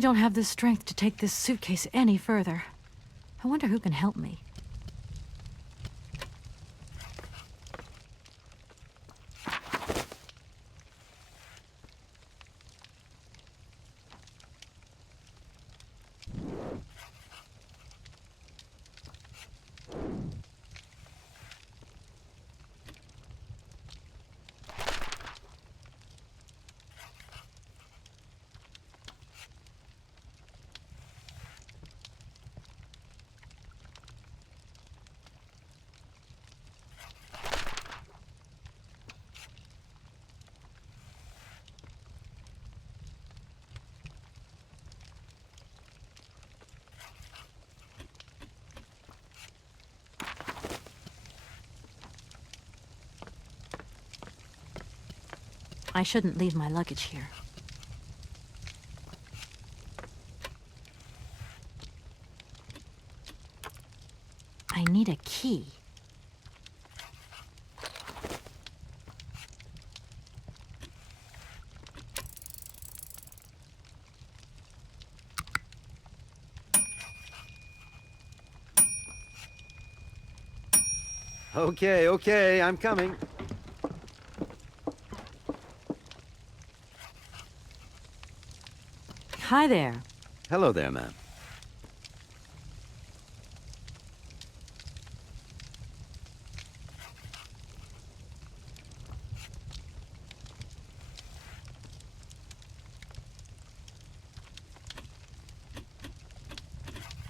really don't have the strength to take this suitcase any further. I wonder who can help me. I shouldn't leave my luggage here. I need a key. Okay, I'm coming. Hi there. Hello there, ma'am.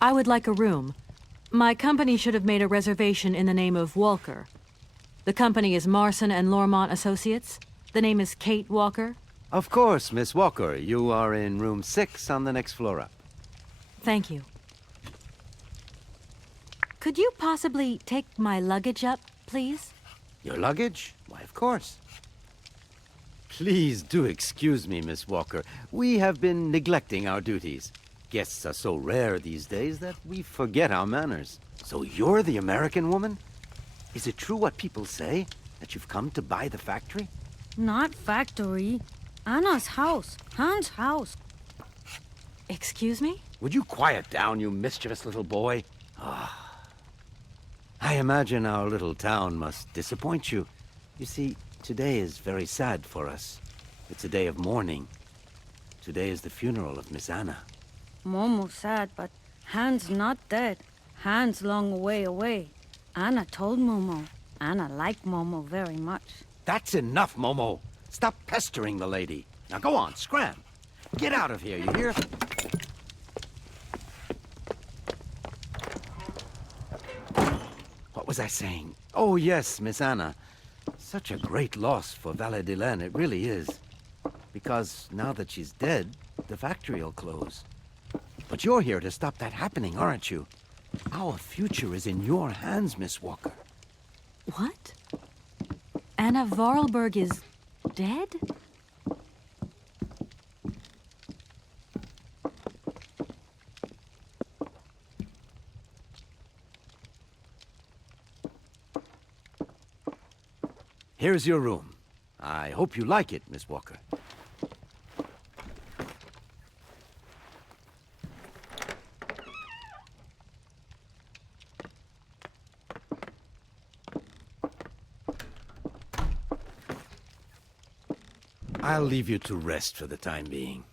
I would like a room. My company should have made a reservation in the name of Walker. The company is Marson and Lormont Associates. The name is Kate Walker. Of course, Miss Walker. You are in room 6 on the next floor up. Thank you. Could you possibly take my luggage up, please? Your luggage? Why, of course. Please do excuse me, Miss Walker. We have been neglecting our duties. Guests are so rare these days that we forget our manners. So you're the American woman? Is it true what people say? That you've come to buy the factory? Not factory. Anna's house. Hans' house. Excuse me? Would you quiet down, you mischievous little boy? I imagine our little town must disappoint you. You see, today is very sad for us. It's a day of mourning. Today is the funeral of Miss Anna. Momo sad, but Hans not dead. Hans long way away. Anna told Momo. Anna liked Momo very much. That's enough, Momo. Stop pestering the lady. Now go on, scram. Get out of here, you hear? What was I saying? Oh, yes, Miss Anna. Such a great loss for Valle-de-Laine, it really is. Because now that she's dead, the factory'll close. But you're here to stop that happening, aren't you? Our future is in your hands, Miss Walker. What? Anna Voralberg is dead? Here's your room. I hope you like it, Miss Walker. I'll leave you to rest for the time being.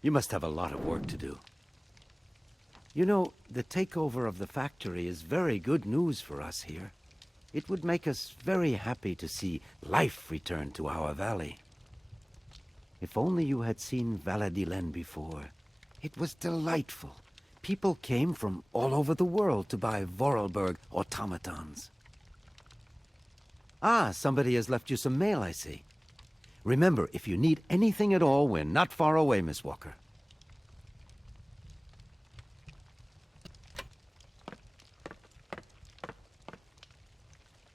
You must have a lot of work to do. You know, the takeover of the factory is very good news for us here. It would make us very happy to see life return to our valley. If only you had seen Valle-de-Laine before. It was delightful. People came from all over the world to buy Voralberg automatons. Ah, somebody has left you some mail, I see. Remember, if you need anything at all, we're not far away, Miss Walker.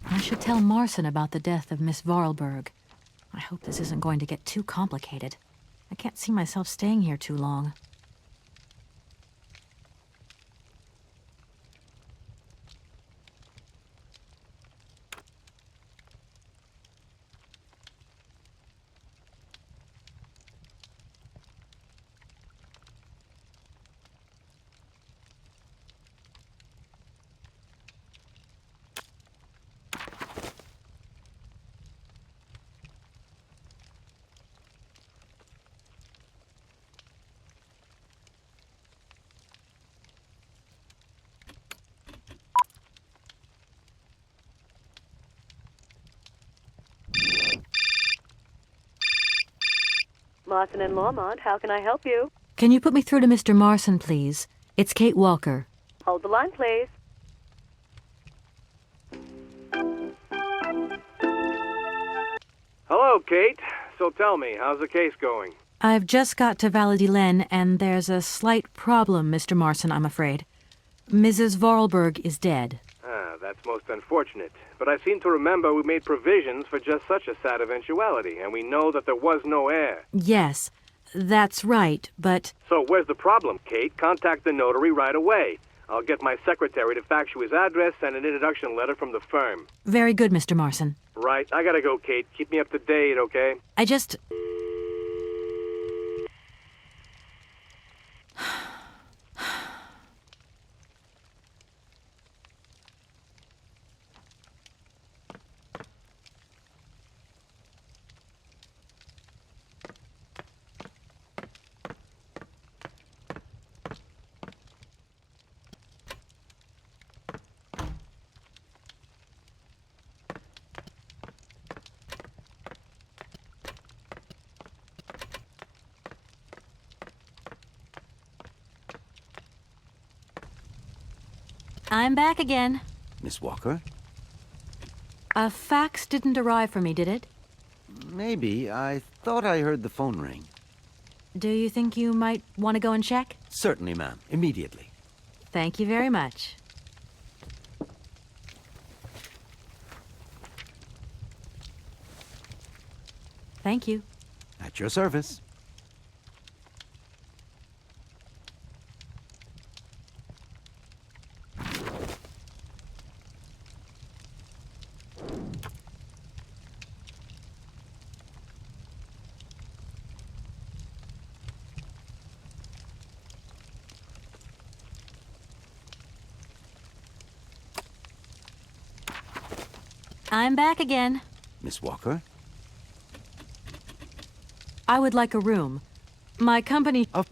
I should tell Marson about the death of Miss Voralberg. I hope this isn't going to get too complicated. I can't see myself staying here too long. Marson and Lormont, how can I help you? Can you put me through to Mr. Marson, please? It's Kate Walker. Hold the line, please. Hello, Kate. So tell me, how's the case going? I've just got to Valladolid, and there's a slight problem, Mr. Marson, I'm afraid. Mrs. Voralberg is dead. Ah, that's most unfortunate. But I seem to remember we made provisions for just such a sad eventuality, and we know that there was no heir. Yes, that's right, but... So where's the problem, Kate? Contact the notary right away. I'll get my secretary to fax you his address and an introduction letter from the firm. Very good, Mr. Marson. Right, I gotta go, Kate. Keep me up to date, okay? I just... I'm back again. Miss Walker? A fax didn't arrive for me, did it? Maybe. I thought I heard the phone ring. Do you think you might want to go and check? Certainly, ma'am. Immediately. Thank you very much. Thank you. At your service. I'm back again. Miss Walker? I would like a room. My company... Oh.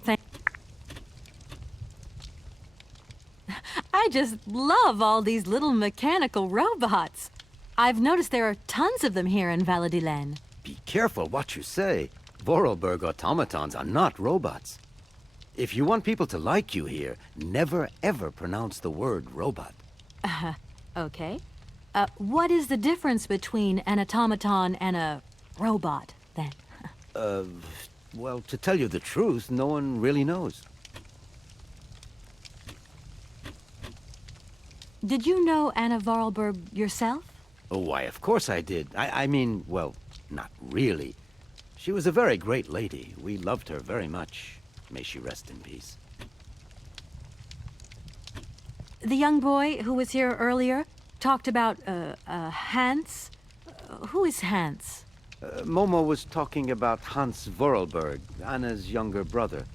I just love all these little mechanical robots. I've noticed there are tons of them here in Valladolid. Be careful what you say. Voralberg automatons are not robots. If you want people to like you here, never ever pronounce the word robot. Okay. What is the difference between an automaton and a robot, then? Well, to tell you the truth, no one really knows. Did you know Anna Voralberg yourself? Oh, why, of course I did. I mean, well, not really. She was a very great lady. We loved her very much. May she rest in peace. The young boy who was here earlier talked about, Hans? Who is Hans? Momo was talking about Hans Voralberg, Anna's younger brother.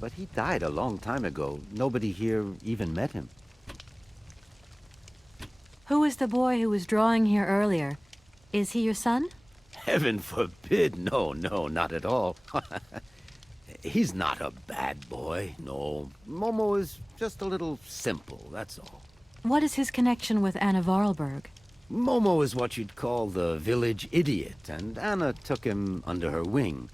But he died a long time ago. Nobody here even met him. Who is the boy who was drawing here earlier? Is he your son? Heaven forbid. No, not at all. He's not a bad boy, no. Momo is just a little simple, that's all. What is his connection with Anna Voralberg? Momo is what you'd call the village idiot, and Anna took him under her wing.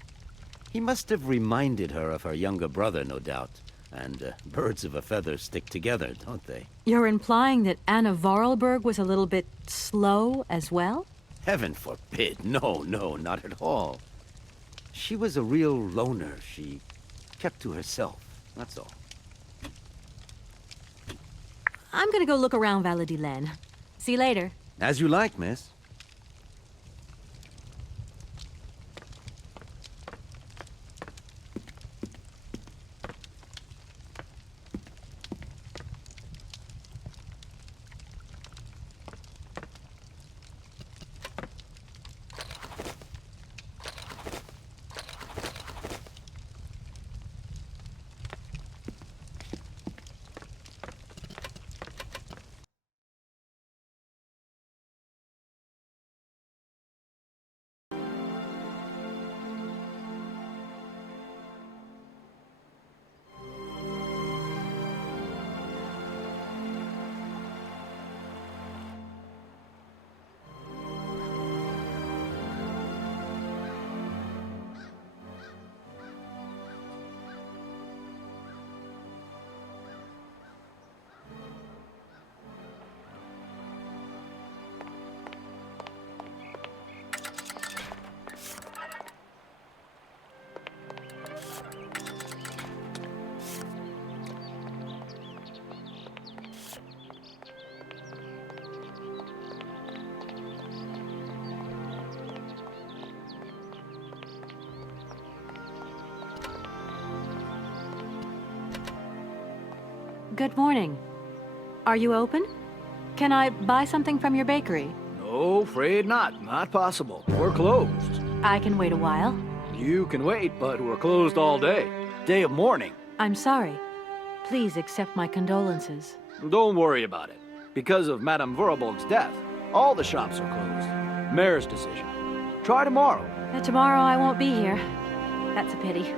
He must have reminded her of her younger brother, no doubt. And birds of a feather stick together, don't they? You're implying that Anna Voralberg was a little bit slow as well? Heaven forbid. No, not at all. She was a real loner. She kept to herself, that's all. I'm gonna go look around Valladolid. See you later. As you like, miss. Good morning. Are you open? Can I buy something from your bakery? No, afraid not. Not possible. We're closed. I can wait a while. You can wait, but we're closed all day. Day of mourning. I'm sorry. Please accept my condolences. Don't worry about it. Because of Madame Voralberg's death, all the shops are closed. Mayor's decision. Try tomorrow. Tomorrow I won't be here. That's a pity.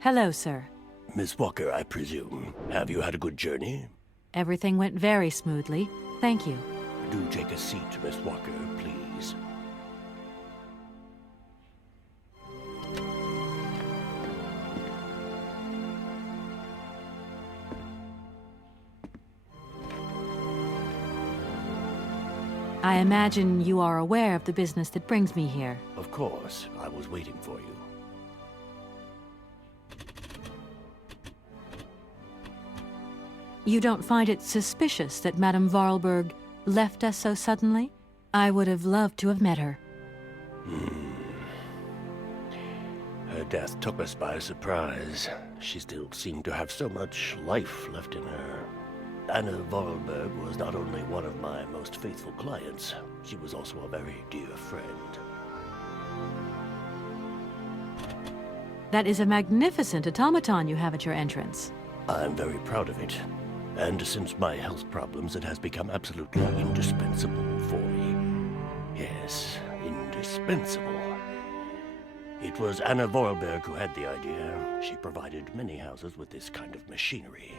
Hello, sir. Miss Walker, I presume. Have you had a good journey? Everything went very smoothly. Thank you. Do take a seat, Miss Walker, please. I imagine you are aware of the business that brings me here. Of course. I was waiting for you. You don't find it suspicious that Madame Voralberg left us so suddenly? I would have loved to have met her. Her death took us by surprise. She still seemed to have so much life left in her. Anna Voralberg was not only one of my most faithful clients, she was also a very dear friend. That is a magnificent automaton you have at your entrance. I'm very proud of it. And since my health problems, it has become absolutely indispensable for me. Yes, indispensable. It was Anna Voralberg who had the idea. She provided many houses with this kind of machinery.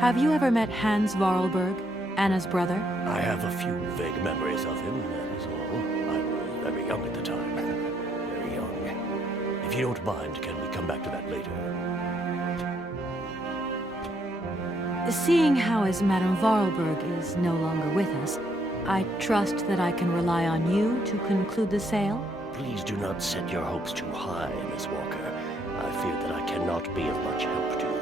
Have you ever met Hans Voralberg, Anna's brother? I have a few vague memories of him, that is all. I was very young at the time. Very young. If you don't mind, can we come back to that later? Seeing how as Madame Voralberg is no longer with us, I trust that I can rely on you to conclude the sale? Please do not set your hopes too high, Miss Walker. I fear that I cannot be of much help to you.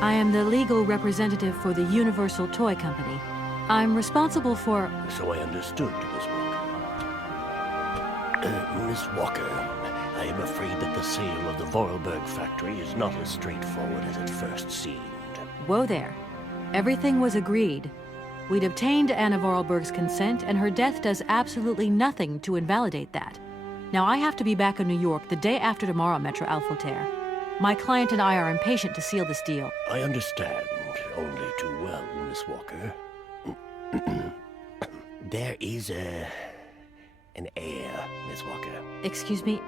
I am the legal representative for the Universal Toy Company. I'm responsible for... So I understood, Miss Walker. Miss Walker, I am afraid that the sale of the Voralberg factory is not as straightforward as it first seemed. Whoa there. Everything was agreed. We'd obtained Anna Voralberg's consent, and her death does absolutely nothing to invalidate that. Now, I have to be back in New York the day after tomorrow, Maître Alfotaire. My client and I are impatient to seal this deal. I understand, only too well, Miss Walker. There is an heir, Miss Walker. Excuse me?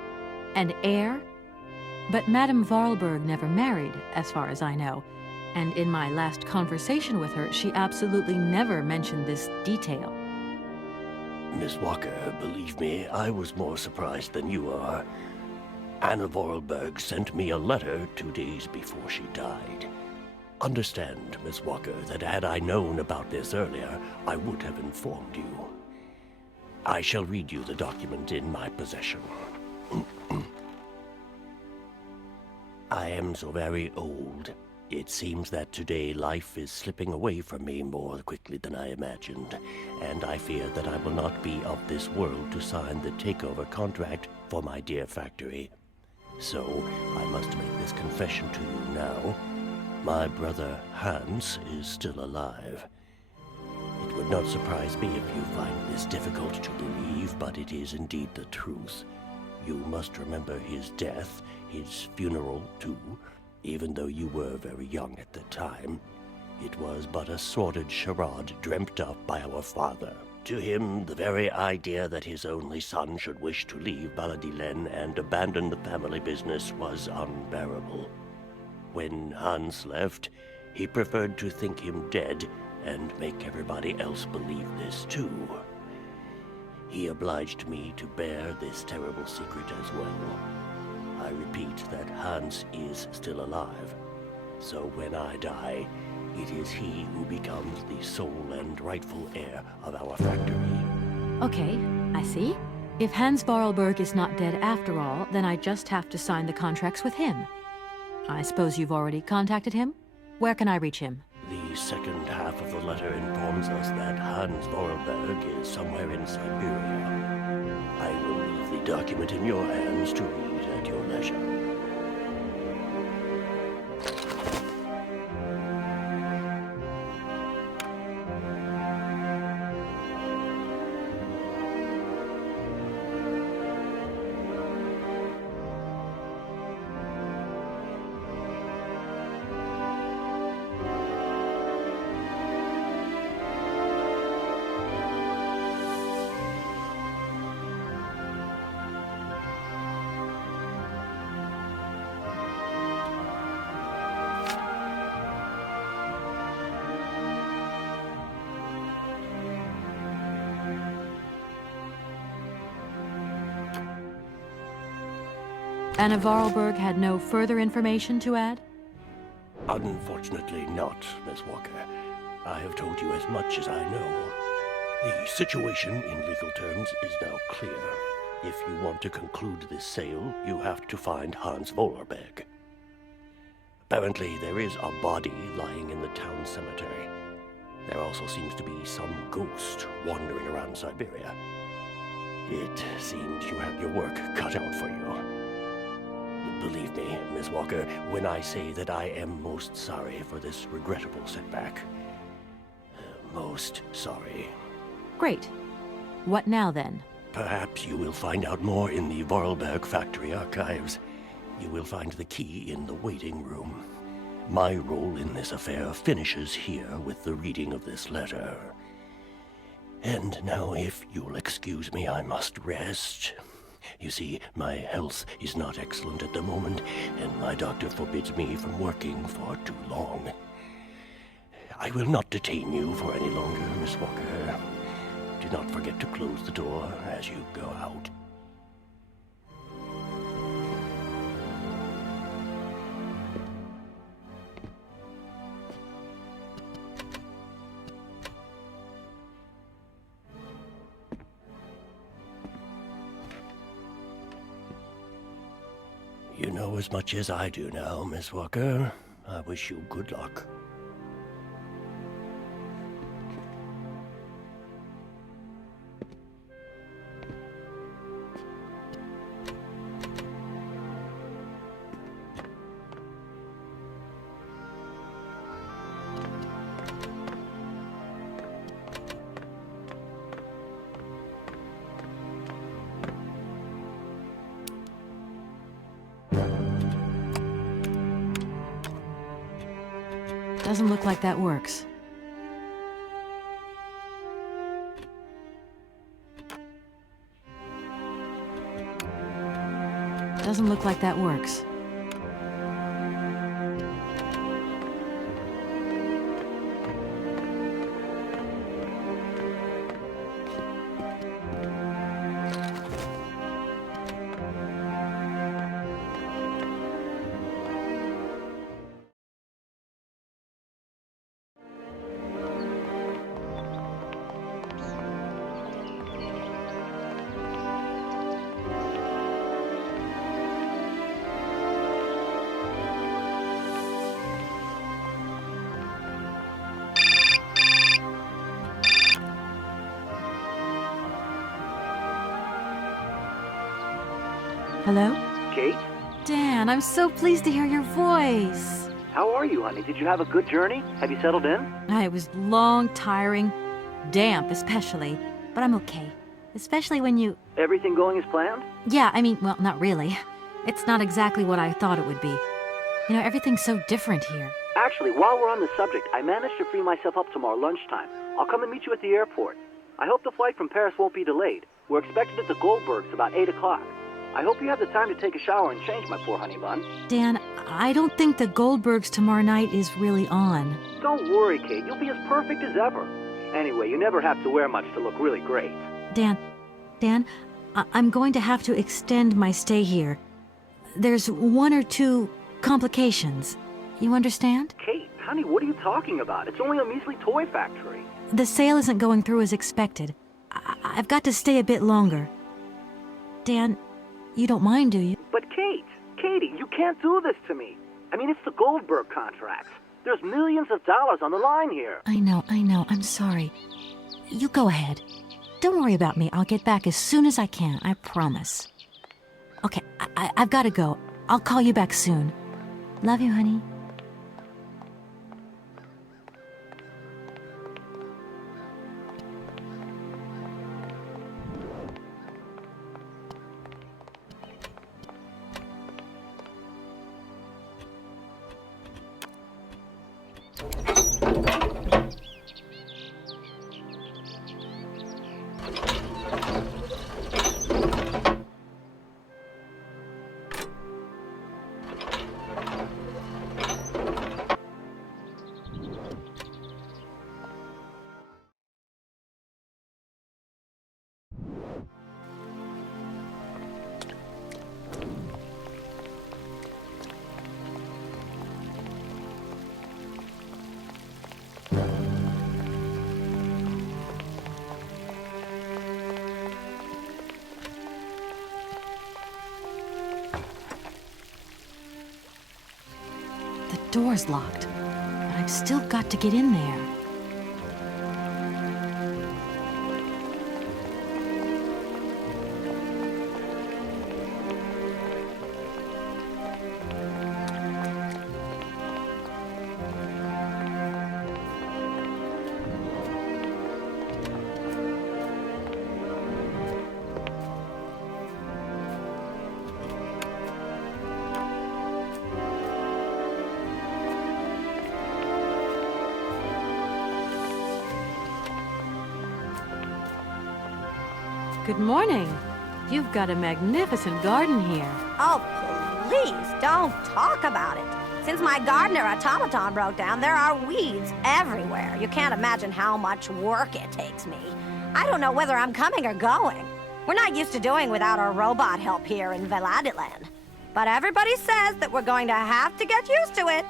An heir? But Madame Voralberg never married, as far as I know. And in my last conversation with her, she absolutely never mentioned this detail. Miss Walker, believe me, I was more surprised than you are. Anna Voralberg sent me a letter 2 days before she died. Understand, Miss Walker, that had I known about this earlier, I would have informed you. I shall read you the document in my possession. I am so very old. It seems that today life is slipping away from me more quickly than I imagined, and I fear that I will not be of this world to sign the takeover contract for my dear factory. So, I must make this confession to you now. My brother Hans is still alive. It would not surprise me if you find this difficult to believe, but it is indeed the truth. You must remember his death, his funeral too. Even though you were very young at the time, it was but a sordid charade dreamt up by our father. To him, the very idea that his only son should wish to leave Baladilen and abandon the family business was unbearable. When Hans left, he preferred to think him dead and make everybody else believe this too. He obliged me to bear this terrible secret as well. I repeat that Hans is still alive. So when I die, it is he who becomes the sole and rightful heir of our factory. Okay, I see. If Hans Voralberg is not dead after all, then I just have to sign the contracts with him. I suppose you've already contacted him? Where can I reach him? The second half of the letter informs us that Hans Voralberg is somewhere in Siberia. I will leave the document in your hands to read at your leisure. Anna Voralberg had no further information to add? Unfortunately not, Miss Walker. I have told you as much as I know. The situation in legal terms is now clear. If you want to conclude this sale, you have to find Hans Voralberg. Apparently, there is a body lying in the town cemetery. There also seems to be some ghost wandering around Siberia. It seems you have your work cut out for you. Believe me, Miss Walker, when I say that I am most sorry for this regrettable setback. Most sorry. Great. What now, then? Perhaps you will find out more in the Voralberg factory archives. You will find the key in the waiting room. My role in this affair finishes here with the reading of this letter. And now, if you'll excuse me, I must rest. You see, my health is not excellent at the moment, and my doctor forbids me from working for too long. I will not detain you for any longer, Miss Walker. Do not forget to close the door as you go out. You know as much as I do now, Miss Walker. I wish you good luck. Doesn't look like that works. Doesn't look like that works. Hello? Kate? Dan, I'm so pleased to hear your voice. How are you, honey? Did you have a good journey? Have you settled in? It was long, tiring, damp especially, but I'm okay. Especially when you... Everything going as planned? Yeah, I mean, well, not really. It's not exactly what I thought it would be. You know, everything's so different here. Actually, while we're on the subject, I managed to free myself up tomorrow lunchtime. I'll come and meet you at the airport. I hope the flight from Paris won't be delayed. We're expected at the Goldbergs about 8 o'clock. I hope you have the time to take a shower and change, my poor honey bun. Dan, I don't think the Goldbergs tomorrow night is really on. Don't worry, Kate. You'll be as perfect as ever. Anyway, you never have to wear much to look really great. Dan, I'm going to have to extend my stay here. There's 1 or 2 complications. You understand? Kate, honey, what are you talking about? It's only a measly toy factory. The sale isn't going through as expected. I've got to stay a bit longer. Dan, you don't mind, do you? But Katie, you can't do this to me. I mean, it's the Goldberg contracts. There's millions of dollars on the line here. I know. I'm sorry. You go ahead. Don't worry about me. I'll get back as soon as I can. I promise. Okay, I've got to go. I'll call you back soon. Love you, honey. The door's locked, but I've still got to get in there. Good morning. You've got a magnificent garden here. Oh, please, don't talk about it. Since my gardener automaton broke down, there are weeds everywhere. You can't imagine how much work it takes me. I don't know whether I'm coming or going. We're not used to doing without our robot help here in Veladiland. But everybody says that we're going to have to get used to it.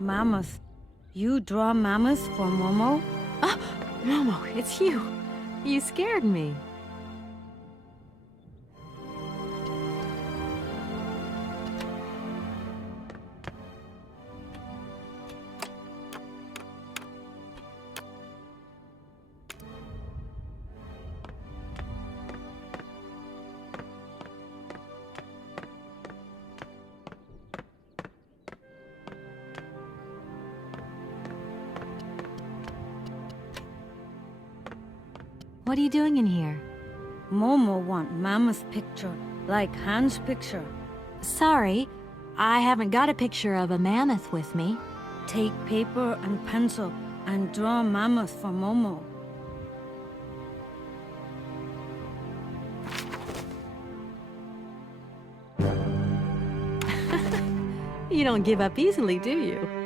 Mammoth. You draw mammoths for Momo? Ah, Momo, it's you. You scared me. What are you doing in here? Momo want mammoth picture. like Hans' picture. Sorry, I haven't got a picture of a mammoth with me. Take paper and pencil and draw a mammoth for Momo. You don't give up easily, do you?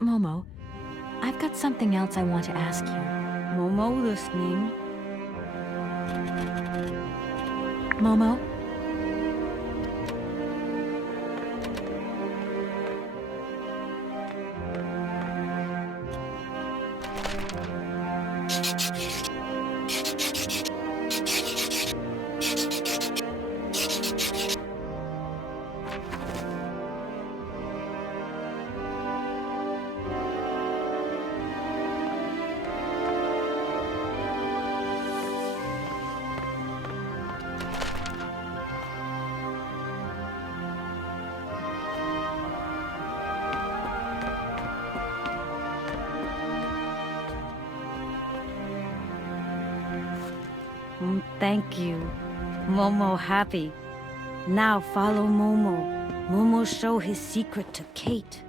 Momo, I've got something else I want to ask you. Momo listening. Momo? Thank you. Momo happy. Now follow Momo. Momo show his secret to Kate.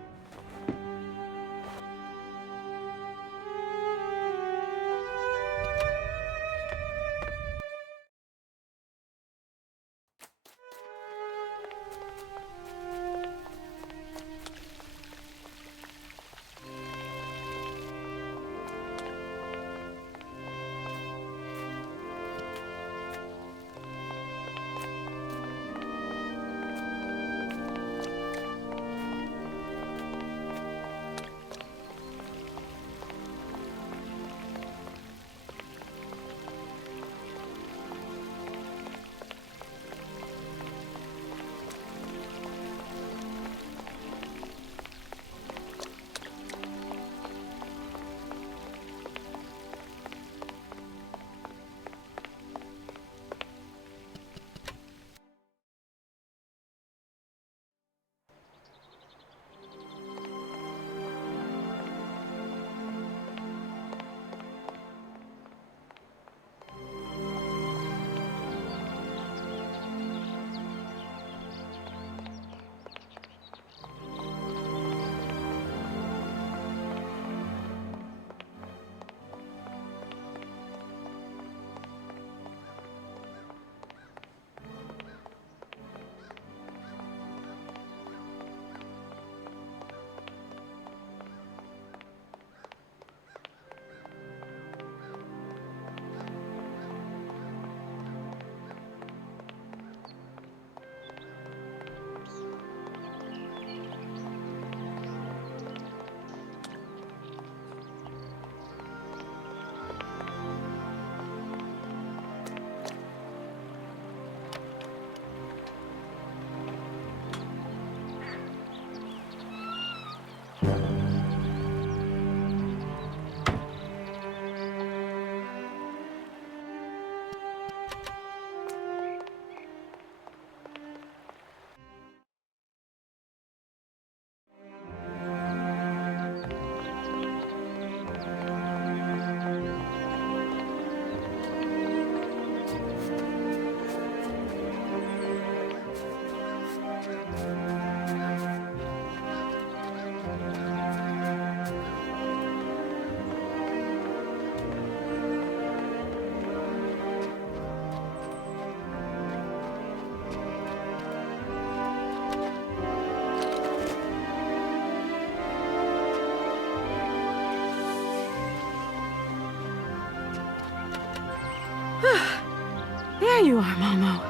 There you are, Momo.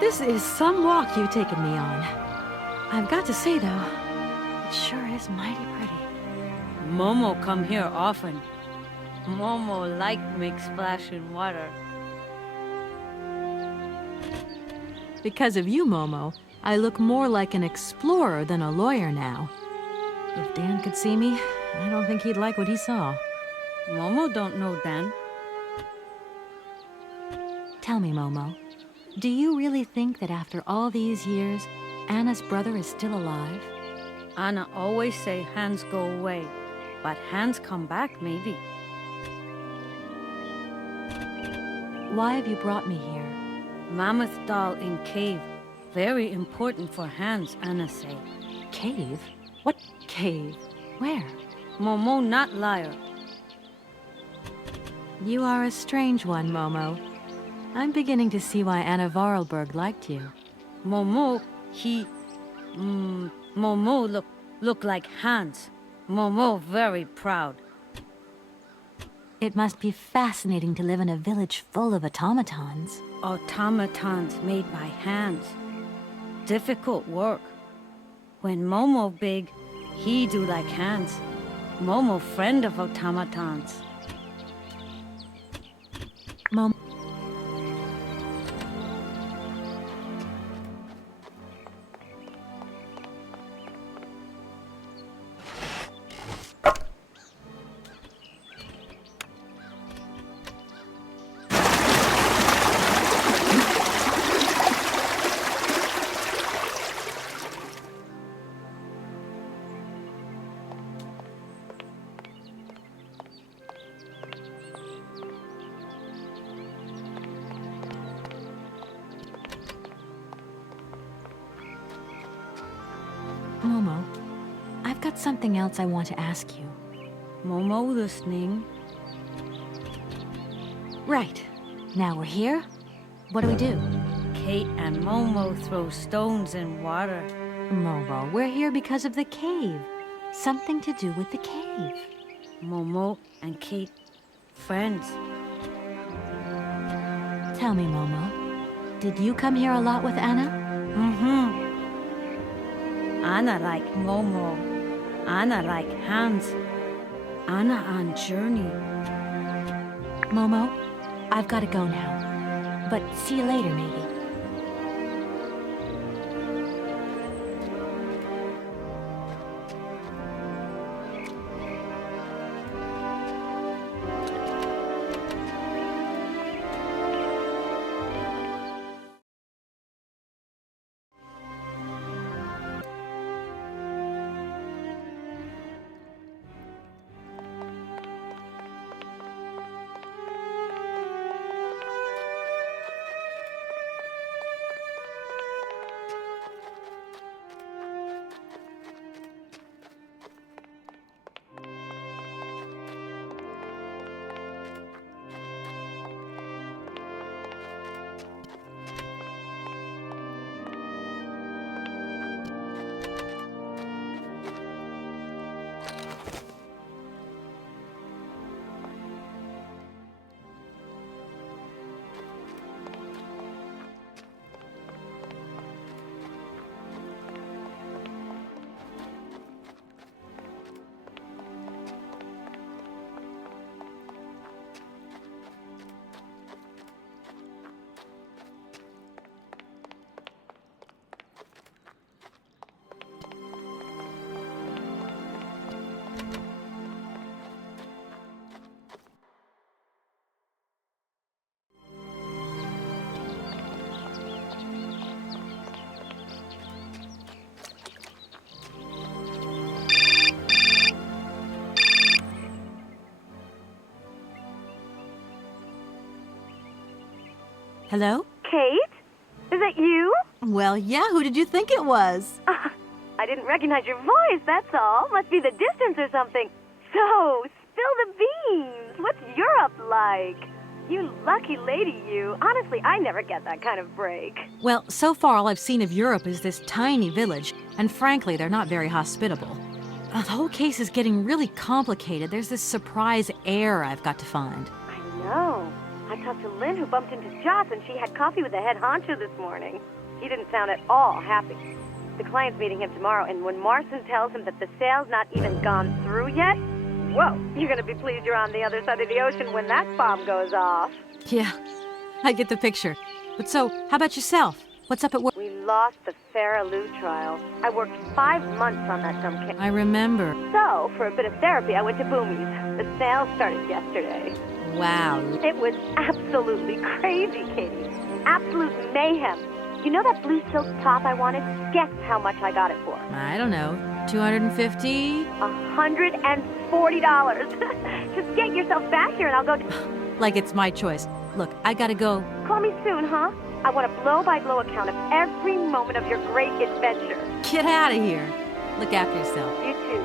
This is some walk you've taken me on. I've got to say, though, it sure is mighty pretty. Momo come here often. Momo like make splash in water. Because of you, Momo, I look more like an explorer than a lawyer now. If Dan could see me, I don't think he'd like what he saw. Momo don't know Dan. Tell me, Momo, do you really think that after all these years, Anna's brother is still alive? Anna always say Hans go away, but Hans come back maybe. Why have you brought me here? Mammoth doll in cave. Very important for Hans, Anna say. Cave? What cave? Where? Momo not liar. You are a strange one, Momo. I'm beginning to see why Anna Voralberg liked you. Momo, Momo look like Hans. Momo very proud. It must be fascinating to live in a village full of automatons. Automatons made by hands. Difficult work. When Momo big, he do like Hans. Momo friend of automatons. Momo. Momo, I've got something else I want to ask you. Momo listening. Right. Now we're here. What do we do? Kate and Momo throw stones in water. Momo, we're here because of the cave. Something to do with the cave. Momo and Kate, friends. Tell me, Momo, did you come here a lot with Anna? Mm-hmm. Anna like Momo. Anna like Hans. Anna on journey. Momo, I've got to go now. But see you later, maybe. Hello? Kate? Is that you? Well, yeah, who did you think it was? I didn't recognize your voice, that's all. Must be the distance or something. So, spill the beans. What's Europe like? You lucky lady, you. Honestly, I never get that kind of break. Well, so far all I've seen of Europe is this tiny village, and frankly, they're not very hospitable. The whole case is getting really complicated. There's this surprise heir I've got to find. I know. I talked to Lynn, who bumped into Joss, and she had coffee with the head honcho this morning. He didn't sound at all happy. The client's meeting him tomorrow, and when Marson tells him that the sale's not even gone through yet, whoa, you're gonna be pleased you're on the other side of the ocean when that bomb goes off. Yeah, I get the picture. But so, how about yourself? What's up at work? We lost the Farah Lou trial. I worked 5 months on that dumb case. I remember. So, for a bit of therapy, I went to Boomies. The sale started yesterday. Wow. It was absolutely crazy, Katie. Absolute mayhem. You know that blue silk top I wanted? Guess how much I got it for? I don't know. $250? $140. Just get yourself back here and I'll go... Like it's my choice. Look, I gotta go. Call me soon, huh? I want a blow-by-blow account of every moment of your great adventure. Get out of here. Look after yourself. You too.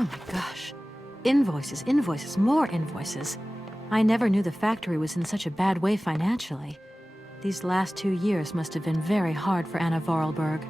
Oh my gosh. Invoices, invoices, more invoices. I never knew the factory was in such a bad way financially. These last 2 years must have been very hard for Anna Voralberg.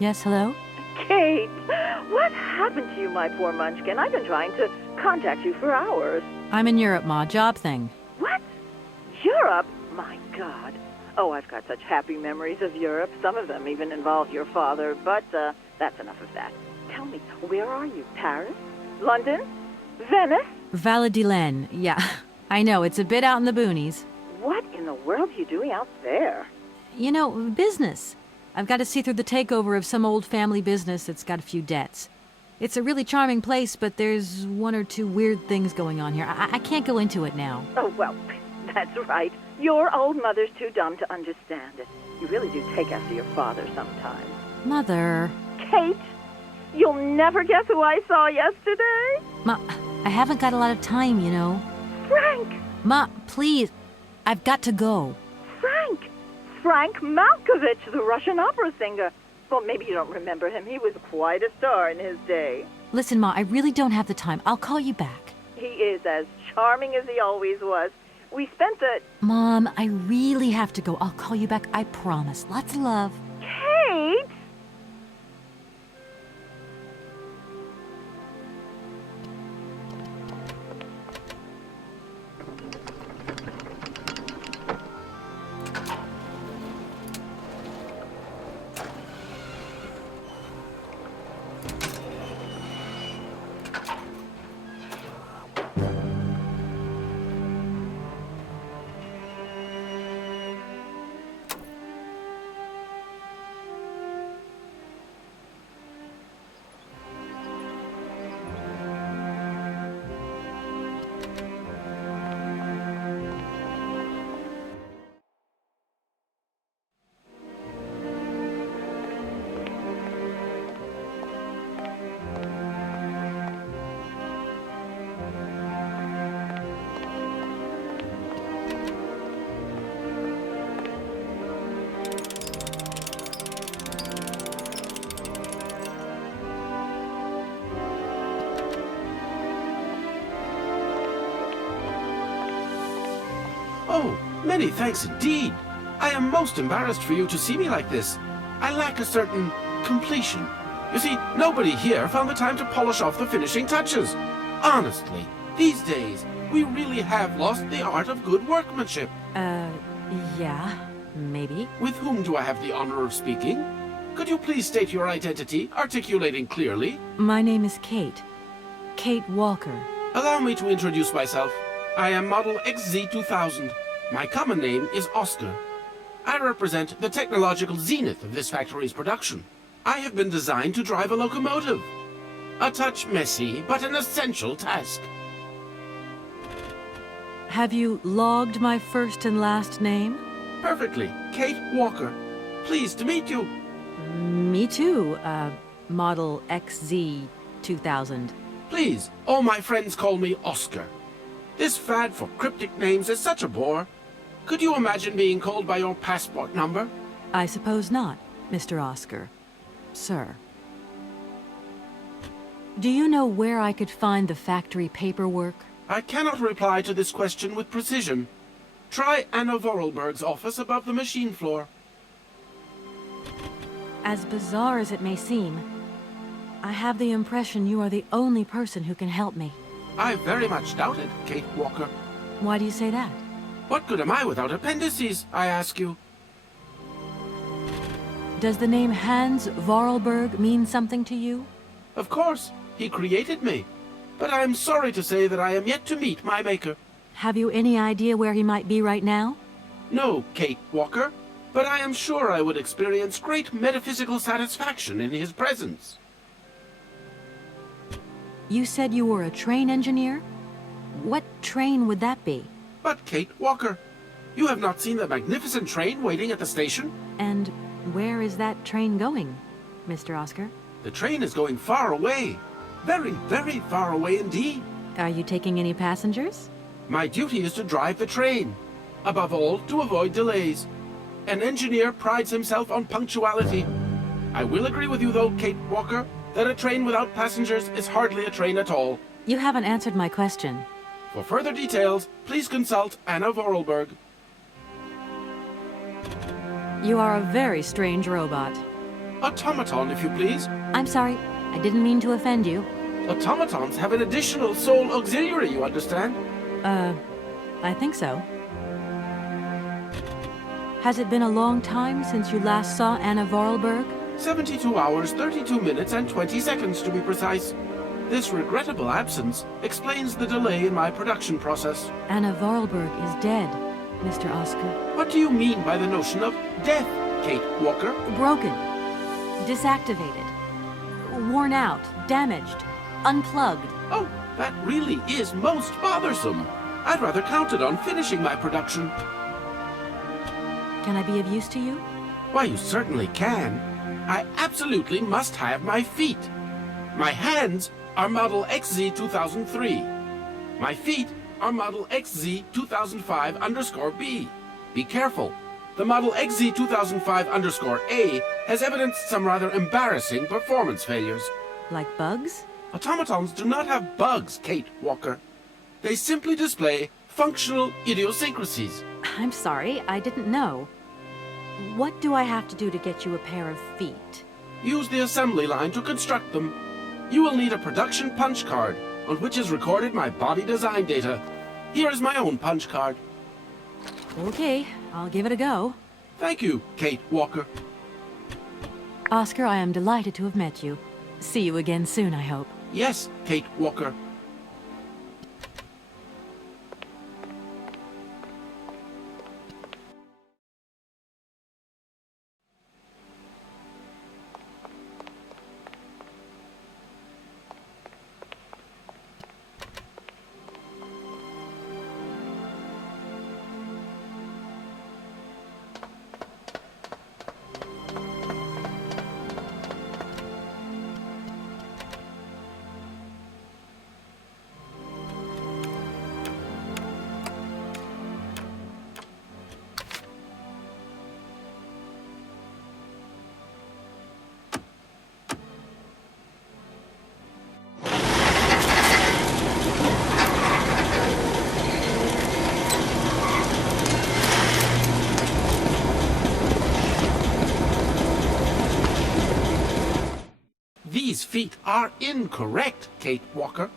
Yes, hello? Kate, what happened to you, my poor munchkin? I've been trying to contact you for hours. I'm in Europe, Ma. Job thing. What? Europe? My God. Oh, I've got such happy memories of Europe. Some of them even involve your father, but that's enough of that. Tell me, where are you? Paris? London? Venice? Valladolid. Yeah, I know. It's a bit out in the boonies. What in the world are you doing out there? You know, business. I've got to see through the takeover of some old family business that's got a few debts. It's a really charming place, but there's 1 or 2 weird things going on here. I can't go into it now. Oh, well, that's right. Your old mother's too dumb to understand it. You really do take after your father sometimes. Mother. Kate, you'll never guess who I saw yesterday? Ma, I haven't got a lot of time, you know. Frank! Ma, please. I've got to go. Frank Malkovich, the Russian opera singer. Well, maybe you don't remember him. He was quite a star in his day. Listen, Ma, I really don't have the time. I'll call you back. He is as charming as he always was. We spent the... Mom, I really have to go. I'll call you back. I promise. Lots of love. Kate! Oh, many thanks indeed. I am most embarrassed for you to see me like this. I lack a certain completion. You see, nobody here found the time to polish off the finishing touches. Honestly, these days, we really have lost the art of good workmanship. Yeah, maybe. With whom do I have the honor of speaking? Could you please state your identity, articulating clearly? My name is Kate. Kate Walker. Allow me to introduce myself. I am Model XZ2000. My common name is Oscar. I represent the technological zenith of this factory's production. I have been designed to drive a locomotive. A touch messy, but an essential task. Have you logged my first and last name? Perfectly. Kate Walker. Pleased to meet you. Me too, Model XZ2000. Please, all my friends call me Oscar. This fad for cryptic names is such a bore. Could you imagine being called by your passport number? I suppose not, Mr. Oscar. Sir. Do you know where I could find the factory paperwork? I cannot reply to this question with precision. Try Anna Voralberg's office above the machine floor. As bizarre as it may seem, I have the impression you are the only person who can help me. I very much doubt it, Kate Walker. Why do you say that? What good am I without appendices, I ask you? Does the name Hans Voralberg mean something to you? Of course, he created me. But I'm sorry to say that I am yet to meet my maker. Have you any idea where he might be right now? No, Kate Walker, but I am sure I would experience great metaphysical satisfaction in his presence. You said you were a train engineer? What train would that be? But Kate Walker, you have not seen the magnificent train waiting at the station? And where is that train going, Mr. Oscar? The train is going far away. Very, very far away indeed. Are you taking any passengers? My duty is to drive the train. Above all, to avoid delays. An engineer prides himself on punctuality. I will agree with you, though, Kate Walker, that a train without passengers is hardly a train at all. You haven't answered my question. For further details, please consult Anna Voralberg. You are a very strange robot. Automaton, if you please. I'm sorry. I didn't mean to offend you. Automatons have an additional soul auxiliary, you understand? I think so. Has it been a long time since you last saw Anna Voralberg? 72 hours, 32 minutes, and 20 seconds to be precise. This regrettable absence explains the delay in my production process. Anna Voralberg is dead, Mr. Oscar. What do you mean by the notion of death, Kate Walker? Broken. Disactivated. Worn out. Damaged. Unplugged. Oh, that really is most bothersome. I'd rather counted on finishing my production. Can I be of use to you? Why, you certainly can. I absolutely must have my feet. My hands are Model XZ2003. My feet are Model XZ2005_B. Be careful. The Model XZ2005_A has evidenced some rather embarrassing performance failures. Like bugs? Automatons do not have bugs, Kate Walker. They simply display functional idiosyncrasies. I'm sorry, I didn't know. What do I have to do to get you a pair of feet? Use the assembly line to construct them. You will need a production punch card, on which is recorded my body design data. Here is my own punch card. Okay, I'll give it a go. Thank you, Kate Walker. Oscar, I am delighted to have met you. See you again soon, I hope. Yes, Kate Walker. These feet are incorrect, Kate Walker.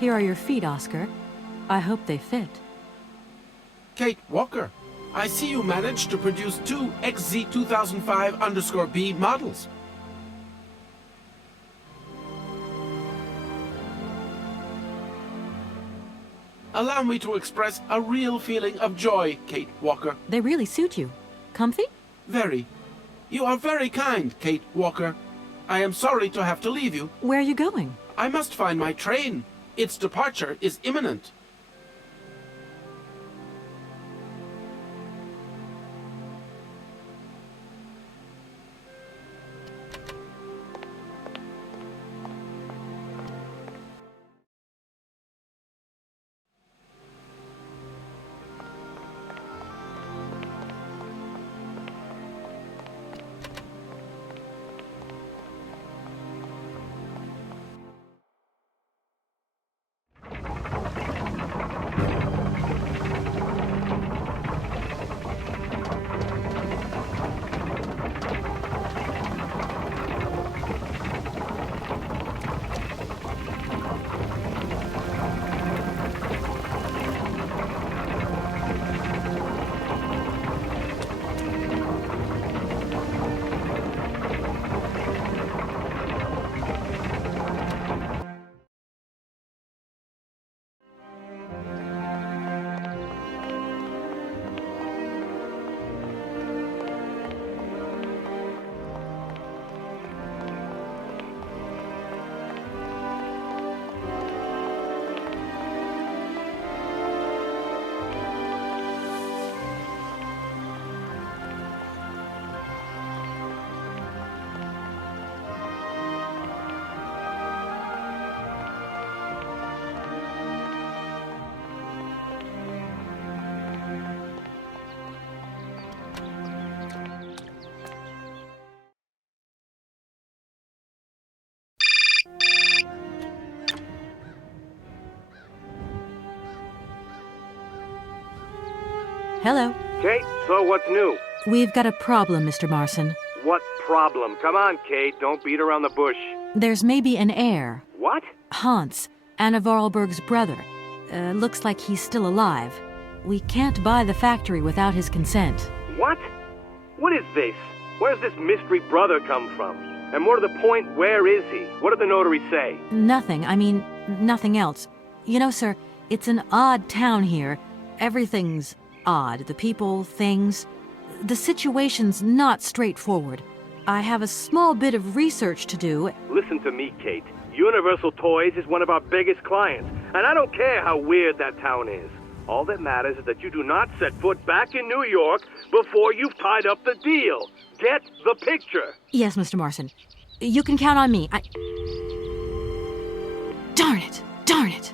Here are your feet, Oscar. I hope they fit. Kate Walker, I see you managed to produce 2 XZ2005_B models. Allow me to express a real feeling of joy, Kate Walker. They really suit you. Comfy? Very. You are very kind, Kate Walker. I am sorry to have to leave you. Where are you going? I must find my train. Its departure is imminent. Hello. Kate, so what's new? We've got a problem, Mr. Marson. What problem? Come on, Kate, don't beat around the bush. There's maybe an heir. What? Hans, Anna Voralberg's brother. Looks like he's still alive. We can't buy the factory without his consent. What? What is this? Where's this mystery brother come from? And more to the point, where is he? What did the notary say? Nothing. I mean, nothing else. You know, sir, it's an odd town here. Everything's odd. The people, things. The situation's not straightforward. I have a small bit of research to do. Listen to me, Kate. Universal Toys is one of our biggest clients, and I don't care how weird that town is. All that matters is that you do not set foot back in New York before you've tied up the deal. Get the picture. Yes, Mr. Marson. You can count on me. Darn it! Darn it!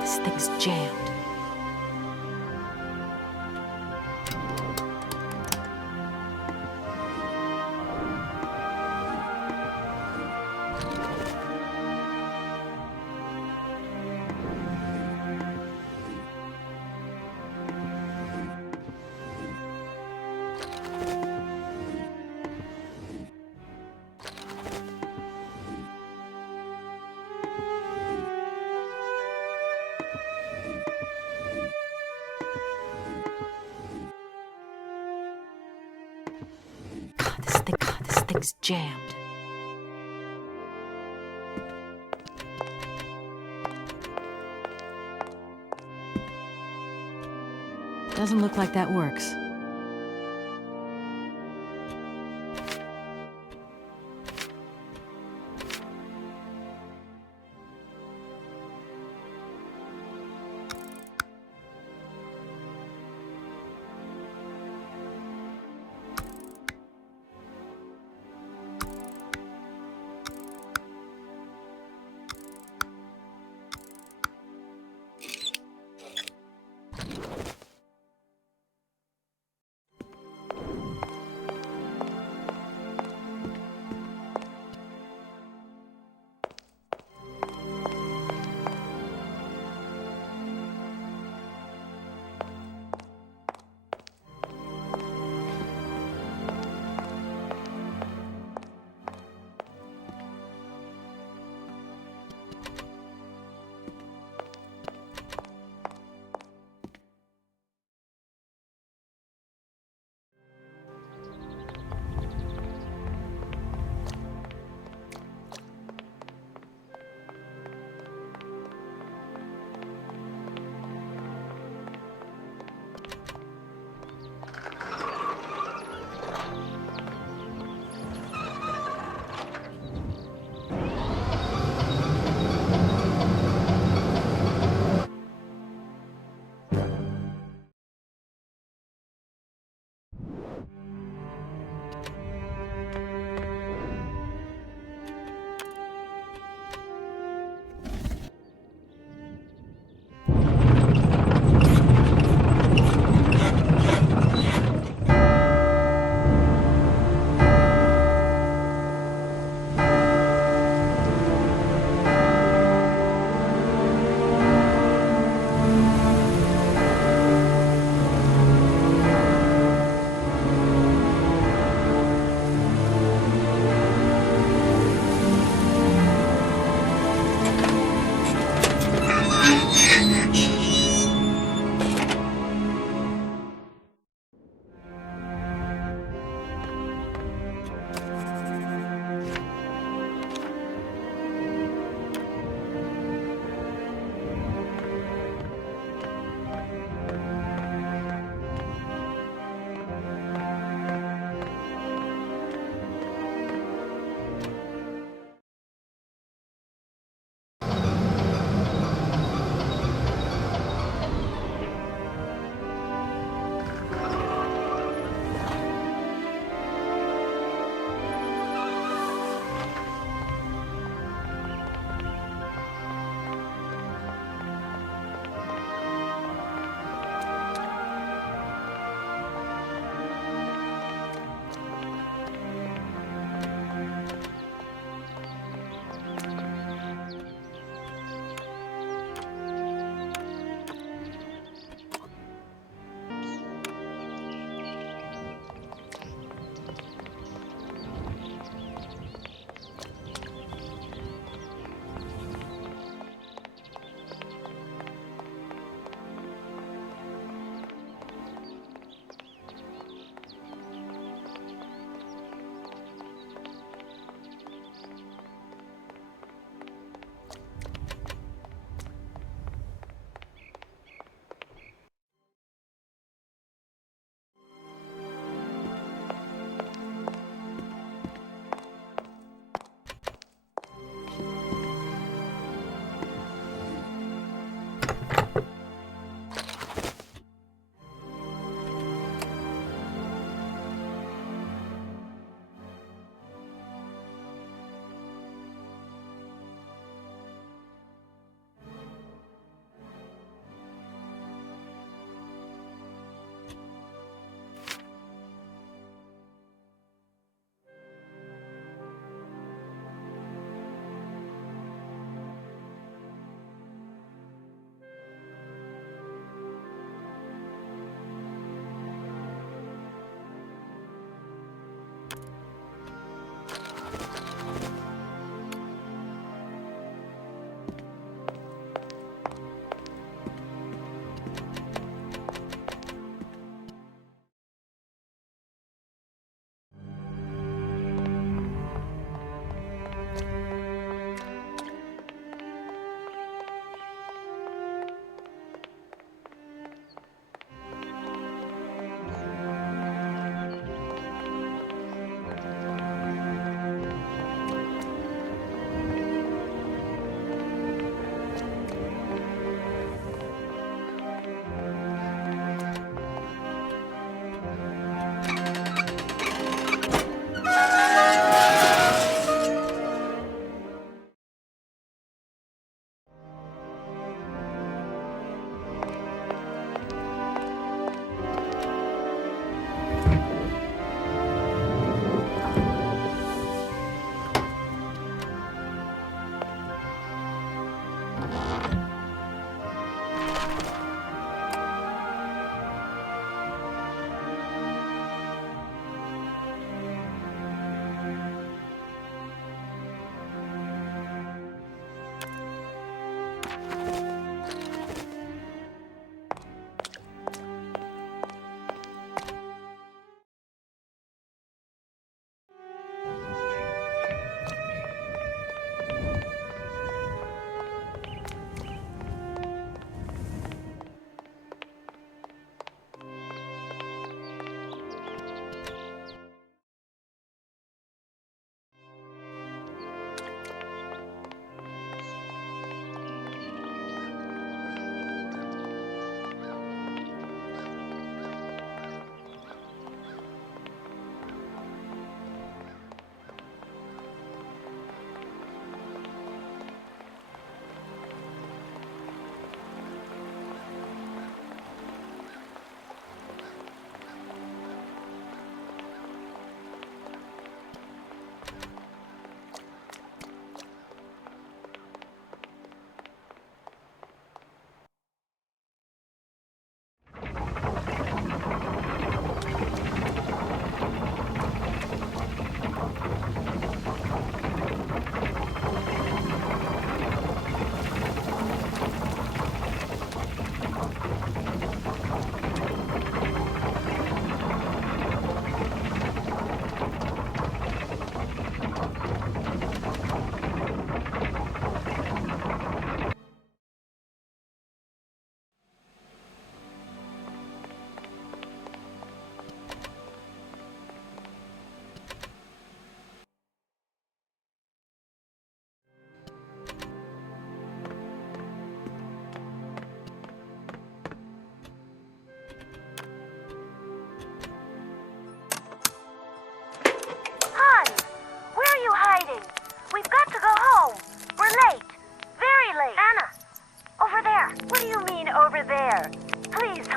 This thing's jammed. This thing's jammed. Doesn't look like that works.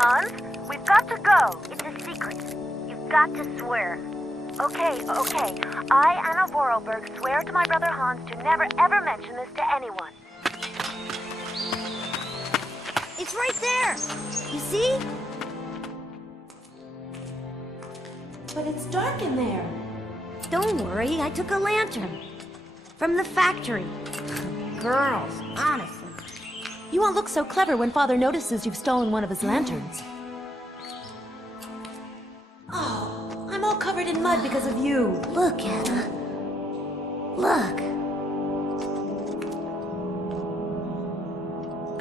Hans, we've got to go. It's a secret. You've got to swear. Okay. I, Anna Voralberg, swear to my brother Hans to never ever mention this to anyone. It's right there! You see? But it's dark in there. Don't worry, I took a lantern. From the factory. Girls, honestly. You won't look so clever when Father notices you've stolen one of his lanterns. Oh, I'm all covered in mud because of you. Look, Anna. Look.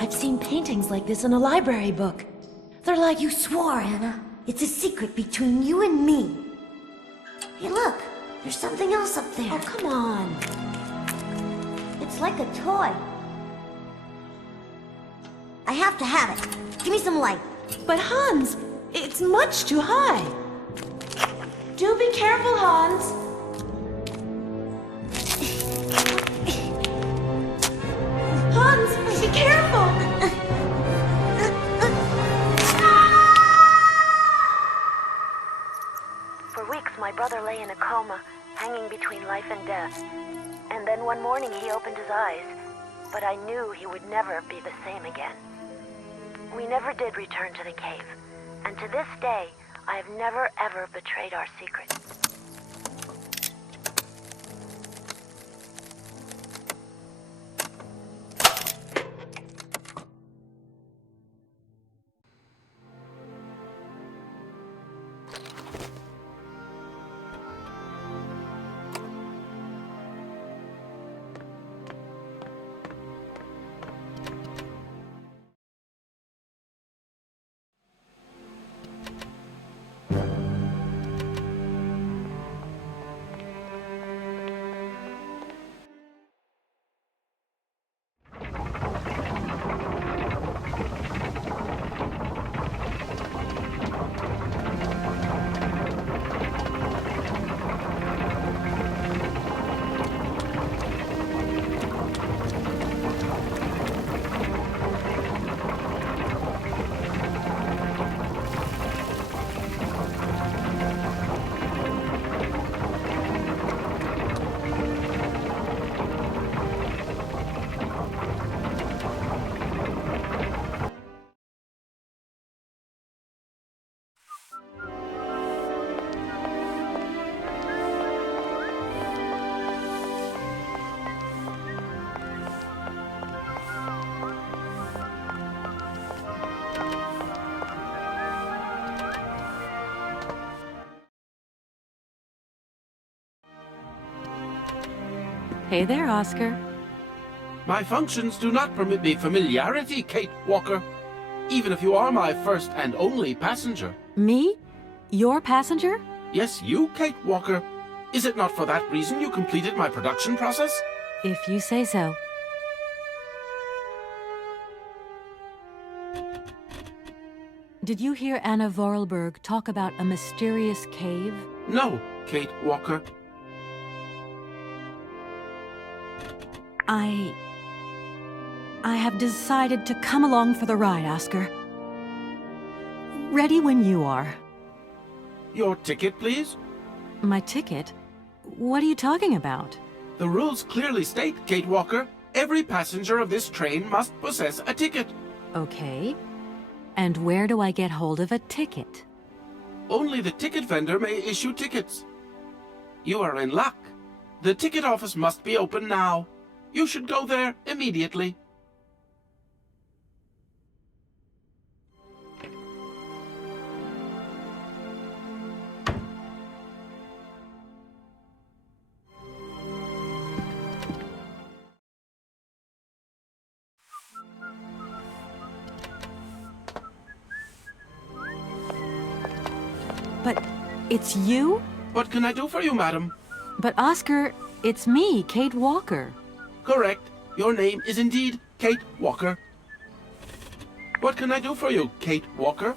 I've seen paintings like this in a library book. They're like... You swore, Anna. It's a secret between you and me. Hey, look. There's something else up there. Oh, come on. It's like a toy. I have to have it. Give me some light. But Hans, it's much too high. Do be careful, Hans. Hans, be careful. For weeks, my brother lay in a coma, hanging between life and death. And then one morning he opened his eyes, but I knew he would never be the same again. We never did return to the cave, and to this day, I have never ever betrayed our secret. Hey there, Oscar. My functions do not permit me familiarity, Kate Walker. Even if you are my first and only passenger. Me? Your passenger? Yes, you, Kate Walker. Is it not for that reason you completed my production process? If you say so. Did you hear Anna Voralberg talk about a mysterious cave? No, Kate Walker. I have decided to come along for the ride, Oscar. Ready when you are. Your ticket, please? My ticket? What are you talking about? The rules clearly state, Kate Walker, every passenger of this train must possess a ticket. Okay. And where do I get hold of a ticket? Only the ticket vendor may issue tickets. You are in luck. The ticket office must be open now. You should go there immediately. But it's you? What can I do for you, madam? But Oscar, it's me, Kate Walker. Correct. Your name is indeed Kate Walker. What can I do for you, Kate Walker?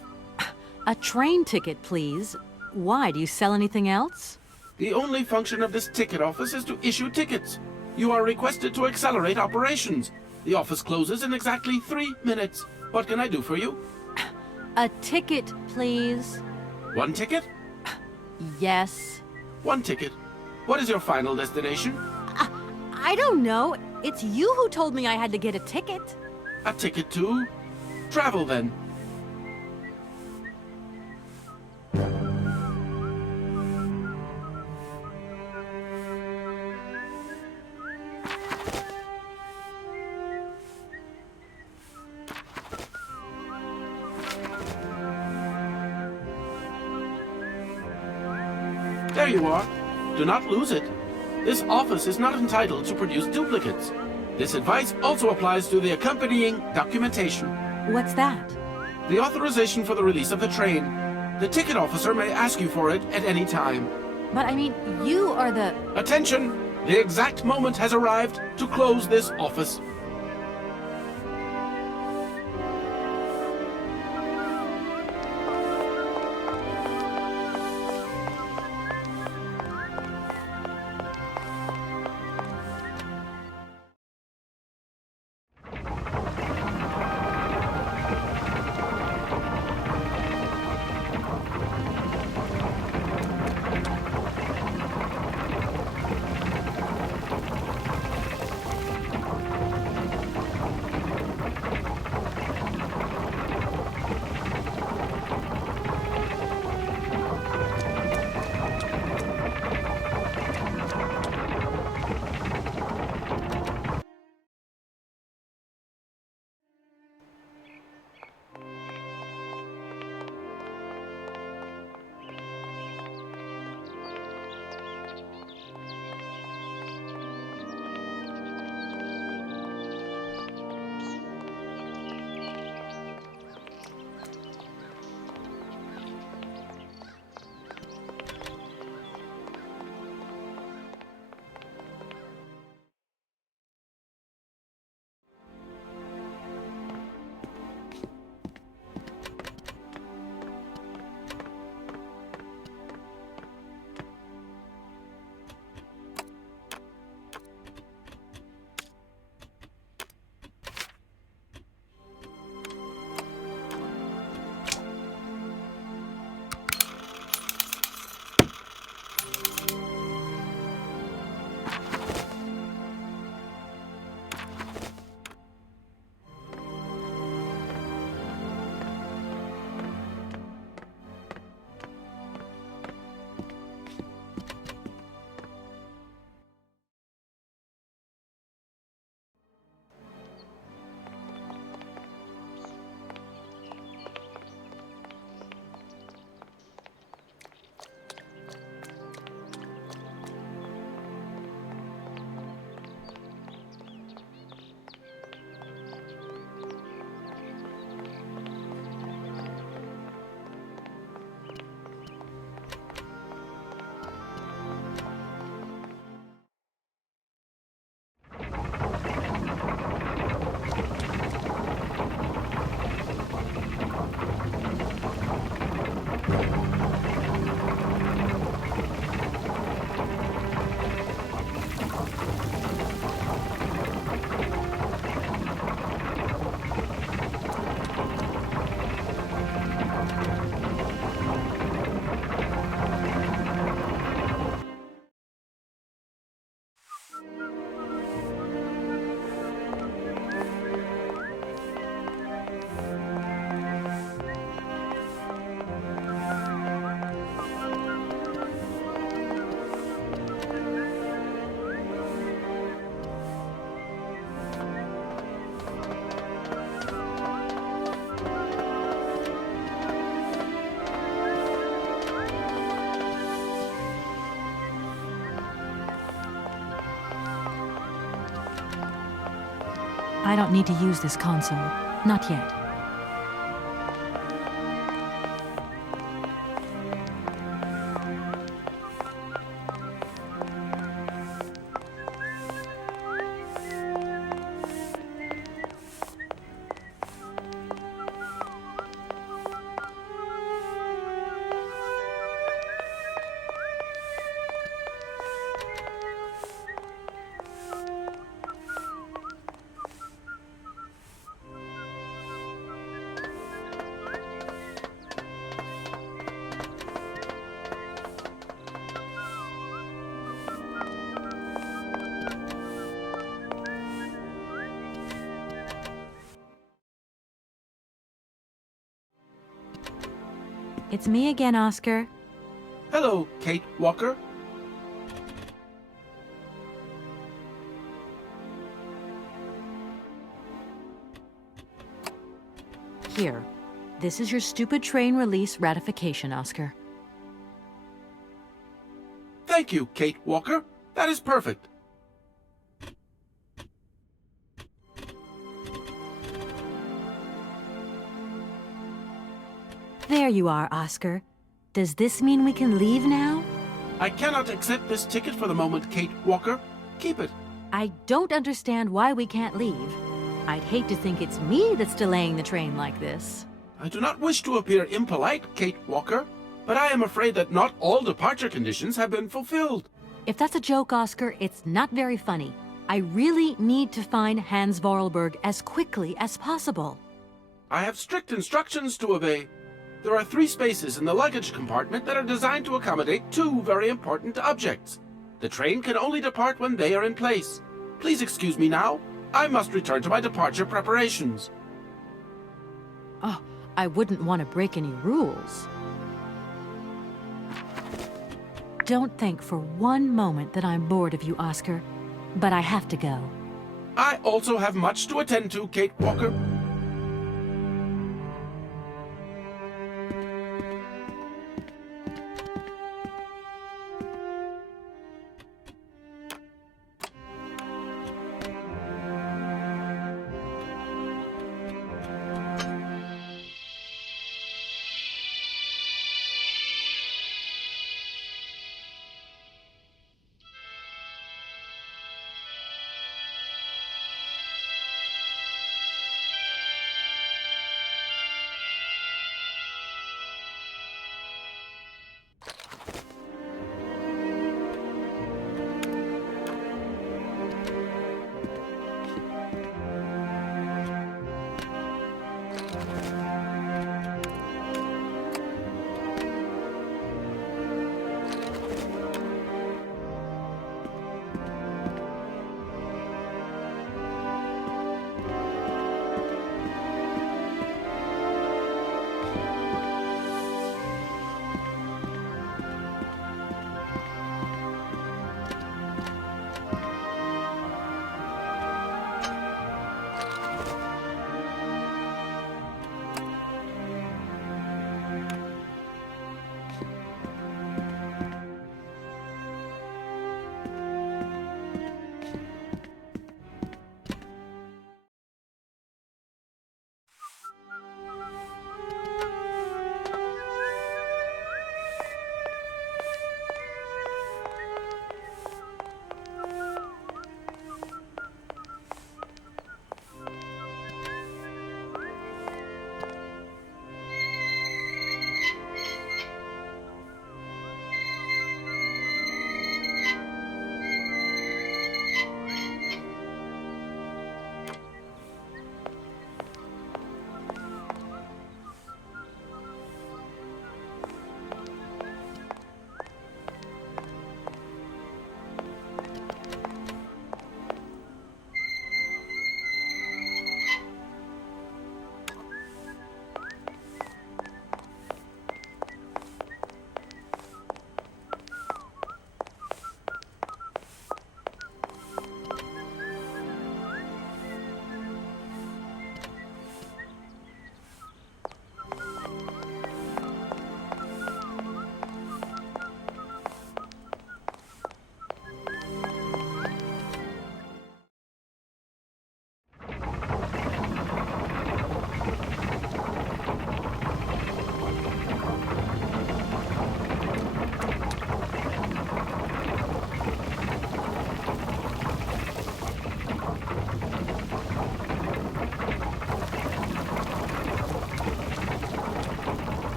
A train ticket, please. Why, do you sell anything else? The only function of this ticket office is to issue tickets. You are requested to accelerate operations. The office closes in exactly 3 minutes. What can I do for you? A ticket, please. One ticket? Yes. One ticket. What is your final destination? I don't know. It's you who told me I had to get a ticket. A ticket to travel, then. There you are. Do not lose it. This office is not entitled to produce duplicates. This advice also applies to the accompanying documentation. What's that? The authorization for the release of the train. The ticket officer may ask you for it at any time. But I mean, you are the... Attention! The exact moment has arrived to close this office. I don't need to use this console. Not yet. It's me again, Oscar. Hello, Kate Walker. Here. This is your stupid train release ratification, Oscar. Thank you, Kate Walker. That is perfect. There you are, Oscar. Does this mean we can leave now? I cannot accept this ticket for the moment, Kate Walker. Keep it. I don't understand why we can't leave. I'd hate to think it's me that's delaying the train like this. I do not wish to appear impolite, Kate Walker, but I am afraid that not all departure conditions have been fulfilled. If that's a joke, Oscar, it's not very funny. I really need to find Hans Voralberg as quickly as possible. I have strict instructions to obey. There are 3 spaces in the luggage compartment that are designed to accommodate 2 very important objects. The train can only depart when they are in place. Please excuse me now. I must return to my departure preparations. Oh, I wouldn't want to break any rules. Don't think for one moment that I'm bored of you, Oscar, but I have to go. I also have much to attend to, Kate Walker.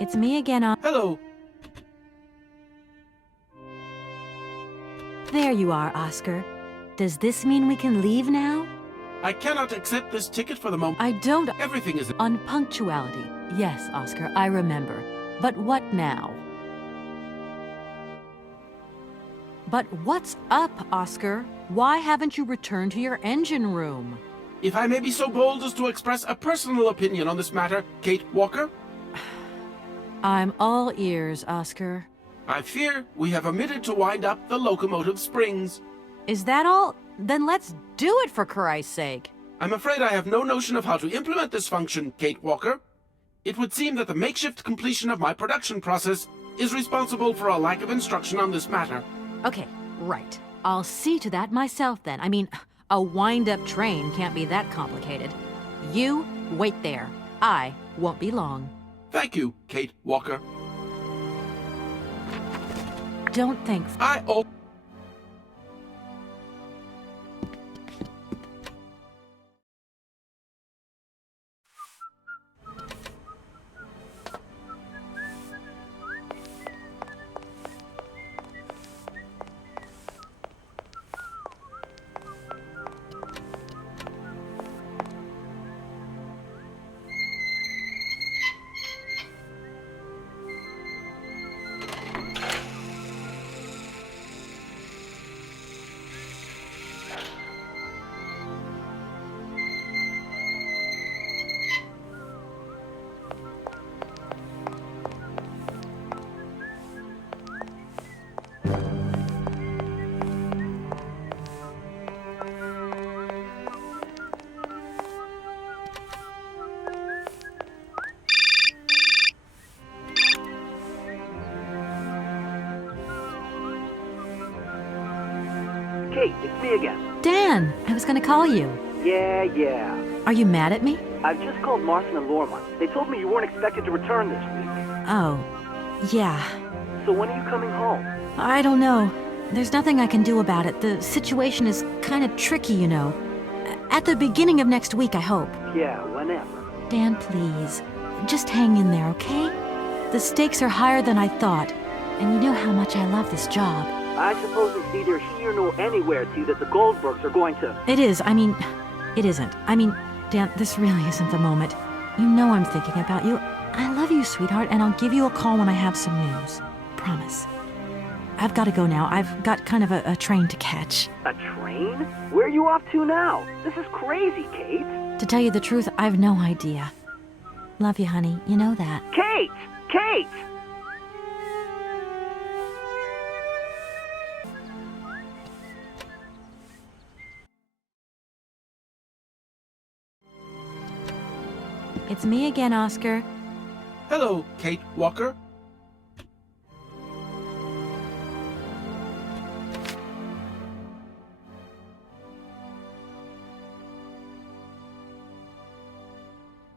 It's me again, Hello. There you are, Oscar. Does this mean we can leave now? I cannot accept this ticket for the moment. I don't... Everything is... Unpunctuality. Yes, Oscar, I remember. But what now? But what's up, Oscar? Why haven't you returned to your engine room? If I may be so bold as to express a personal opinion on this matter, Kate Walker? I'm all ears, Oscar. I fear we have omitted to wind up the locomotive springs. Is that all? Then let's do it, for Christ's sake. I'm afraid I have no notion of how to implement this function, Kate Walker. It would seem that the makeshift completion of my production process is responsible for a lack of instruction on this matter. Okay, right. I'll see to that myself then. I mean, a wind-up train can't be that complicated. You wait there. I won't be long. Thank you, Kate Walker. Don't think... Kate, it's me again. Dan, I was gonna call you. Yeah. Are you mad at me? I've just called Marson and Lormont. They told me you weren't expected to return this week. Oh, yeah. So when are you coming home? I don't know. There's nothing I can do about it. The situation is kind of tricky, you know. At the beginning of next week, I hope. Yeah, whenever. Dan, please. Just hang in there, okay? The stakes are higher than I thought. And you know how much I love this job. I suppose it's neither here nor anywhere to you that the Goldbergs are going to... It is. I mean, it isn't. I mean, Dan, this really isn't the moment. You know I'm thinking about you. I love you, sweetheart, and I'll give you a call when I have some news. Promise. I've got to go now. I've got kind of a train to catch. A train? Where are you off to now? This is crazy, Kate. To tell you the truth, I've no idea. Love you, honey. You know that. Kate! Kate! It's me again, Oscar. Hello, Kate Walker.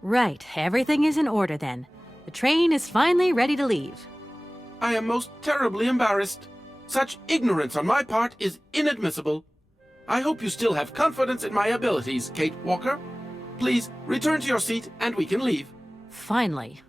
Right, everything is in order then. The train is finally ready to leave. I am most terribly embarrassed. Such ignorance on my part is inadmissible. I hope you still have confidence in my abilities, Kate Walker. Please, return to your seat and we can leave. Finally.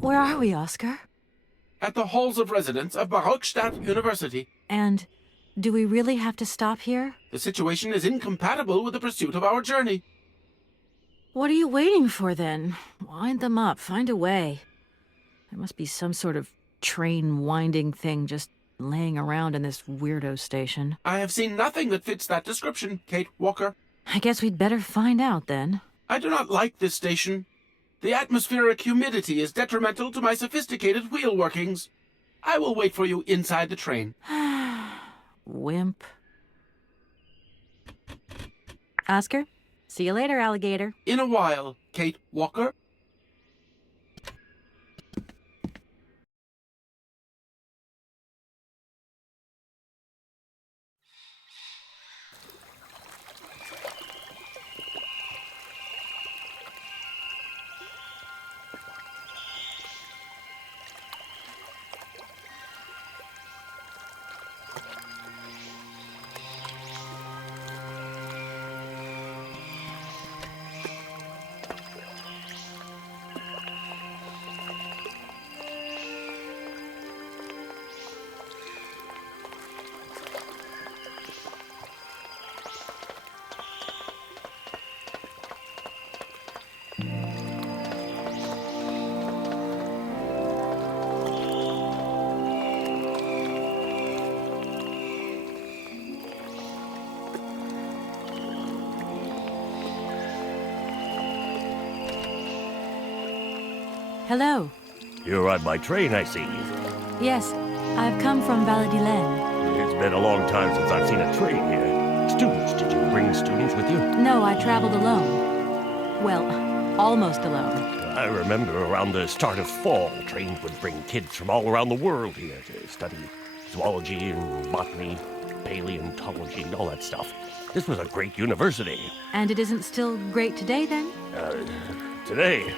Where are we, Oscar? At the halls of residence of Barockstadt University. And do we really have to stop here? The situation is incompatible with the pursuit of our journey. What are you waiting for, then? Wind them up. Find a way. There must be some sort of train winding thing just laying around in this weirdo station. I have seen nothing that fits that description, Kate Walker. I guess we'd better find out, then. I do not like this station. The atmospheric humidity is detrimental to my sophisticated wheel workings. I will wait for you inside the train. Wimp. Oscar, see you later, alligator. In a while, Kate Walker. Hello. You're on my train, I see. Yes, I've come from Valladolid. It's been a long time since I've seen a train here. Students, did you bring students with you? No, I traveled alone. Well, almost alone. I remember around the start of fall, trains would bring kids from all around the world here to study zoology and botany, paleontology, and all that stuff. This was a great university. And it isn't still great today, then? Today?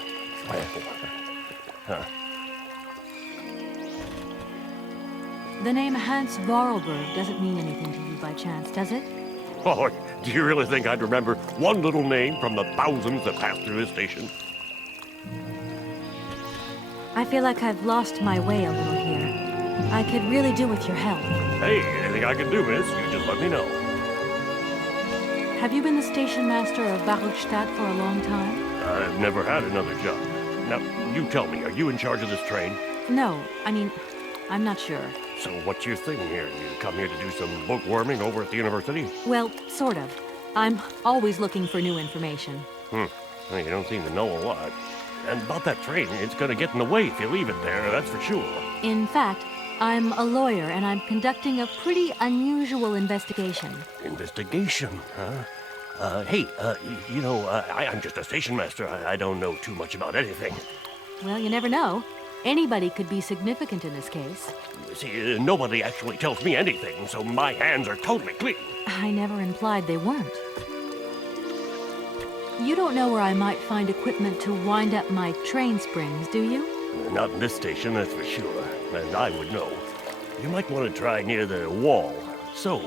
Well, The name Hans Voralberg doesn't mean anything to you by chance, does it? Oh, do you really think I'd remember one little name from the thousands that passed through this station? I feel like I've lost my way a little here. I could really do with your help. Hey, anything I can do, miss, you just let me know. Have you been the station master of Barockstadt for a long time? I've never had another job. Now, you tell me, are you in charge of this train? No, I'm not sure. So what's your thing here? You come here to do some bookworming over at the university? Well, sort of. I'm always looking for new information. Well, you don't seem to know a lot. And about that train, it's gonna get in the way if you leave it there, that's for sure. In fact, I'm a lawyer and I'm conducting a pretty unusual investigation. Investigation, huh? I'm just a station master. I don't know too much about anything. Well, you never know. Anybody could be significant in this case. See, nobody actually tells me anything, so my hands are totally clean. I never implied they weren't. You don't know where I might find equipment to wind up my train springs, do you? Not in this station, that's for sure. And I would know. You might want to try near the wall. So,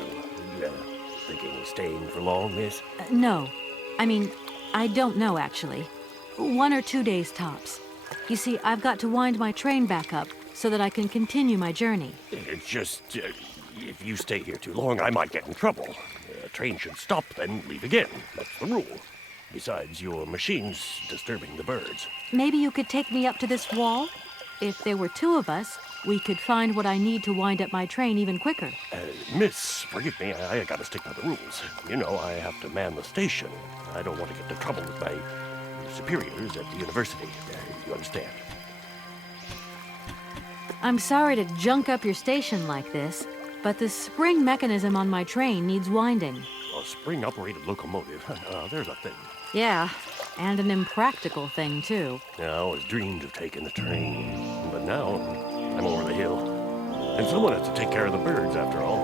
thinking of staying for long, miss? No. I don't know, actually. 1 or 2 days tops. You see, I've got to wind my train back up so that I can continue my journey. It's just, if you stay here too long, I might get in trouble. A train should stop, then leave again. That's the rule. Besides, your machine's disturbing the birds. Maybe you could take me up to this wall? If there were 2 of us, we could find what I need to wind up my train even quicker. Miss, forgive me, I gotta stick by the rules. You know, I have to man the station. I don't want to get into trouble with my superiors at the university. You understand? I'm sorry to junk up your station like this, but the spring mechanism on my train needs winding. A spring-operated locomotive? There's a thing. Yeah, and an impractical thing, too. I always dreamed of taking the train, but now I'm over the hill. And someone has to take care of the birds, after all.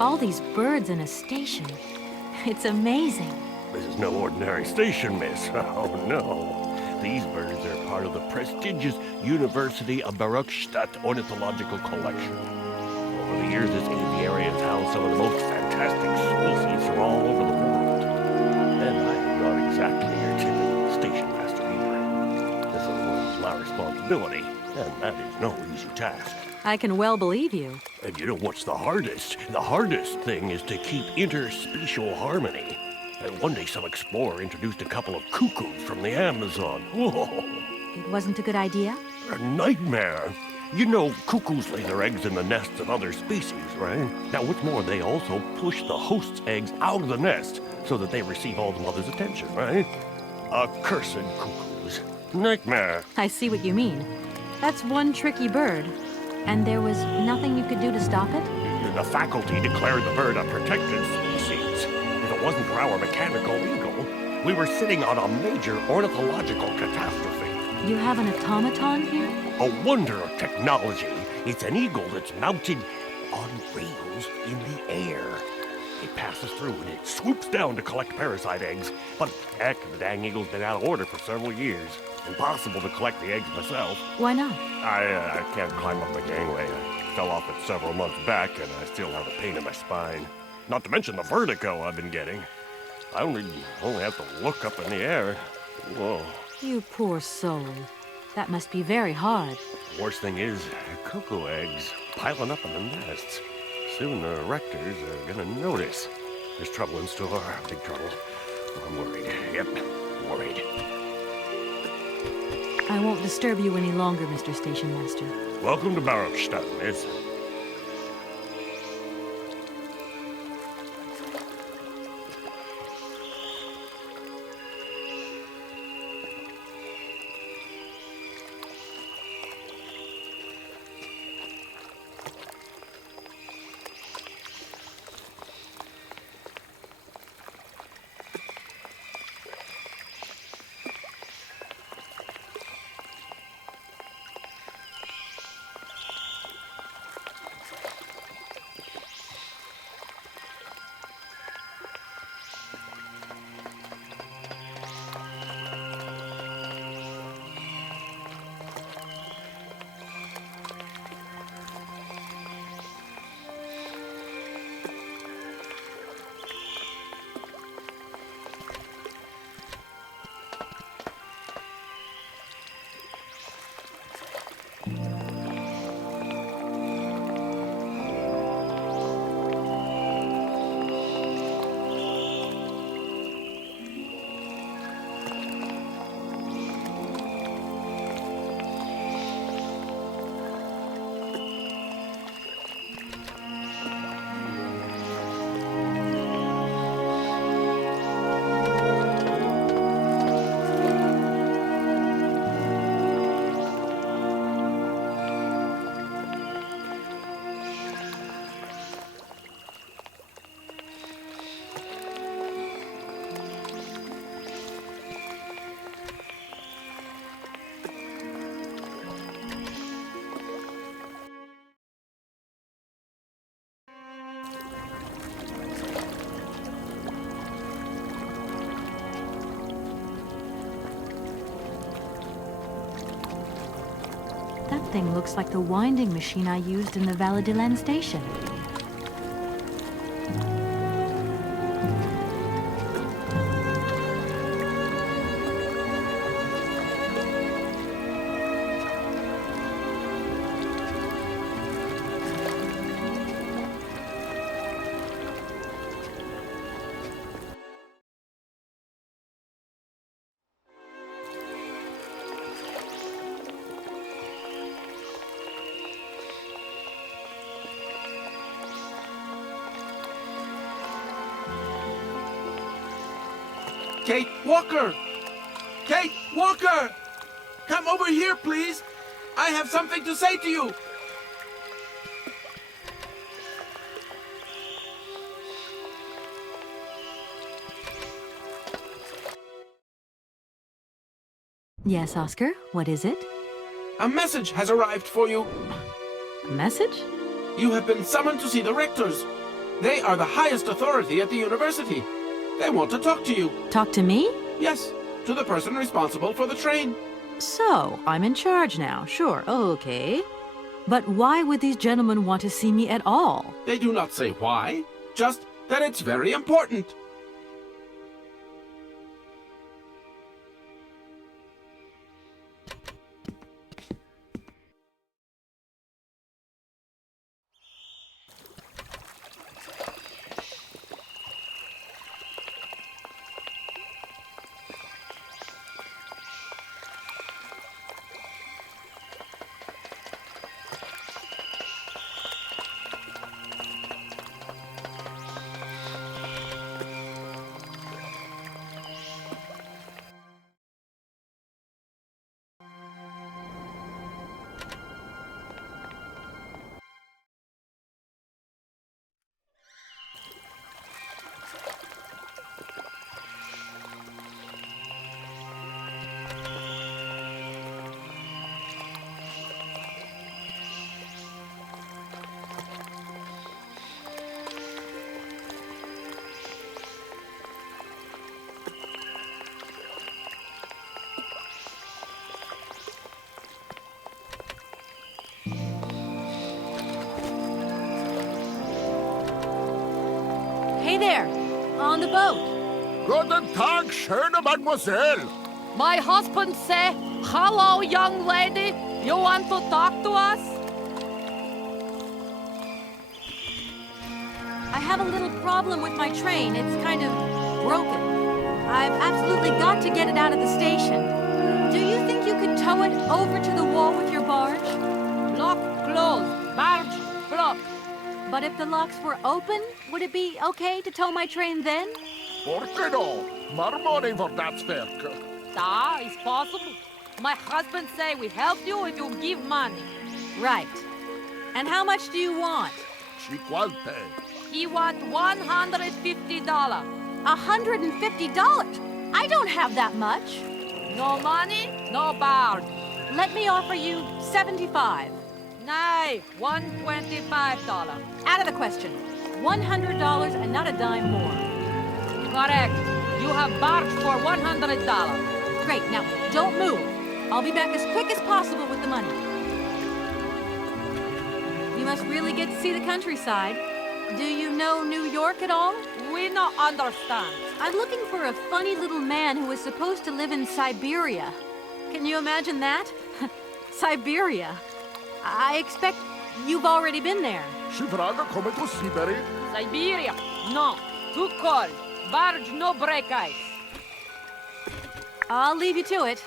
All these birds in a station. It's amazing. This is no ordinary station, miss. Oh, no. These birds are part of the prestigious University of Barockstadt Ornithological Collection. Over the years, this aviary has housed some of the most fantastic species from all over the world. And I'm not exactly your typical station master either. This is responsibility, and that is no easy task. I can well believe you. And you know what's the hardest? The hardest thing is to keep interspecial harmony. And one day some explorer introduced a couple of cuckoos from the Amazon. Whoa! It wasn't a good idea? A nightmare. You know, cuckoos lay their eggs in the nests of other species, right? Now, what's more, they also push the host's eggs out of the nest so that they receive all the mother's attention, right? Accursed cuckoos. Nightmare. I see what you mean. That's one tricky bird. And there was nothing you could do to stop it? The faculty declared the bird a protected species. If it wasn't for our mechanical eagle, we were sitting on a major ornithological catastrophe. You have an automaton here? A wonder of technology. It's an eagle that's mounted on rails in the air. It passes through and it swoops down to collect parasite eggs. But heck, the dang eagle's been out of order for several years. Impossible to collect the eggs myself. Why not? I can't climb up the gangway. I fell off it several months back and I still have a pain in my spine. Not to mention the vertigo I've been getting. I only have to look up in the air. Whoa. You poor soul. That must be very hard. The worst thing is, cuckoo eggs piling up in the nests. Soon the rectors are gonna notice. There's trouble in store, big trouble. I'm worried. Yep, worried. I won't disturb you any longer, Mr. Station Master. Welcome to Barrowstadt, miss. That thing looks like the winding machine I used in the Valadiland station. Kate Walker! Kate Walker! Come over here, please! I have something to say to you! Yes, Oscar, what is it? A message has arrived for you. A message? You have been summoned to see the rectors. They are the highest authority at the university. They want to talk to you. Talk to me? Yes, to the person responsible for the train. So, I'm in charge now, sure, okay. But why would these gentlemen want to see me at all? They do not say why, just that it's very important. there, on the boat. Guten Tag, schöne Mademoiselle. My husband say, hello, young lady. You want to talk to us? I have a little problem with my train. It's kind of broken. I've absolutely got to get it out of the station. Do you think you could tow it over to the wall with your barge? Lock closed. Barge blocked. But if the locks were open, would it be okay to tow my train then? Por qué no? More money for that work. It's possible. My husband say we help you if you give money. Right. And how much do you want? Cinquante. He want $150. $150? I don't have that much. No money, no barge. Let me offer you 75. Nay, $125. Out of the question. $100 and not a dime more. Correct. You have barge for $100. Great. Now, don't move. I'll be back as quick as possible with the money. You must really get to see the countryside. Do you know New York at all? We not understand. I'm looking for a funny little man who was supposed to live in Siberia. Can you imagine that? Siberia. I expect you've already been there. Ci vraga come to Siberia? Siberia? No. Too cold. Barge no break ice. I'll leave you to it.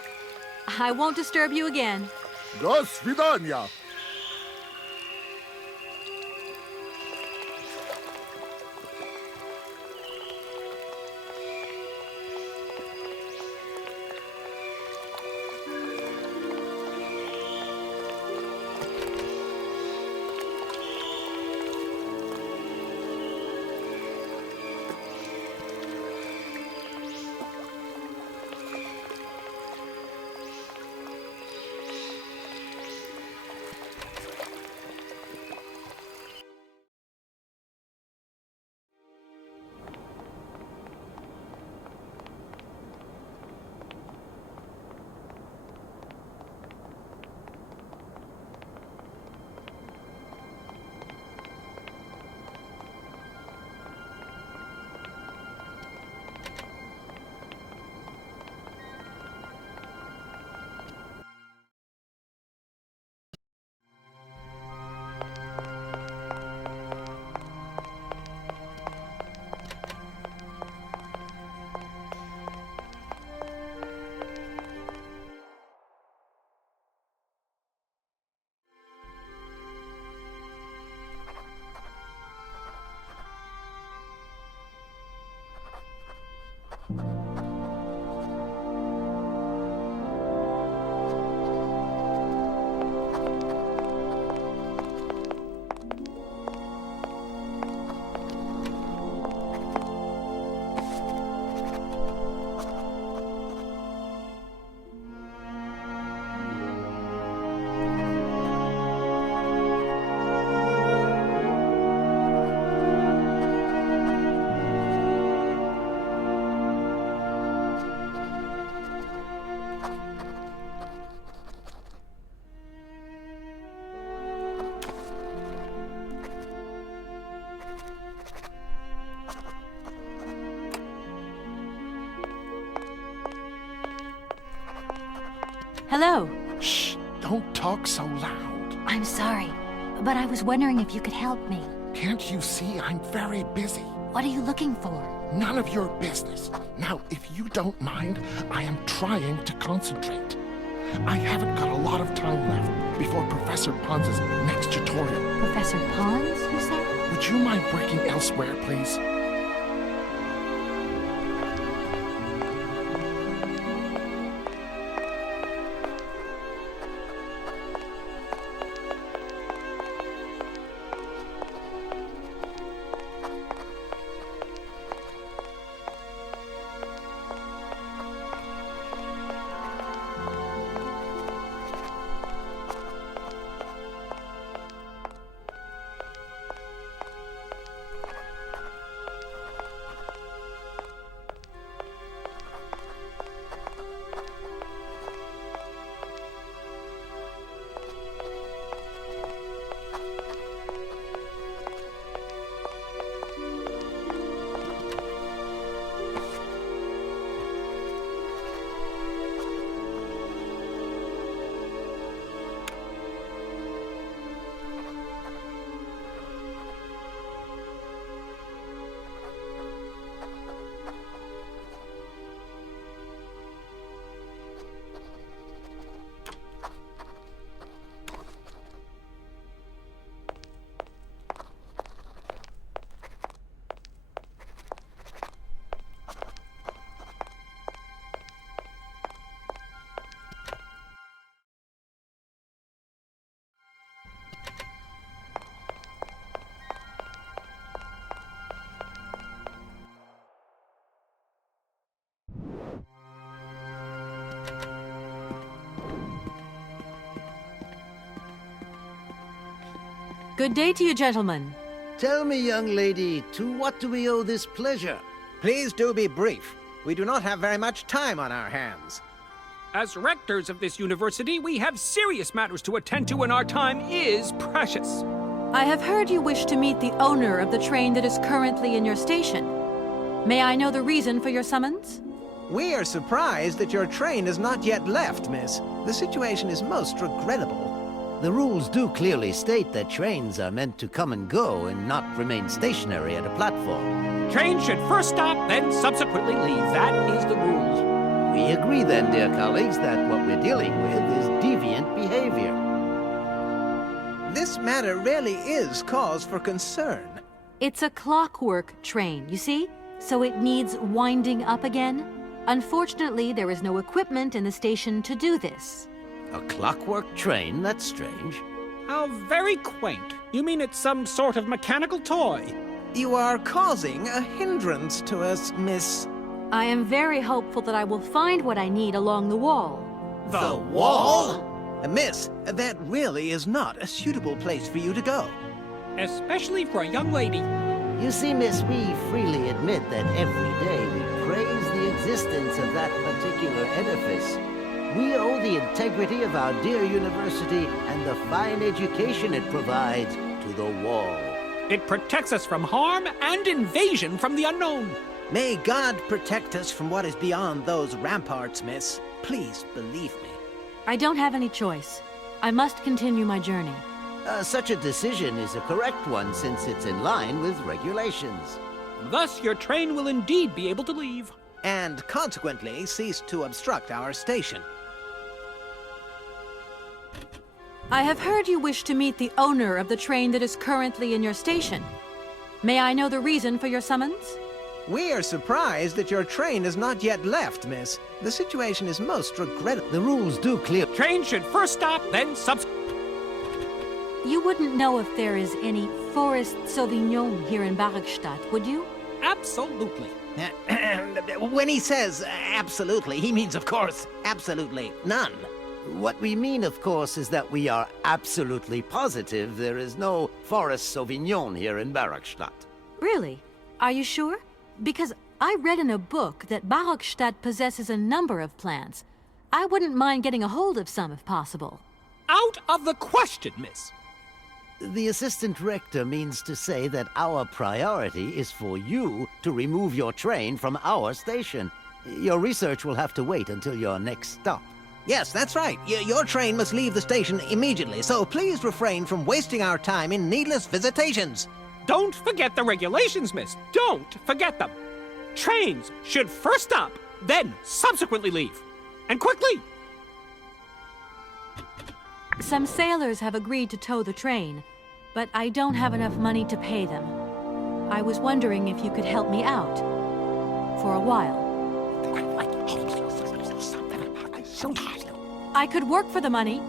I won't disturb you again. До свидания. Hello. Shh, don't talk so loud. I'm sorry, but I was wondering if you could help me. Can't you see I'm very busy? What are you looking for? None of your business. Now, if you don't mind, I am trying to concentrate. I haven't got a lot of time left before Professor Pons' next tutorial. Professor Pons, you say? Would you mind working elsewhere, please? Good day to you, gentlemen. Tell me, young lady, to what do we owe this pleasure? Please do be brief. We do not have very much time on our hands. As rectors of this university, we have serious matters to attend to, and our time is precious. I have heard you wish to meet the owner of the train that is currently in your station. May I know the reason for your summons? We are surprised that your train has not yet left, miss. The situation is most regrettable. The rules do clearly state that trains are meant to come and go and not remain stationary at a platform. Trains should first stop, then subsequently leave. That is the rule. We agree then, dear colleagues, that what we're dealing with is deviant behavior. This matter really is cause for concern. It's a clockwork train, you see? So it needs winding up again. Unfortunately, there is no equipment in the station to do this. A clockwork train? That's strange. How very quaint. You mean it's some sort of mechanical toy? You are causing a hindrance to us, miss. I am very hopeful that I will find what I need along the wall. The wall? Miss, that really is not a suitable place for you to go. Especially for a young lady. You see, miss, we freely admit that every day we praise the existence of that particular edifice. We owe the integrity of our dear university and the fine education it provides to the wall. It protects us from harm and invasion from the unknown. May God protect us from what is beyond those ramparts, miss. Please believe me. I don't have any choice. I must continue my journey. Such a decision is a correct one since it's in line with regulations. Thus, your train will indeed be able to leave. And consequently cease to obstruct our station. I have heard you wish to meet the owner of the train that is currently in your station. May I know the reason for your summons? We are surprised that your train has not yet left, miss. The situation is most regrettable. The rules do clear. Train should first stop, then You wouldn't know if there is any Forest Sauvignon here in Barrackstadt, would you? Absolutely. When he says absolutely, he means, of course, absolutely none. What we mean, of course, is that we are absolutely positive there is no Forest Sauvignon here in Barrackstadt. Really? Are you sure? Because I read in a book that Barrackstadt possesses a number of plants. I wouldn't mind getting a hold of some if possible. Out of the question, miss. The assistant rector means to say that our priority is for you to remove your train from our station. Your research will have to wait until your next stop. Yes, that's right. Your train must leave the station immediately, so please refrain from wasting our time in needless visitations. Don't forget the regulations, miss. Don't forget them. Trains should first stop, then subsequently leave. And quickly! Some sailors have agreed to tow the train, but I don't have enough money to pay them. I was wondering if you could help me out. For a while. I could work for the money.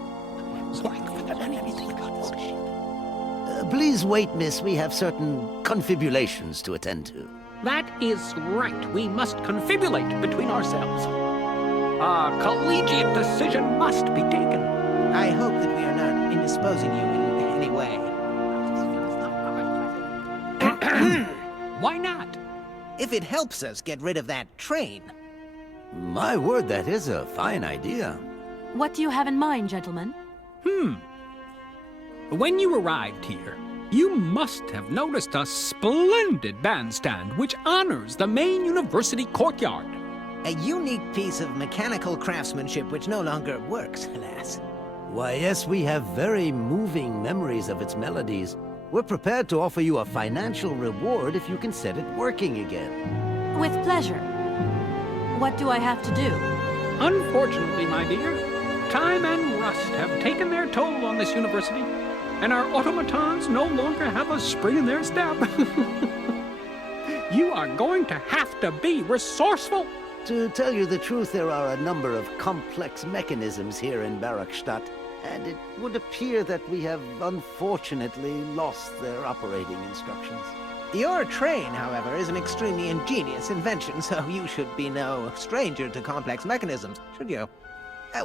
Please wait, miss. We have certain confibulations to attend to. That is right. We must confibulate between ourselves. A collegiate decision must be taken. I hope that we are not indisposing you in any way. Why not? If it helps us get rid of that train. My word, that is a fine idea. What do you have in mind, gentlemen? When you arrived here, you must have noticed a splendid bandstand which honors the main university courtyard. A unique piece of mechanical craftsmanship which no longer works, alas. Why, yes, we have very moving memories of its melodies. We're prepared to offer you a financial reward if you can set it working again. With pleasure. What do I have to do? Unfortunately, my dear, time and rust have taken their toll on this university, and our automatons no longer have a spring in their step. You are going to have to be resourceful. To tell you the truth, there are a number of complex mechanisms here in Barrackstadt, and it would appear that we have unfortunately lost their operating instructions. Your train, however, is an extremely ingenious invention, so you should be no stranger to complex mechanisms, should you?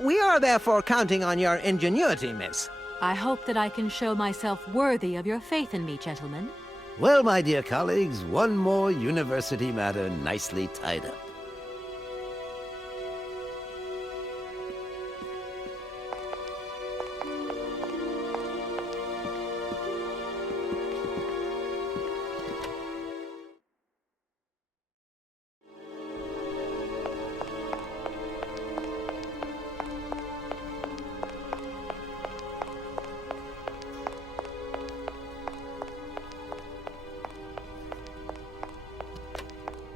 We are therefore counting on your ingenuity, miss. I hope that I can show myself worthy of your faith in me, gentlemen. Well, my dear colleagues, one more university matter nicely tied up.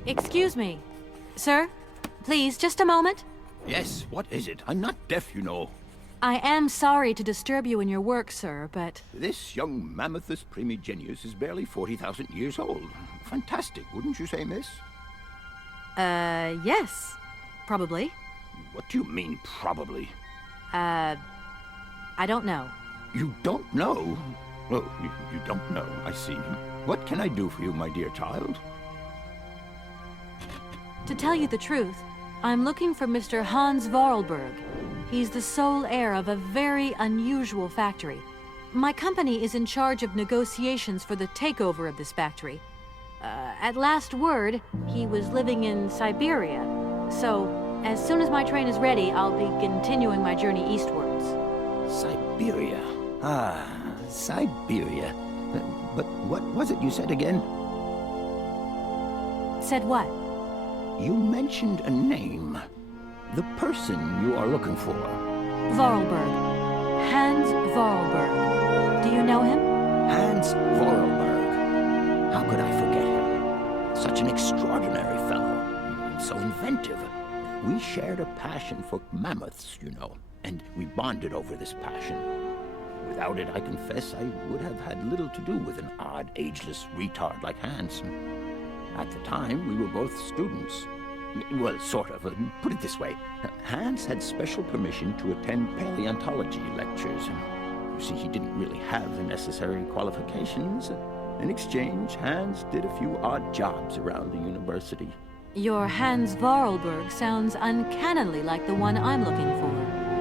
Excuse me. Sir, please, just a moment. Yes, what is it? I'm not deaf, you know. I am sorry to disturb you in your work, sir, but... This young Mammothus primigenius is barely 40,000 years old. Fantastic, wouldn't you say, miss? Yes. Probably. What do you mean, probably? I don't know. You don't know? Oh, you don't know, I see. What can I do for you, my dear child? To tell you the truth, I'm looking for Mr. Hans Voralberg. He's the sole heir of a very unusual factory. My company is in charge of negotiations for the takeover of this factory. At last word, he was living in Siberia. So, as soon as my train is ready, I'll be continuing my journey eastwards. Siberia. Ah, Siberia. But what was it you said again? Said what? You mentioned a name. The person you are looking for. Voralberg. Hans Voralberg. Do you know him? Hans Voralberg. How could I forget him? Such an extraordinary fellow. So inventive. We shared a passion for mammoths, you know, and we bonded over this passion. Without it, I confess, I would have had little to do with an odd, ageless retard like Hans. At the time, we were both students. Well, sort of. Put it this way. Hans had special permission to attend paleontology lectures. You see, he didn't really have the necessary qualifications. In exchange, Hans did a few odd jobs around the university. Your Hans Voralberg sounds uncannily like the one I'm looking for.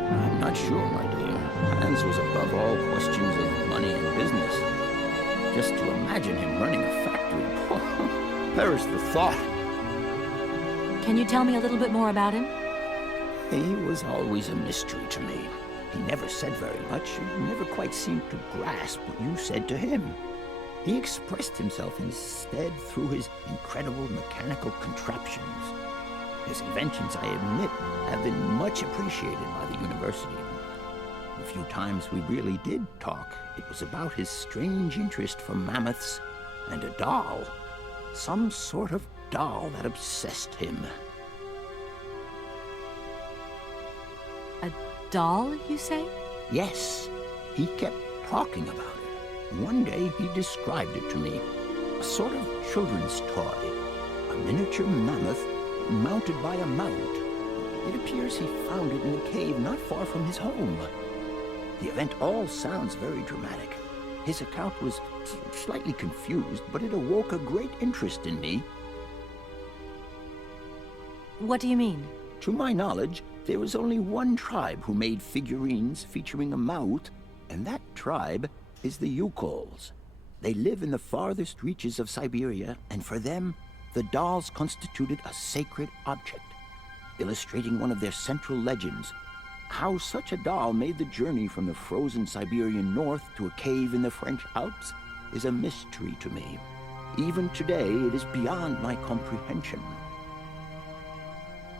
I'm not sure, my dear. Hans was above all questions of money and business. Just to imagine him running a factory, perish the thought. Can you tell me a little bit more about him? He was always a mystery to me. He never said very much. He never quite seemed to grasp what you said to him. He expressed himself instead through his incredible mechanical contraptions. His inventions, I admit, have been much appreciated by the university. The few times we really did talk, it was about his strange interest for mammoths and a doll. Some sort of doll that obsessed him. A doll, you say? Yes. He kept talking about it. One day he described it to me. A sort of children's toy. A miniature mammoth mounted by a mount. It appears he found it in a cave not far from his home. The event all sounds very dramatic. His account was slightly confused, but it awoke a great interest in me. What do you mean? To my knowledge, there was only one tribe who made figurines featuring a mount, and that tribe is the Yukols. They live in the farthest reaches of Siberia, and for them, the dolls constituted a sacred object, illustrating one of their central legends. How such a doll made the journey from the frozen Siberian north to a cave in the French Alps is a mystery to me. Even today, it is beyond my comprehension.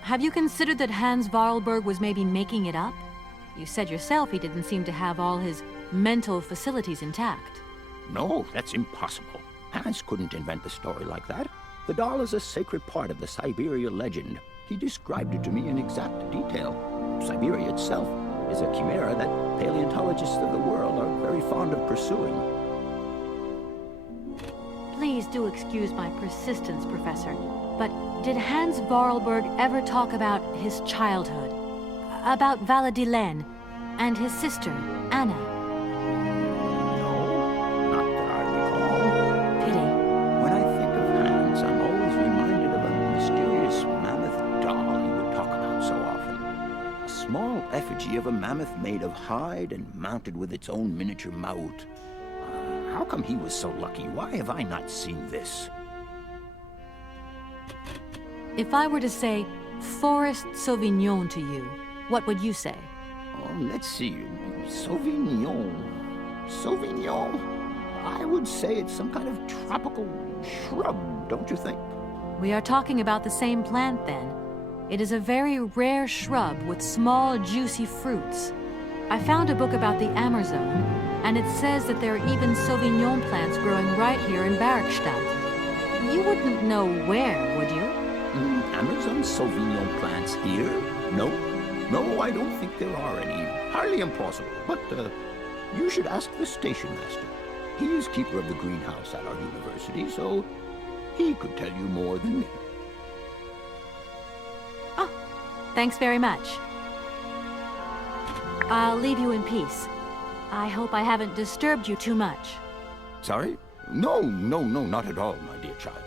Have you considered that Hans Voralberg was maybe making it up? You said yourself he didn't seem to have all his mental facilities intact. No, that's impossible. Hans couldn't invent a story like that. The doll is a sacred part of the Siberia legend. He described it to me in exact detail. Siberia itself is a chimera that paleontologists of the world are very fond of pursuing. Please do excuse my persistence, Professor, but did Hans Voralberg ever talk about his childhood? About Valadilene and his sister, Anna? No, not that I recall. Pity. When I think of Hans, I'm always reminded of a mysterious mammoth doll he would talk about so often. A small effigy of a mammoth made of hide and mounted with its own miniature mouth. How come he was so lucky? Why have I not seen this? If I were to say Forest Sauvignon to you, what would you say? Oh, let's see. Sauvignon. Sauvignon? I would say it's some kind of tropical shrub, don't you think? We are talking about the same plant then. It is a very rare shrub with small, juicy fruits. I found a book about the Amazon, and it says that there are even Sauvignon plants growing right here in Bergstadt. You wouldn't know where, would you? Amazon Sauvignon plants here? No. No, I don't think there are any. Highly impossible. But you should ask the station master. He is keeper of the greenhouse at our university, so he could tell you more than me. Oh, thanks very much. I'll leave you in peace. I hope I haven't disturbed you too much. Sorry? No, not at all, my dear child.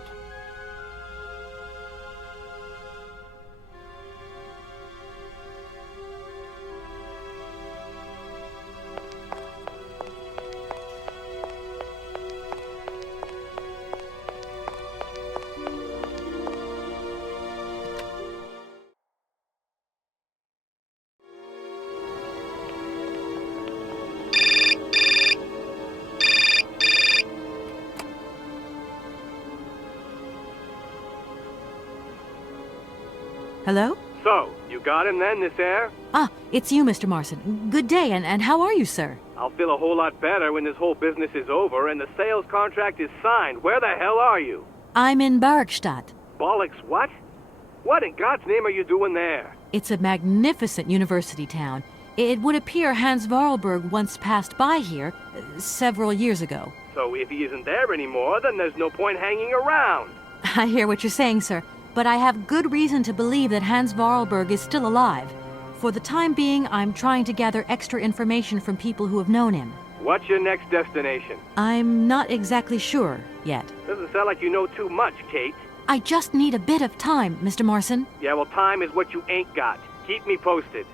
Hello? So, you got him then, this air? Ah, it's you, Mr. Marson. Good day, and how are you, sir? I'll feel a whole lot better when this whole business is over and the sales contract is signed. Where the hell are you? I'm in Bergstadt. Bollocks, what? What in God's name are you doing there? It's a magnificent university town. It would appear Hans Voralberg once passed by here several years ago. So if he isn't there anymore, then there's no point hanging around. I hear what you're saying, sir, but I have good reason to believe that Hans Voralberg is still alive. For the time being, I'm trying to gather extra information from people who have known him. What's your next destination? I'm not exactly sure yet. Doesn't sound like you know too much, Kate. I just need a bit of time, Mr. Marson. Yeah, well, time is what you ain't got. Keep me posted.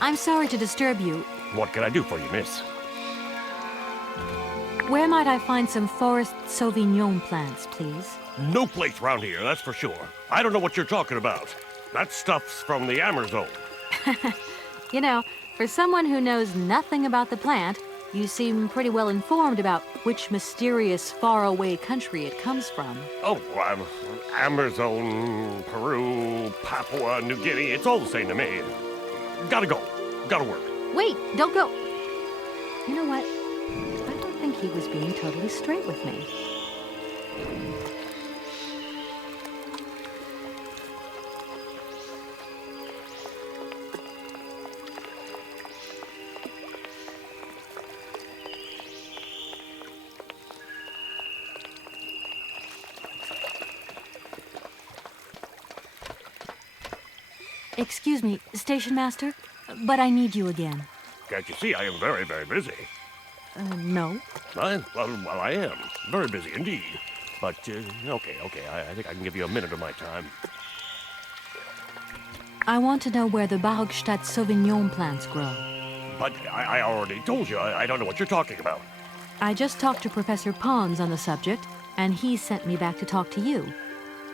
I'm sorry to disturb you. What can I do for you, miss? Where might I find some Forest Sauvignon plants, please? No place round here, that's for sure. I don't know what you're talking about. That stuff's from the Amazon. You know, for someone who knows nothing about the plant, you seem pretty well informed about which mysterious faraway country it comes from. Oh, Amazon, Peru, Papua New Guinea, it's all the same to me. Gotta go. Gotta work. Wait, don't go. You know what? I don't think he was being totally straight with me. Excuse me, Station Master, but I need you again. Can't you see I am very, very busy? No. Well, I am. Very busy indeed. But, okay, I think I can give you a minute of my time. I want to know where the Barogstadt Sauvignon plants grow. But I already told you, I don't know what you're talking about. I just talked to Professor Pons on the subject, and he sent me back to talk to you.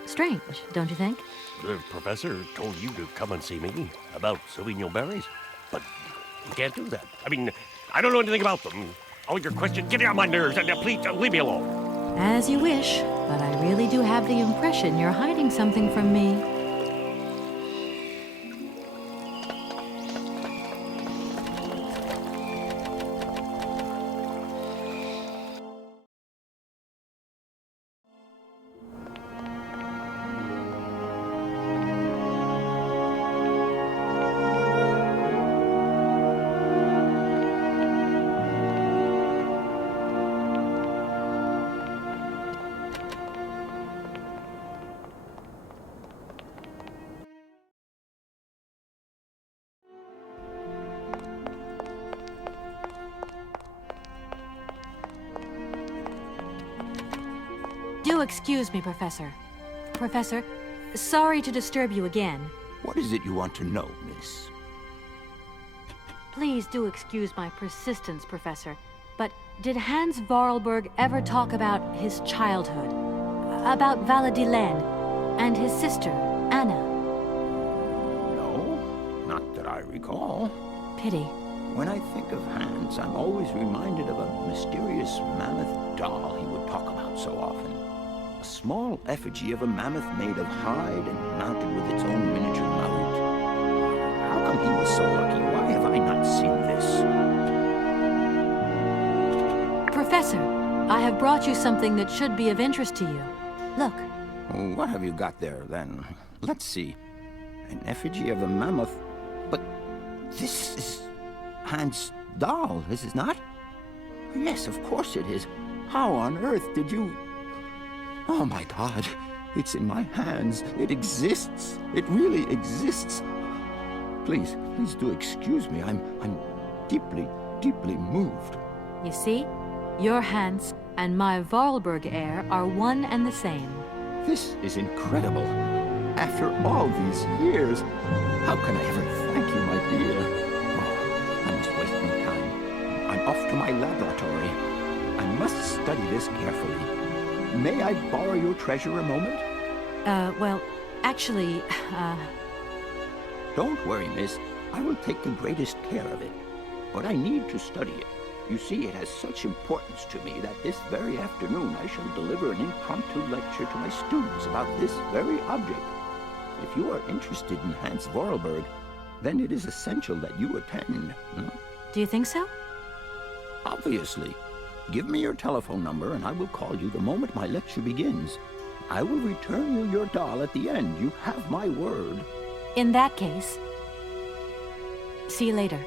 Strange, don't you think? The professor told you to come and see me about Sauvignon berries, but you can't do that. I mean, I don't know anything about them. All your questions get on my nerves, and please leave me alone. As you wish, but I really do have the impression you're hiding something from me. Do excuse me, Professor. Professor, sorry to disturb you again. What is it you want to know, miss? Please do excuse my persistence, Professor. But did Hans Voralberg ever talk about his childhood? About Valadilene and his sister, Anna? No, not that I recall. Pity. When I think of Hans, I'm always reminded of a mysterious mammoth doll he would talk about so often. A small effigy of a mammoth made of hide and mounted with its own miniature mouth. How come he was so lucky? Why have I not seen this? Professor, I have brought you something that should be of interest to you. Look. What have you got there, then? Let's see. An effigy of a mammoth. But this is Hans' doll, is it not? Yes, of course it is. How on earth did you... Oh, my God. It's in my hands. It exists. It really exists. Please do excuse me. I'm deeply, deeply moved. You see? Your Hans and my Voralberg heir are one and the same. This is incredible. After all these years, how can I ever thank you, my dear? Oh, I must waste no time. I'm off to my laboratory. I must study this carefully. May I borrow your treasure a moment? Well, actually, Don't worry, miss. I will take the greatest care of it. But I need to study it. You see, it has such importance to me that this very afternoon I shall deliver an impromptu lecture to my students about this very object. If you are interested in Hans Voralberg, then it is essential that you attend. Do you think so? Obviously. Give me your telephone number and I will call you the moment my lecture begins. I will return you your doll at the end. You have my word. In that case, see you later.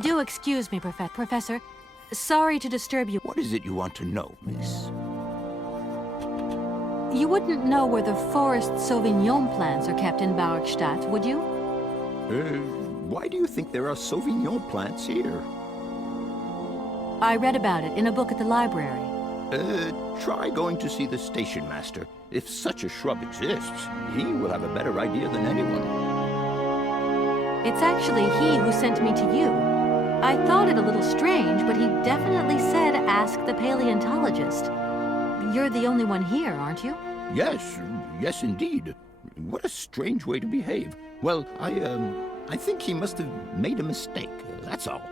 Do excuse me, Professor. Sorry to disturb you. What is it you want to know, miss? You wouldn't know where the forest Sauvignon plants are kept in Barogstadt, would you? Why do you think there are Sauvignon plants here? I read about it in a book at the library. Try going to see the station master. If such a shrub exists, he will have a better idea than anyone. It's actually he who sent me to you. I thought it a little strange, but he definitely said ask the paleontologist. You're the only one here, aren't you? Yes, yes indeed. What a strange way to behave. Well, I think he must have made a mistake, that's all.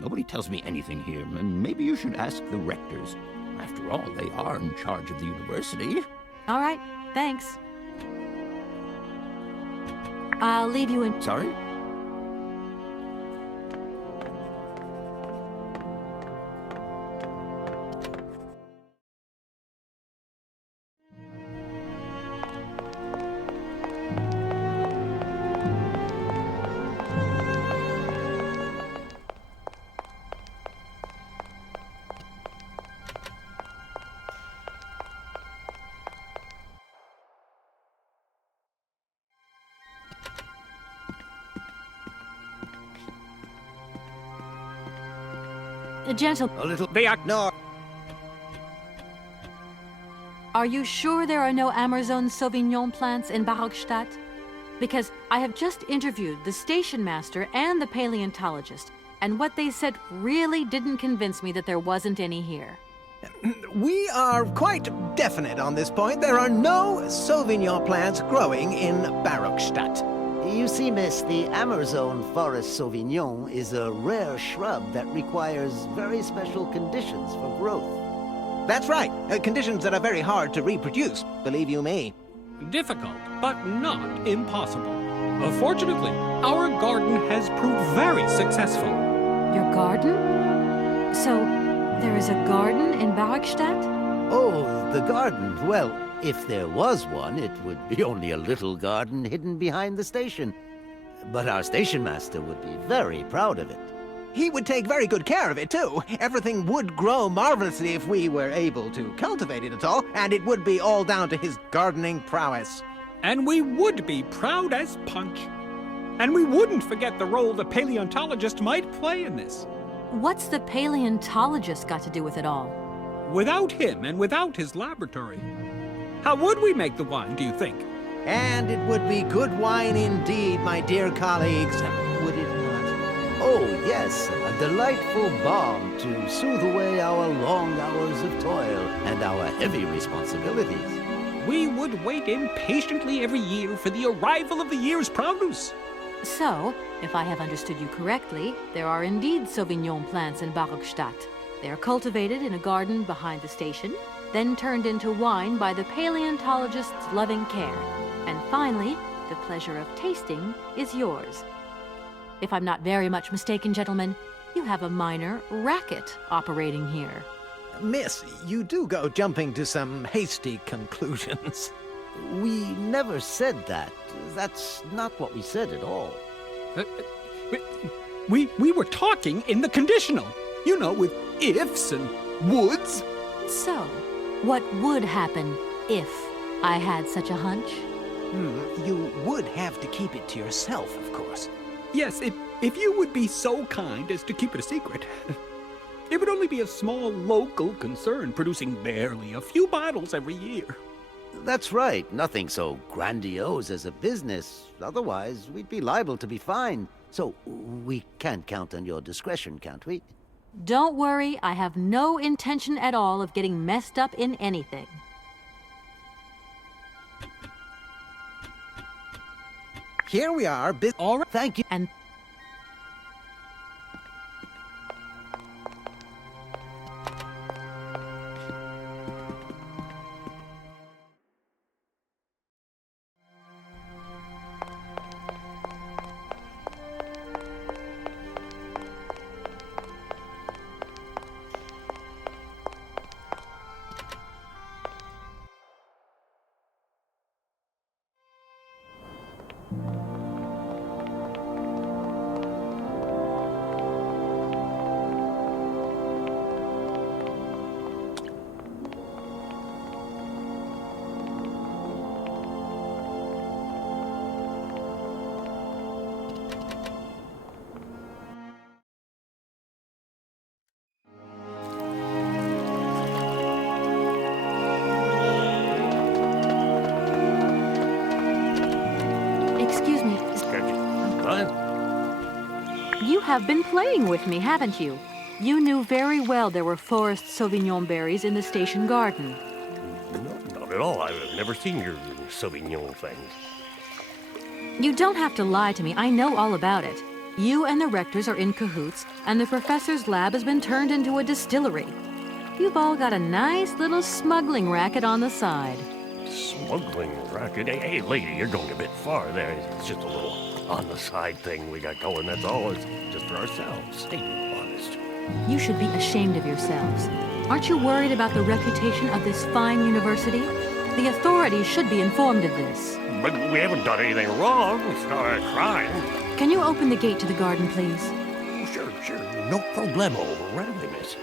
Nobody tells me anything here, and maybe you should ask the rectors. After all, they are in charge of the university. All right, thanks. I'll leave you in... Sorry? Gentle... A little... No. Are you sure there are no Amazon Sauvignon plants in Barockstadt? Because I have just interviewed the station master and the paleontologist, and what they said really didn't convince me that there wasn't any here. We are quite definite on this point. There are no Sauvignon plants growing in Barockstadt. You see, miss, the Amazon Forest Sauvignon is a rare shrub that requires very special conditions for growth. That's right. Conditions that are very hard to reproduce, believe you me. Difficult, but not impossible. Fortunately, our garden has proved very successful. Your garden? So, there is a garden in Barockstadt? Oh, the garden. Well, if there was one, it would be only a little garden hidden behind the station. But our station master would be very proud of it. He would take very good care of it, too. Everything would grow marvelously if we were able to cultivate it at all, and it would be all down to his gardening prowess. And we would be proud as punch. And we wouldn't forget the role the paleontologist might play in this. What's the paleontologist got to do with it all? Without him and without his laboratory, how would we make the wine, do you think? And it would be good wine indeed, my dear colleagues, would it not? Oh, yes, a delightful balm to soothe away our long hours of toil and our heavy responsibilities. We would wait impatiently every year for the arrival of the year's produce. So, if I have understood you correctly, there are indeed Sauvignon plants in Barockstadt. They are cultivated in a garden behind the station, then turned into wine by the paleontologist's loving care. And finally, the pleasure of tasting is yours. If I'm not very much mistaken, gentlemen, you have a minor racket operating here. Miss, you do go jumping to some hasty conclusions. We never said that. That's not what we said at all. We were talking in the conditional. You know, with ifs and woulds. So, what would happen if I had such a hunch? You would have to keep it to yourself, of course. Yes, if you would be so kind as to keep it a secret. It would only be a small local concern, producing barely a few bottles every year. That's right. Nothing so grandiose as a business. Otherwise, we'd be liable to be fined. So, we can't count on your discretion, can't we? Don't worry, I have no intention at all of getting messed up in anything. Here we are, all right, thank you. And You have been playing with me, haven't you? You knew very well there were forest Sauvignon berries in the station garden. No, not at all. I've never seen your Sauvignon things. You don't have to lie to me. I know all about it. You and the rectors are in cahoots, and the professor's lab has been turned into a distillery. You've all got a nice little smuggling racket on the side. Smuggling racket? Hey, lady, you're going a bit far there. It's just a little on-the-side thing we got going, that's all. It's just for ourselves. Stay honest. You should be ashamed of yourselves. Aren't you worried about the reputation of this fine university? The authorities should be informed of this. But we haven't done anything wrong. It's not a crime. Can you open the gate to the garden, please? Sure. No problemo. Right away, miss.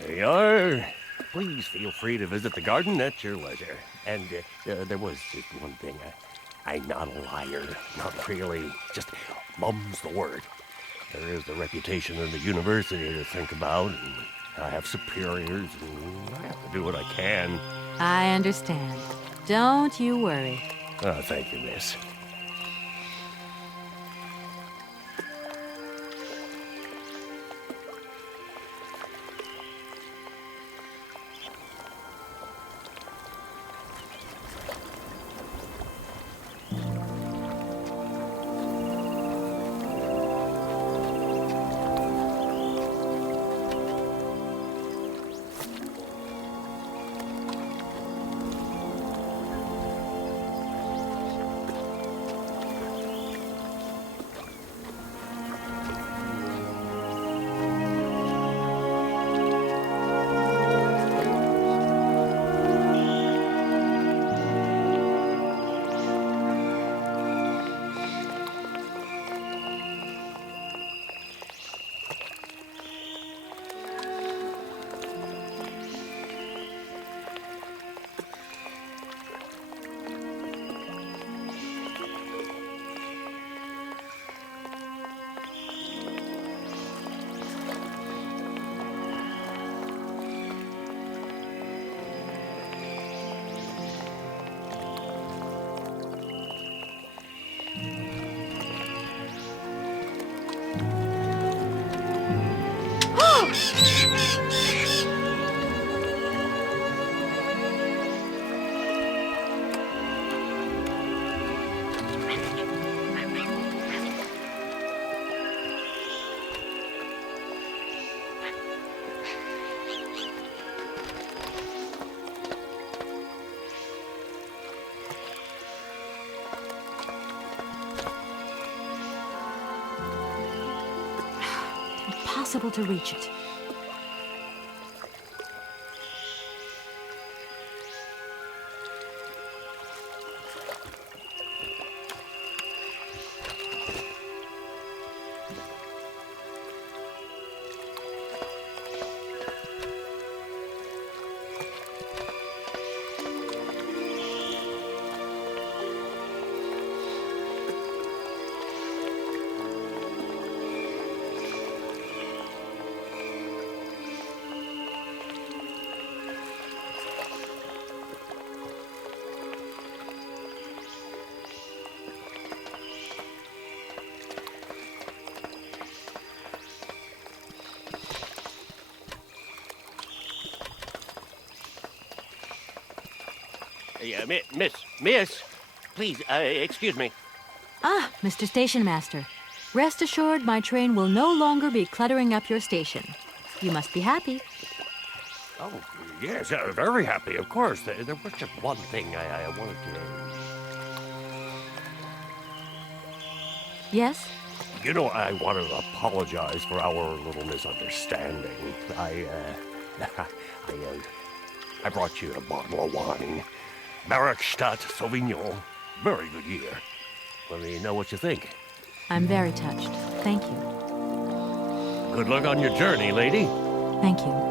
There you are. Please feel free to visit the garden at your leisure. And there was just one thing. I'm not a liar. Not really. Just mum's the word. There is the reputation of the university to think about, and I have superiors, and I have to do what I can. I understand. Don't you worry. Oh, thank you, miss. Impossible to reach it. Miss, please, excuse me. Ah, Mr. Station Master. Rest assured my train will no longer be cluttering up your station. You must be happy. Oh, yes, very happy, of course. There was just one thing I wanted to... Yes? You know, I want to apologize for our little misunderstanding. I brought you a bottle of wine. Markstadt Sauvignon. Very good year. Let me know what you think. I'm very touched. Thank you. Good luck on your journey, lady. Thank you.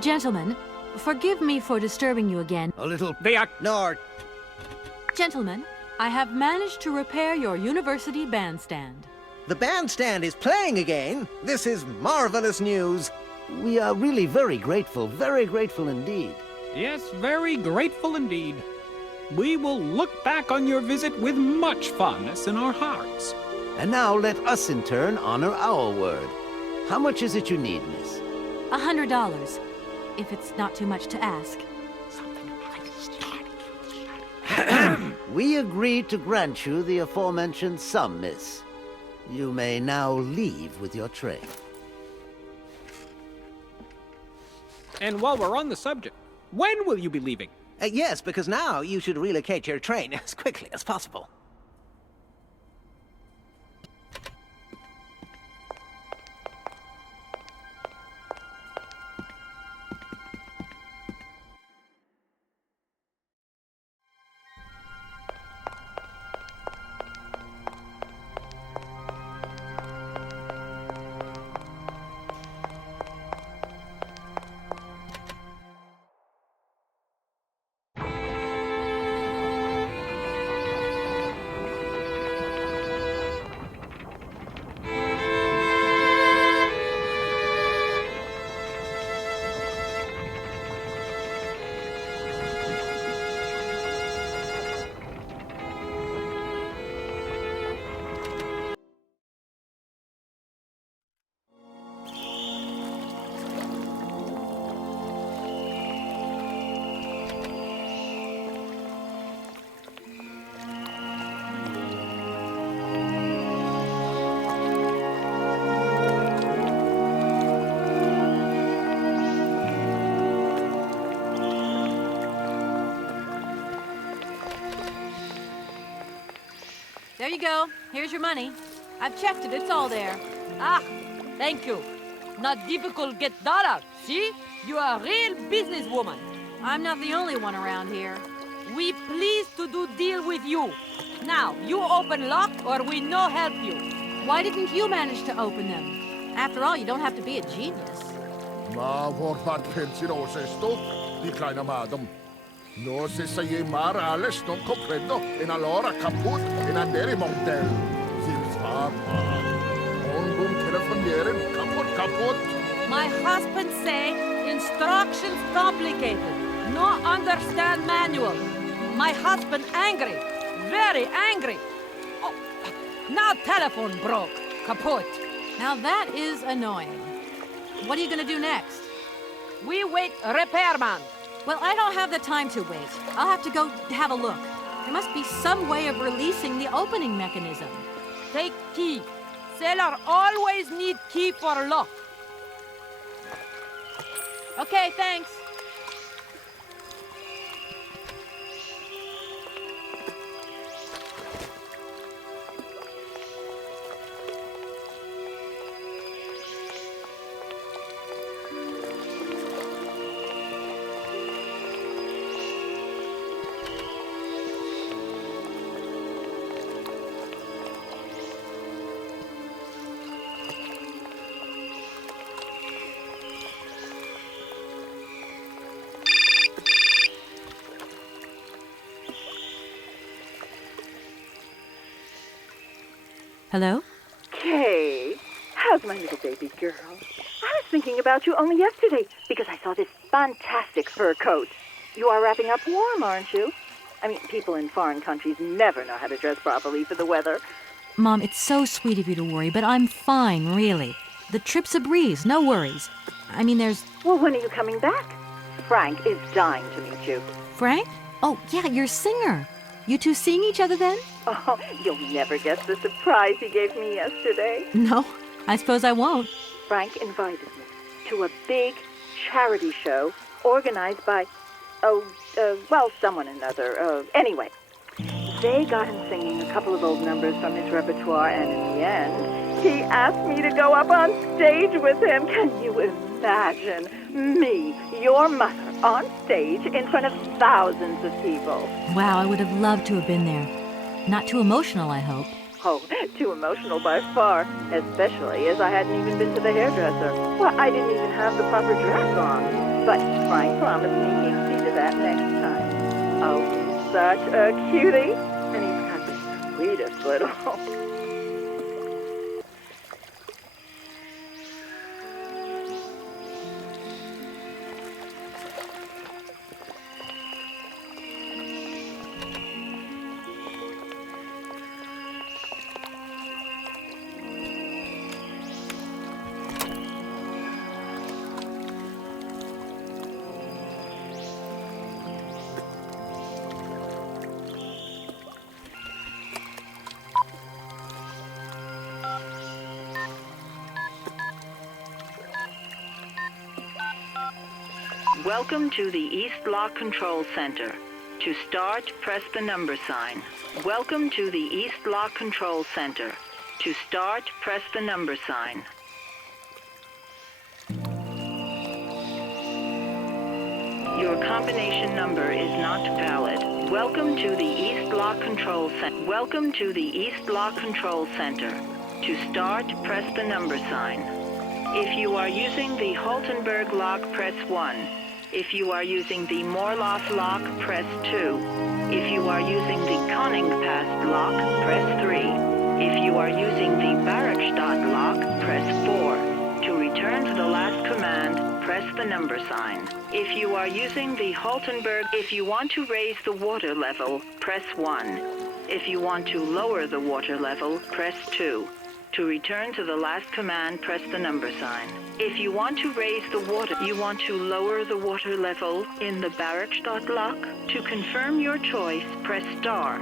Gentlemen, forgive me for disturbing you again. A little... Be ignored. Gentlemen, I have managed to repair your university bandstand. The bandstand is playing again. This is marvelous news. We are really very grateful indeed. Yes, very grateful indeed. We will look back on your visit with much fondness in our hearts. And now let us in turn honor our word. How much is it you need, miss? $100, if it's not too much to ask. We agree to grant you the aforementioned sum, miss. You may now leave with your tray. And while we're on the subject, when will you be leaving? Yes, because now you should relocate your train as quickly as possible. There you go. Here's your money. I've checked it. It's all there. Ah, thank you. Not difficult get dollar. See? You are a real businesswoman. I'm not the only one around here. We pleased to do deal with you. Now, you open lock or we no help you. Why didn't you manage to open them? After all, you don't have to be a genius. Vad pensirose esto, di kleine madam. No se sei mar alles non comprendo en allora kaput en andere montel. Sils papa. On boom telefonieren kaput. My husband say instructions complicated. No understand manual. My husband angry. Very angry. Oh, now telephone broke. Kaput. Now that is annoying. What are you gonna do next? We wait repairman. Well, I don't have the time to wait. I'll have to go have a look. There must be some way of releasing the opening mechanism. Take key. Sailor always need key for lock. Okay, thanks. Hello? Kay, how's my little baby girl? I was thinking about you only yesterday because I saw this fantastic fur coat. You are wrapping up warm, aren't you? I mean, people in foreign countries never know how to dress properly for the weather. Mom, it's so sweet of you to worry, but I'm fine, really. The trip's a breeze, no worries. I mean, there's... Well, when are you coming back? Frank is dying to meet you. Frank? Oh, yeah, your singer. You two seeing each other then? Oh, you'll never guess the surprise he gave me yesterday. No, I suppose I won't. Frank invited me to a big charity show organized by, someone or another. Anyway, they got him singing a couple of old numbers from his repertoire, and in the end, he asked me to go up on stage with him. Can you imagine me, your mother, on stage in front of thousands of people? Wow, I would have loved to have been there. Not too emotional, I hope. Oh, too emotional by far, especially as I hadn't even been to the hairdresser. Well, I didn't even have the proper dress on. But Frank promised me he'd see to that next time. Oh, he's such a cutie. And he's got the sweetest little... Welcome to the East Block Control Center. To start, press the number sign. Welcome to the East Block Control Center. To start, press the number sign. Your combination number is not valid. Welcome to the East Block Control Center. Welcome to the East Block Control Center. To start, press the number sign. If you are using the Haltenberg lock, press 1. If you are using the Morloff lock, press 2. If you are using the Koningpass lock, press 3. If you are using the Barakstadt lock, press 4. To return to the last command, press the number sign. If you are using the Haltenberg, if you want to raise the water level, press 1. If you want to lower the water level, press 2. To return to the last command, press the number sign. If you want to raise the water, you want to lower the water level in the Barakstadt lock. To confirm your choice, press star.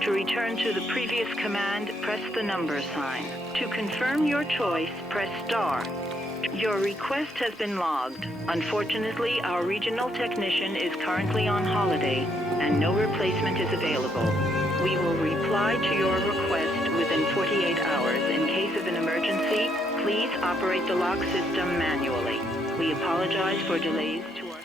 To return to the previous command, press the number sign. To confirm your choice, press star. Your request has been logged. Unfortunately, our regional technician is currently on holiday, and no replacement is available. We will reply to your request within 48 hours. In case of an emergency, please operate the lock system manually. We apologize for delays to our...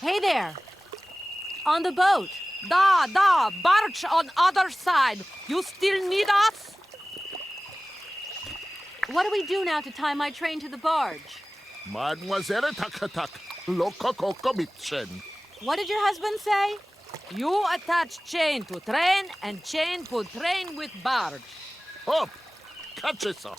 Hey there! On the boat! Da! Barge on other side! You still need us? What do we do now to tie my train to the barge? Mademoiselle Takatak, Lokokokomitchen. What did your husband say? You attach chain to train and chain put train with barge. Hop! Catch it, sir.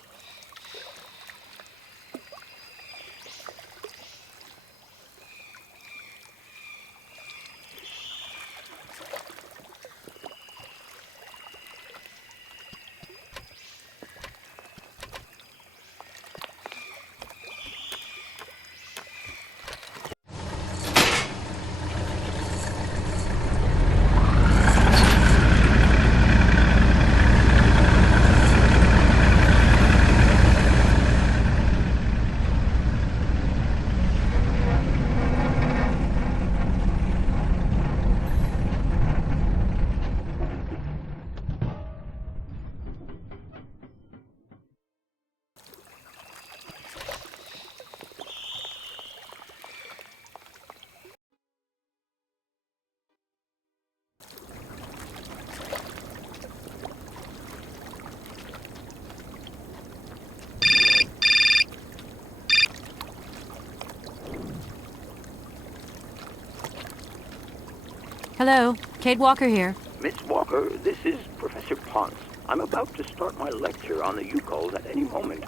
Hello, Kate Walker here. Miss Walker, this is Professor Ponce. I'm about to start my lecture on the Yukols at any moment.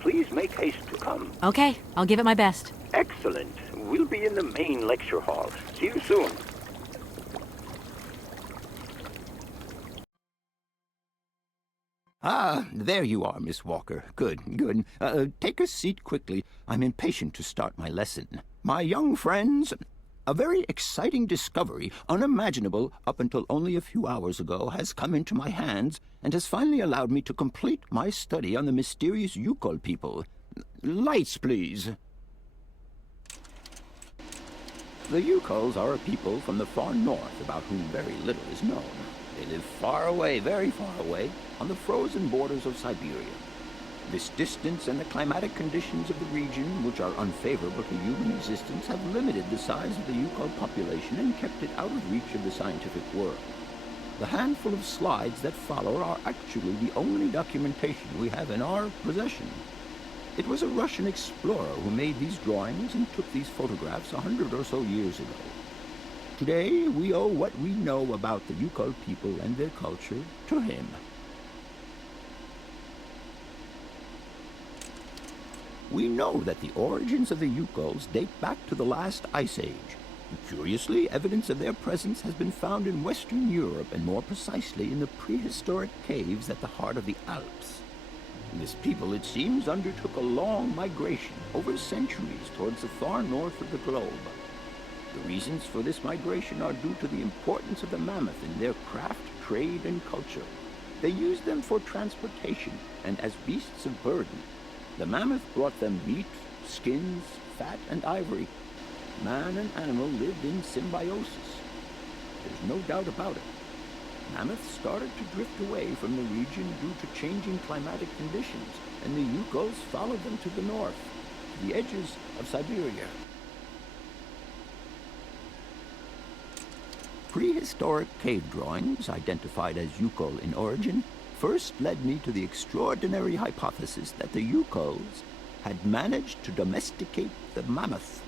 Please make haste to come. Okay, I'll give it my best. Excellent. We'll be in the main lecture hall. See you soon. Ah, there you are, Miss Walker. Good, good. Take a seat quickly. I'm impatient to start my lesson. My young friends, a very exciting discovery, unimaginable up until only a few hours ago, has come into my hands and has finally allowed me to complete my study on the mysterious Yukol people. Lights, please. The Yukols are a people from the far north about whom very little is known. They live far away, very far away, on the frozen borders of Siberia. This distance and the climatic conditions of the region, which are unfavorable to human existence, have limited the size of the Yukol population and kept it out of reach of the scientific world. The handful of slides that follow are actually the only documentation we have in our possession. It was a Russian explorer who made these drawings and took these photographs 100 or so years ago. Today, we owe what we know about the Yukol people and their culture to him. We know that the origins of the Yukols date back to the last ice age. Curiously, evidence of their presence has been found in Western Europe, and more precisely in the prehistoric caves at the heart of the Alps. This people, it seems, undertook a long migration over centuries towards the far north of the globe. The reasons for this migration are due to the importance of the mammoth in their craft, trade, and culture. They used them for transportation and as beasts of burden. The mammoth brought them meat, skins, fat, and ivory. Man and animal lived in symbiosis. There's no doubt about it. Mammoths started to drift away from the region due to changing climatic conditions, and the Yukols followed them to the north, to the edges of Siberia. Prehistoric cave drawings, identified as Yukol in origin, first led me to the extraordinary hypothesis that the Yukols had managed to domesticate the mammoth.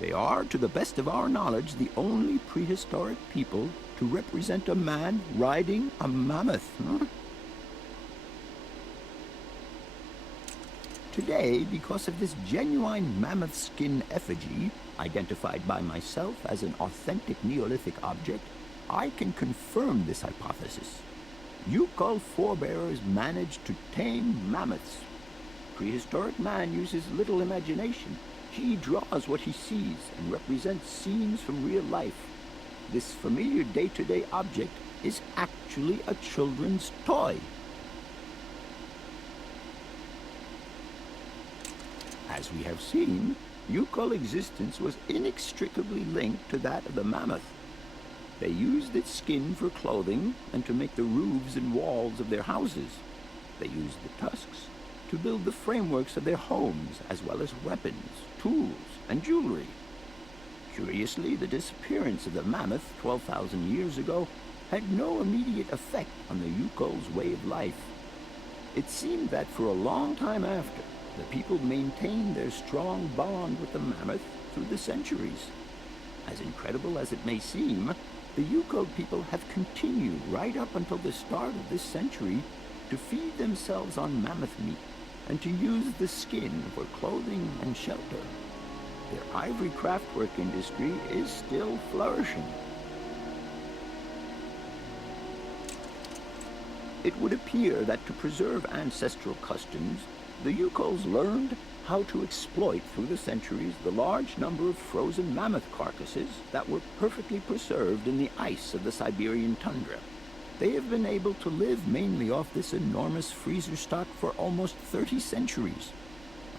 They are, to the best of our knowledge, the only prehistoric people to represent a man riding a mammoth. Today, because of this genuine mammoth skin effigy, identified by myself as an authentic Neolithic object, I can confirm this hypothesis. Yukol forebears managed to tame mammoths. Prehistoric man uses little imagination. He draws what he sees and represents scenes from real life. This familiar day-to-day object is actually a children's toy. As we have seen, Yukol existence was inextricably linked to that of the mammoth. They used its skin for clothing and to make the roofs and walls of their houses. They used the tusks to build the frameworks of their homes, as well as weapons, tools, and jewelry. Curiously, the disappearance of the mammoth 12,000 years ago had no immediate effect on the Yukol's way of life. It seemed that for a long time after, the people maintained their strong bond with the mammoth through the centuries. As incredible as it may seem, the Yukol people have continued right up until the start of this century to feed themselves on mammoth meat and to use the skin for clothing and shelter. Their ivory craftwork industry is still flourishing. It would appear that to preserve ancestral customs, the Yukols learned how to exploit through the centuries the large number of frozen mammoth carcasses that were perfectly preserved in the ice of the Siberian tundra. They have been able to live mainly off this enormous freezer stock for almost 30 centuries.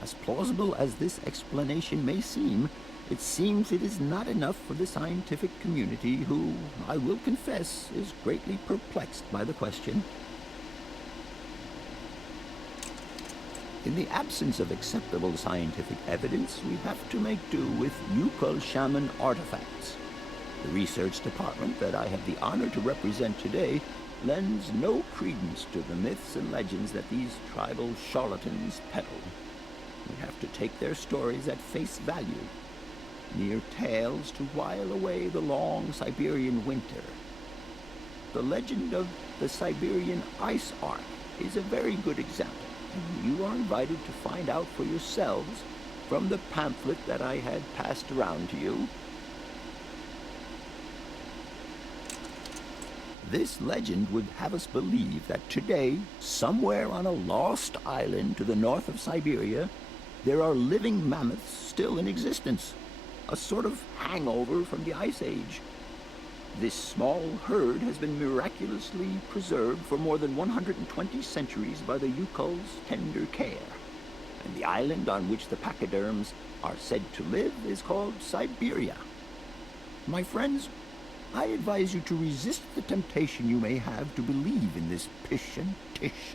As plausible as this explanation may seem, it seems it is not enough for the scientific community who, I will confess, is greatly perplexed by the question. In the absence of acceptable scientific evidence, we have to make do with Yukol shaman artifacts. The research department that I have the honor to represent today lends no credence to the myths and legends that these tribal charlatans peddle. We have to take their stories at face value. mere tales to while away the long Siberian winter. The legend of the Siberian Ice Ark is a very good example, and you are invited to find out for yourselves from the pamphlet that I had passed around to you. This legend would have us believe that today, somewhere on a lost island to the north of Siberia, there are living mammoths still in existence, a sort of hangover from the Ice Age. This small herd has been miraculously preserved for more than 120 centuries by the Yukol's tender care, and the island on which the pachyderms are said to live is called Siberia. My friends, I advise you to resist the temptation you may have to believe in this pish and tish.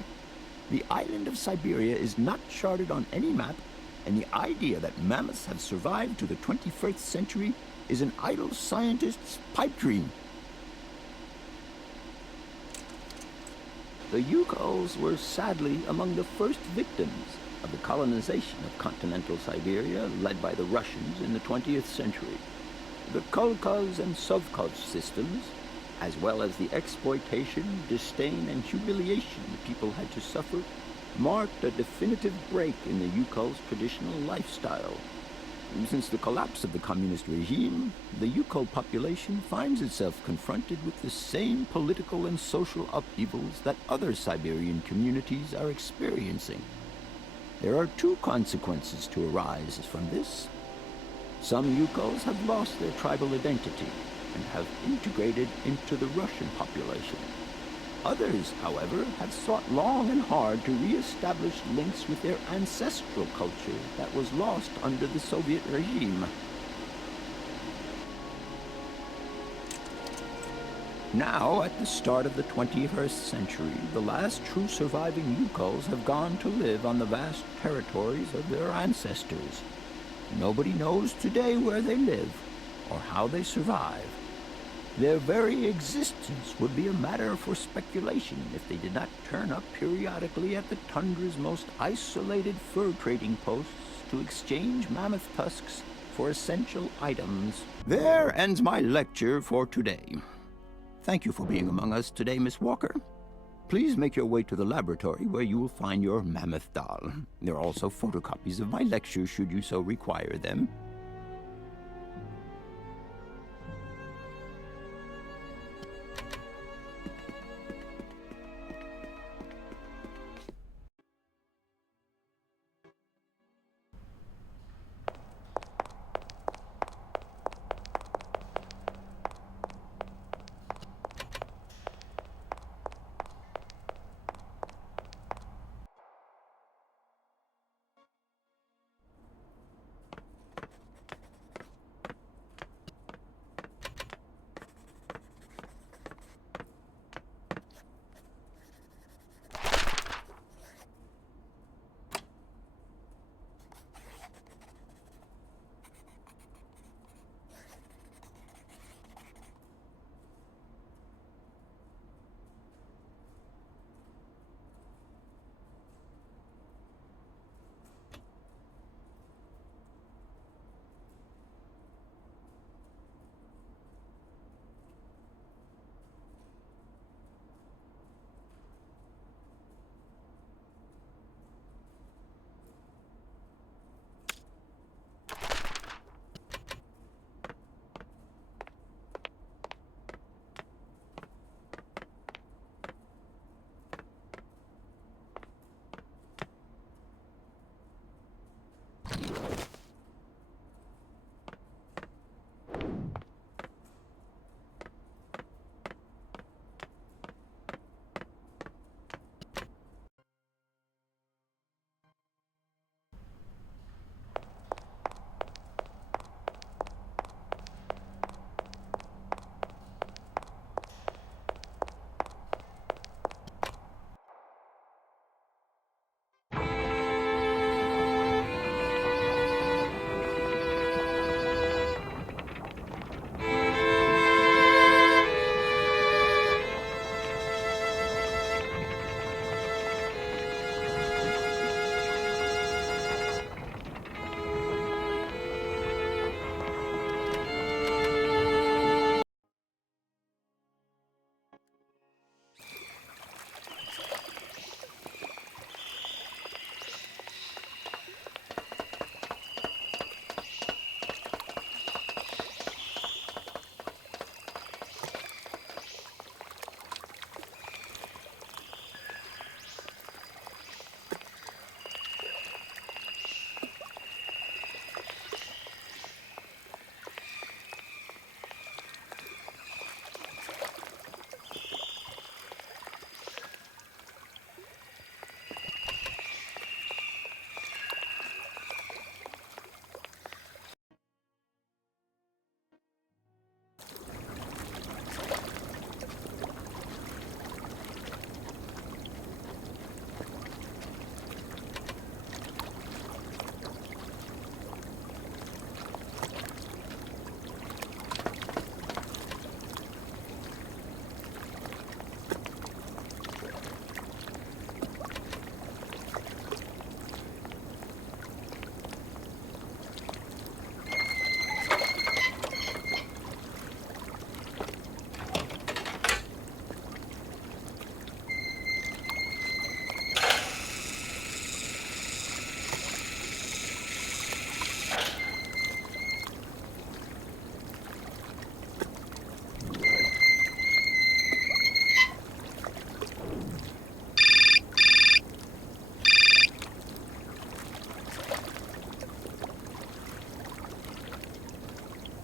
The island of Siberia is not charted on any map, and the idea that mammoths have survived to the 21st century is an idle scientist's pipe dream. The Yukols were sadly among the first victims of the colonization of continental Siberia led by the Russians in the 20th century. The kolkhoz and sovkhoz systems, as well as the exploitation, disdain, and humiliation the people had to suffer, marked a definitive break in the Yukol's traditional lifestyle. Since the collapse of the communist regime, the Yukol population finds itself confronted with the same political and social upheavals that other Siberian communities are experiencing. There are two consequences to arise from this. Some Yukols have lost their tribal identity and have integrated into the Russian population. Others, however, have sought long and hard to re-establish links with their ancestral culture that was lost under the Soviet regime. Now, at the start of the 21st century, the last true surviving Yukols have gone to live on the vast territories of their ancestors. Nobody knows today where they live or how they survive. Their very existence would be a matter for speculation if they did not turn up periodically at the tundra's most isolated fur trading posts to exchange mammoth tusks for essential items. There ends my lecture for today. Thank you for being among us today, Miss Walker. Please make your way to the laboratory where you will find your mammoth doll. There are also photocopies of my lectures should you so require them.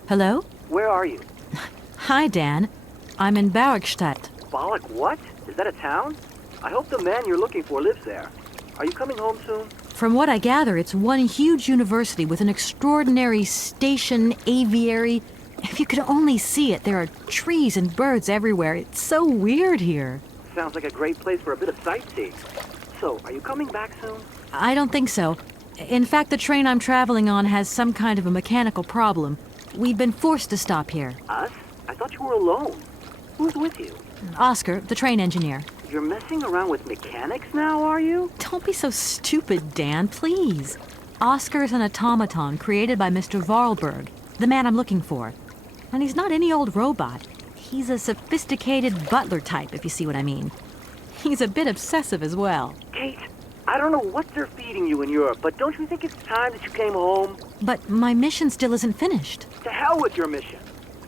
Hello? Where are you? Hi, Dan. I'm in Barrickstadt. Bollock, what? Is that a town? I hope the man you're looking for lives there. Are you coming home soon? From what I gather, it's one huge university with an extraordinary station, aviary. If you could only see it, there are trees and birds everywhere. It's so weird here. Sounds like a great place for a bit of sightseeing. So, are you coming back soon? I don't think so. In fact, the train I'm traveling on has some kind of a mechanical problem. We've been forced to stop here. Us? I thought you were alone. Who's with you? Oscar, the train engineer. You're messing around with mechanics now, are you? Don't be so stupid, Dan, please. Oscar is an automaton created by Mr. Voralberg, the man I'm looking for. And he's not any old robot. He's a sophisticated butler type, if you see what I mean. He's a bit obsessive as well. Kate, I don't know what they're feeding you in Europe, but don't you think it's time that you came home? But my mission still isn't finished. To hell with your mission.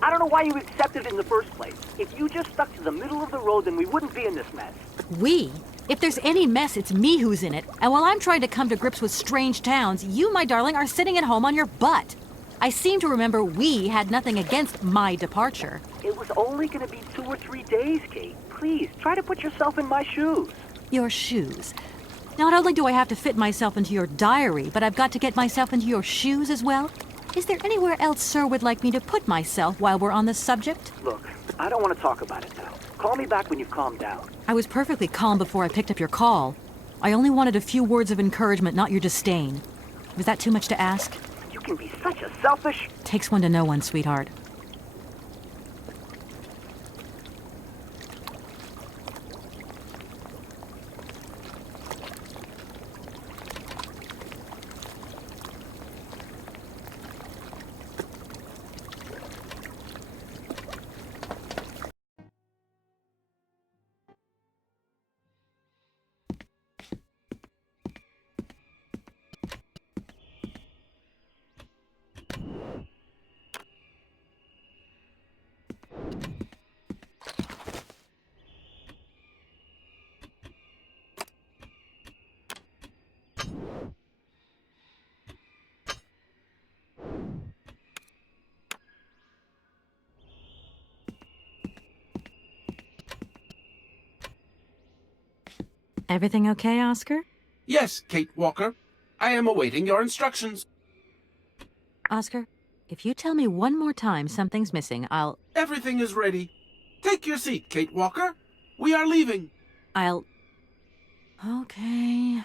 I don't know why you accepted it in the first place. If you just stuck to the middle of the road, then we wouldn't be in this mess. We? If there's any mess, it's me who's in it. And while I'm trying to come to grips with strange towns, you, my darling, are sitting at home on your butt. I seem to remember we had nothing against my departure. It was only going to be 2 or 3 days, Kate. Please, try to put yourself in my shoes. Your shoes. Not only do I have to fit myself into your diary, but I've got to get myself into your shoes as well? Is there anywhere else Sir would like me to put myself while we're on this subject? Look, I don't want to talk about it now. Call me back when you've calmed down. I was perfectly calm before I picked up your call. I only wanted a few words of encouragement, not your disdain. Was that too much to ask? You can be such a selfish... Takes one to know one, sweetheart. Everything okay, Oscar? Yes, Kate Walker. I am awaiting your instructions. Oscar, if you tell me one more time something's missing, I'll... Everything is ready. Take your seat, Kate Walker. We are leaving. I'll... Okay...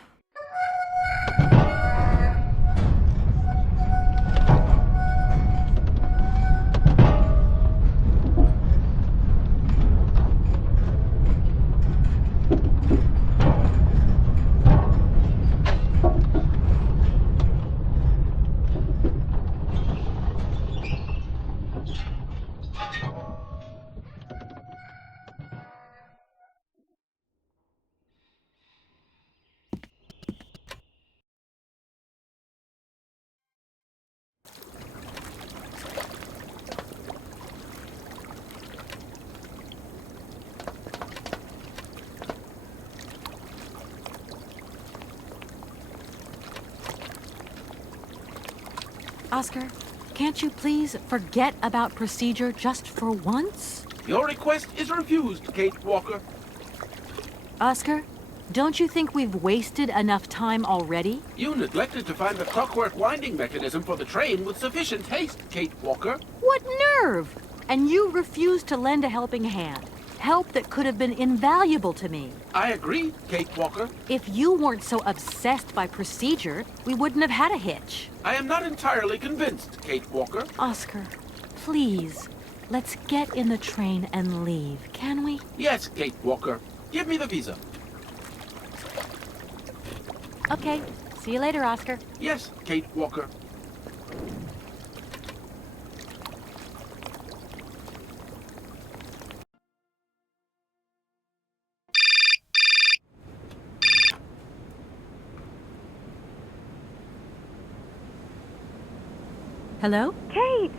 Oscar, can't you please forget about procedure just for once? Your request is refused, Kate Walker. Oscar, don't you think we've wasted enough time already? You neglected to find the clockwork winding mechanism for the train with sufficient haste, Kate Walker. What nerve! And you refused to lend a helping hand. Help that could have been invaluable to me. I agree, Kate Walker. If you weren't so obsessed by procedure, we wouldn't have had a hitch. I am not entirely convinced, Kate Walker. Oscar, please, let's get in the train and leave, can we? Yes, Kate Walker. Give me the visa. Okay. See you later, Oscar. Yes, Kate Walker. Hello? Kate!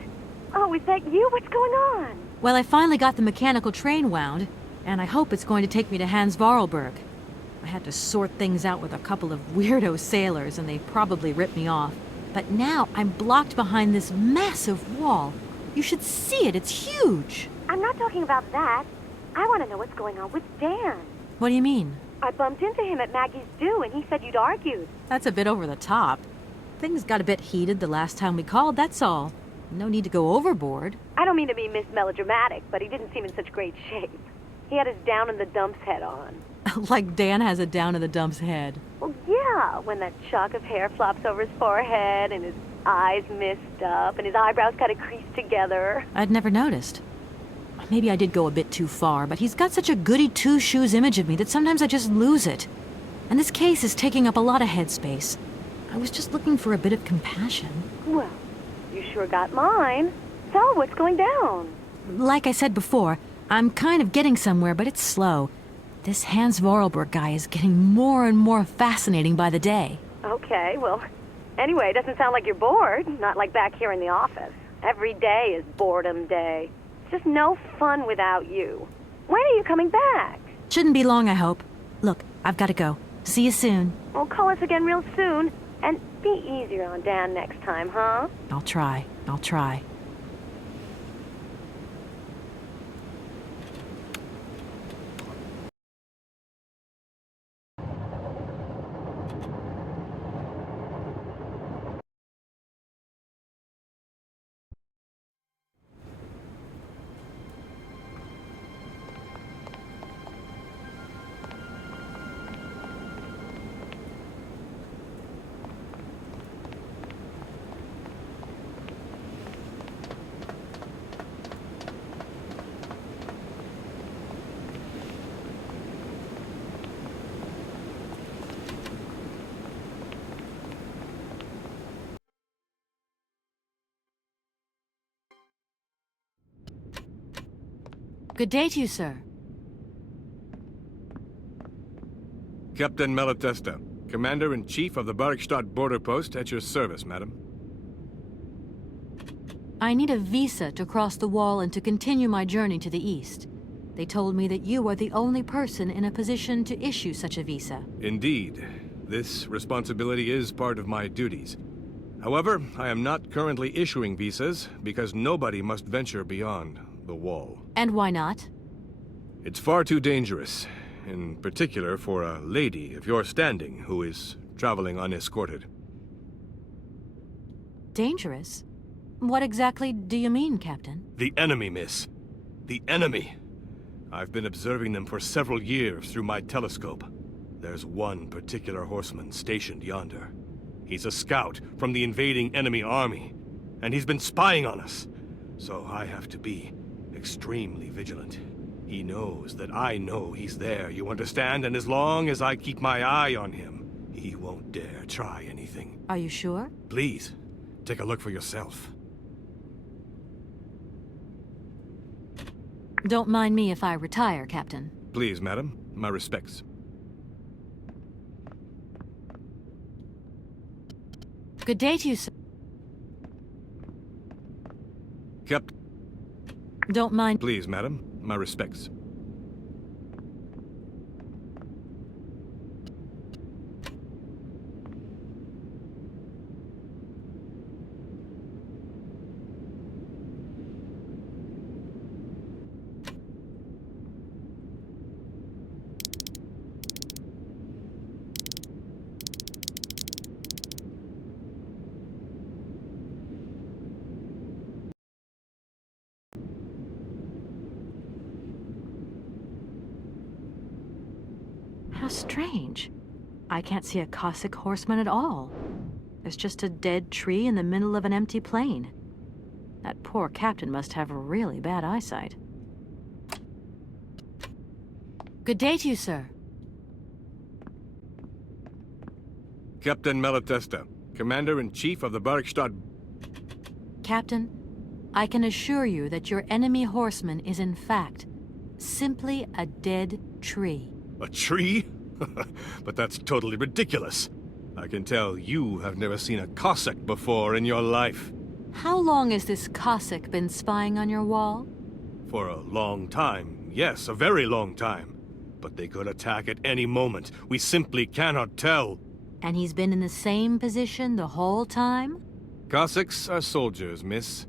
Oh, is that you? What's going on? Well, I finally got the mechanical train wound, and I hope it's going to take me to Hans Voralberg. I had to sort things out with a couple of weirdo sailors, and they probably ripped me off. But now I'm blocked behind this massive wall. You should see it. It's huge. I'm not talking about that. I want to know what's going on with Dan. What do you mean? I bumped into him at Maggie's Do, and he said you'd argued. That's a bit over the top. Things got a bit heated the last time we called, that's all. No need to go overboard. I don't mean to be Miss Melodramatic, but he didn't seem in such great shape. He had his down-in-the-dumps head on. Like Dan has a down-in-the-dumps head. Well, yeah, when that shock of hair flops over his forehead, and his eyes mist up, and his eyebrows kind of creased together. I'd never noticed. Maybe I did go a bit too far, but he's got such a goody two-shoes image of me that sometimes I just lose it. And this case is taking up a lot of headspace. I was just looking for a bit of compassion. Well, you sure got mine. So, what's going down? Like I said before, I'm kind of getting somewhere, but it's slow. This Hans Voralberg guy is getting more and more fascinating by the day. Okay, well, anyway, it doesn't sound like you're bored. Not like back here in the office. Every day is boredom day. It's just no fun without you. When are you coming back? Shouldn't be long, I hope. Look, I've got to go. See you soon. Well, call us again real soon. And be easier on Dan next time, huh? I'll try. Good day to you, sir. Captain Malatesta, Commander-in-Chief of the Barkstadt border post at your service, madam. I need a visa to cross the wall and to continue my journey to the east. They told me that you are the only person in a position to issue such a visa. Indeed. This responsibility is part of my duties. However, I am not currently issuing visas because nobody must venture beyond the wall. And why not? It's far too dangerous, in particular for a lady of your standing who is traveling unescorted. Dangerous? What exactly do you mean, Captain? The enemy, miss. The enemy. I've been observing them for several years through my telescope. There's one particular horseman stationed yonder. He's a scout from the invading enemy army, and he's been spying on us. So I have to be extremely vigilant. He knows that I know he's there, you understand? And as long as I keep my eye on him, he won't dare try anything. Are you sure? Please, take a look for yourself. Don't mind me if I retire, Captain. Please, madam. My respects. Good day to you, sir. Captain. Don't mind. Please, madam. My respects. How strange. I can't see a Cossack horseman at all. There's just a dead tree in the middle of an empty plain. That poor captain must have really bad eyesight. Good day to you, sir. Captain Malatesta, Commander-in-Chief of the Barkstadt... Captain, I can assure you that your enemy horseman is in fact simply a dead tree. A tree? But that's totally ridiculous. I can tell you have never seen a Cossack before in your life. How long has this Cossack been spying on your wall? For a long time, yes, a very long time. But they could attack at any moment. We simply cannot tell. And he's been in the same position the whole time? Cossacks are soldiers, miss.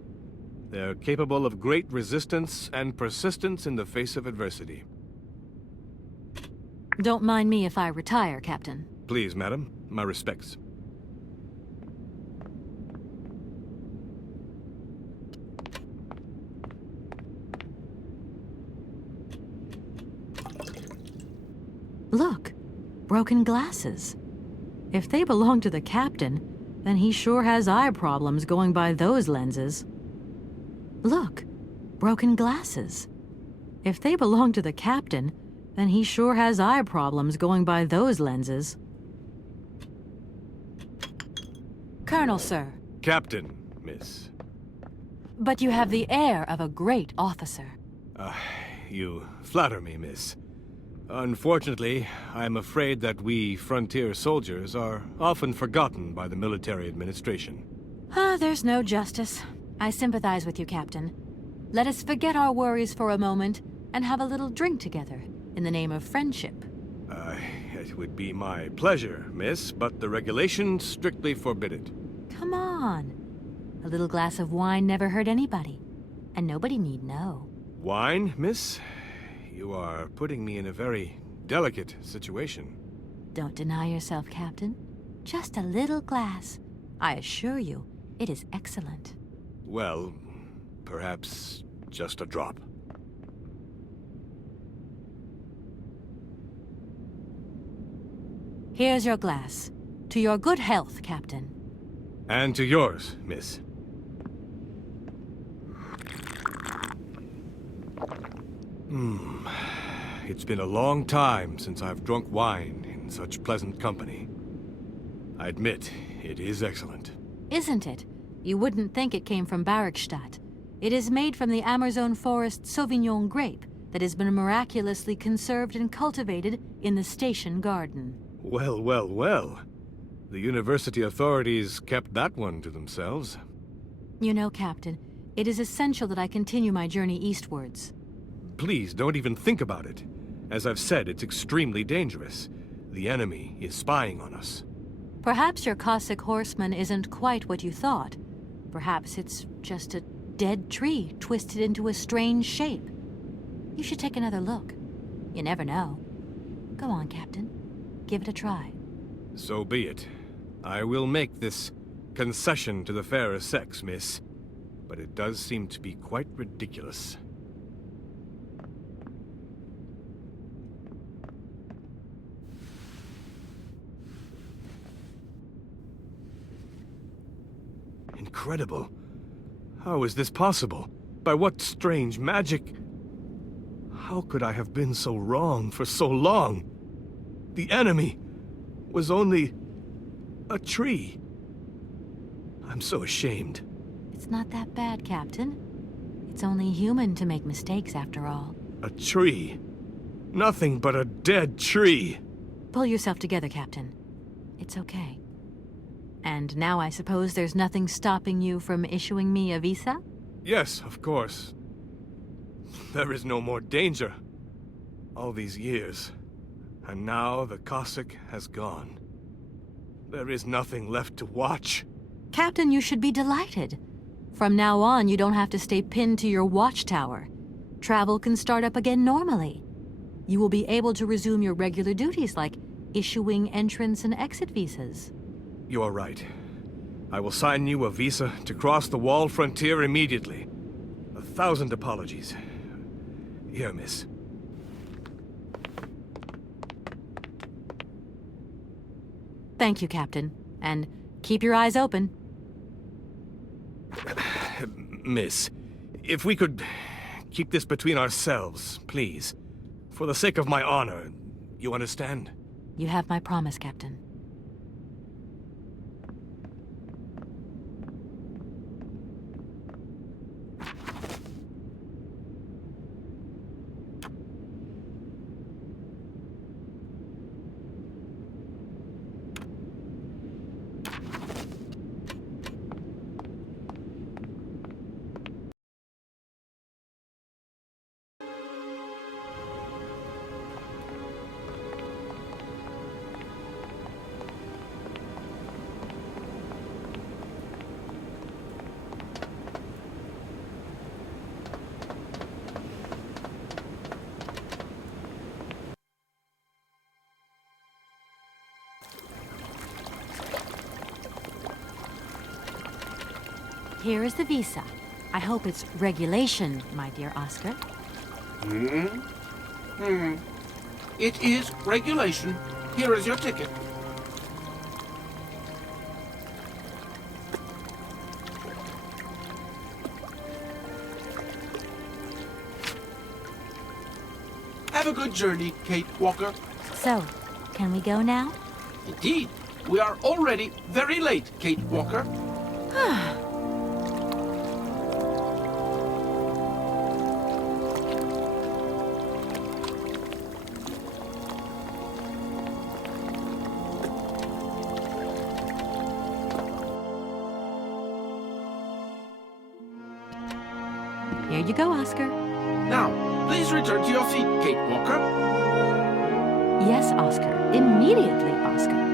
They're capable of great resistance and persistence in the face of adversity. Don't mind me if I retire, Captain. Please, madam. My respects. Look, broken glasses. If they belong to the captain, then he sure has eye problems going by those lenses. Look, broken glasses. If they belong to the captain, then he sure has eye problems going by those lenses. Colonel, sir. Captain, miss. But you have the air of a great officer. You flatter me, miss. Unfortunately, I'm afraid that we frontier soldiers are often forgotten by the military administration. There's no justice. I sympathize with you, Captain. Let us forget our worries for a moment and have a little drink together in the name of friendship. It would be my pleasure, miss, but the regulations strictly forbid it. Come on. A little glass of wine never hurt anybody, and nobody need know. Wine, miss? You are putting me in a very delicate situation. Don't deny yourself, Captain. Just a little glass. I assure you, it is excellent. Well, perhaps just a drop. Here's your glass. To your good health, Captain. And to yours, miss. It's been a long time since I've drunk wine in such pleasant company. I admit, it is excellent. Isn't it? You wouldn't think it came from Barrickstadt. It is made from the Amazon forest Sauvignon grape that has been miraculously conserved and cultivated in the station garden. Well, well, well. The university authorities kept that one to themselves. You know, Captain, it is essential that I continue my journey eastwards. Please, don't even think about it. As I've said, it's extremely dangerous. The enemy is spying on us. Perhaps your Cossack horseman isn't quite what you thought. Perhaps it's just a dead tree twisted into a strange shape. You should take another look. You never know. Go on, Captain. Give it a try. So be it. I will make this concession to the fairer sex, miss. But it does seem to be quite ridiculous. Incredible. How is this possible? By what strange magic? How could I have been so wrong for so long? The enemy was only a tree. I'm so ashamed. It's not that bad, Captain. It's only human to make mistakes, after all. A tree. Nothing but a dead tree. Pull yourself together, Captain. It's okay. And now I suppose there's nothing stopping you from issuing me a visa? Yes, of course. There is no more danger. All these years. And now the Cossack has gone. There is nothing left to watch. Captain, you should be delighted. From now on, you don't have to stay pinned to your watchtower. Travel can start up again normally. You will be able to resume your regular duties like issuing entrance and exit visas. You are right. I will sign you a visa to cross the wall frontier immediately. 1,000 apologies. Here, miss. Thank you, Captain. And keep your eyes open. Miss, if we could keep this between ourselves, please. For the sake of my honor, you understand? You have my promise, Captain. Here is the visa. I hope it's regulation, my dear Oscar. It is regulation. Here is your ticket. Have a good journey, Kate Walker. So, can we go now? Indeed. We are already very late, Kate Walker. Here you go, Oscar. Now, please return to your seat, Kate Walker. Yes, Oscar. Immediately, Oscar.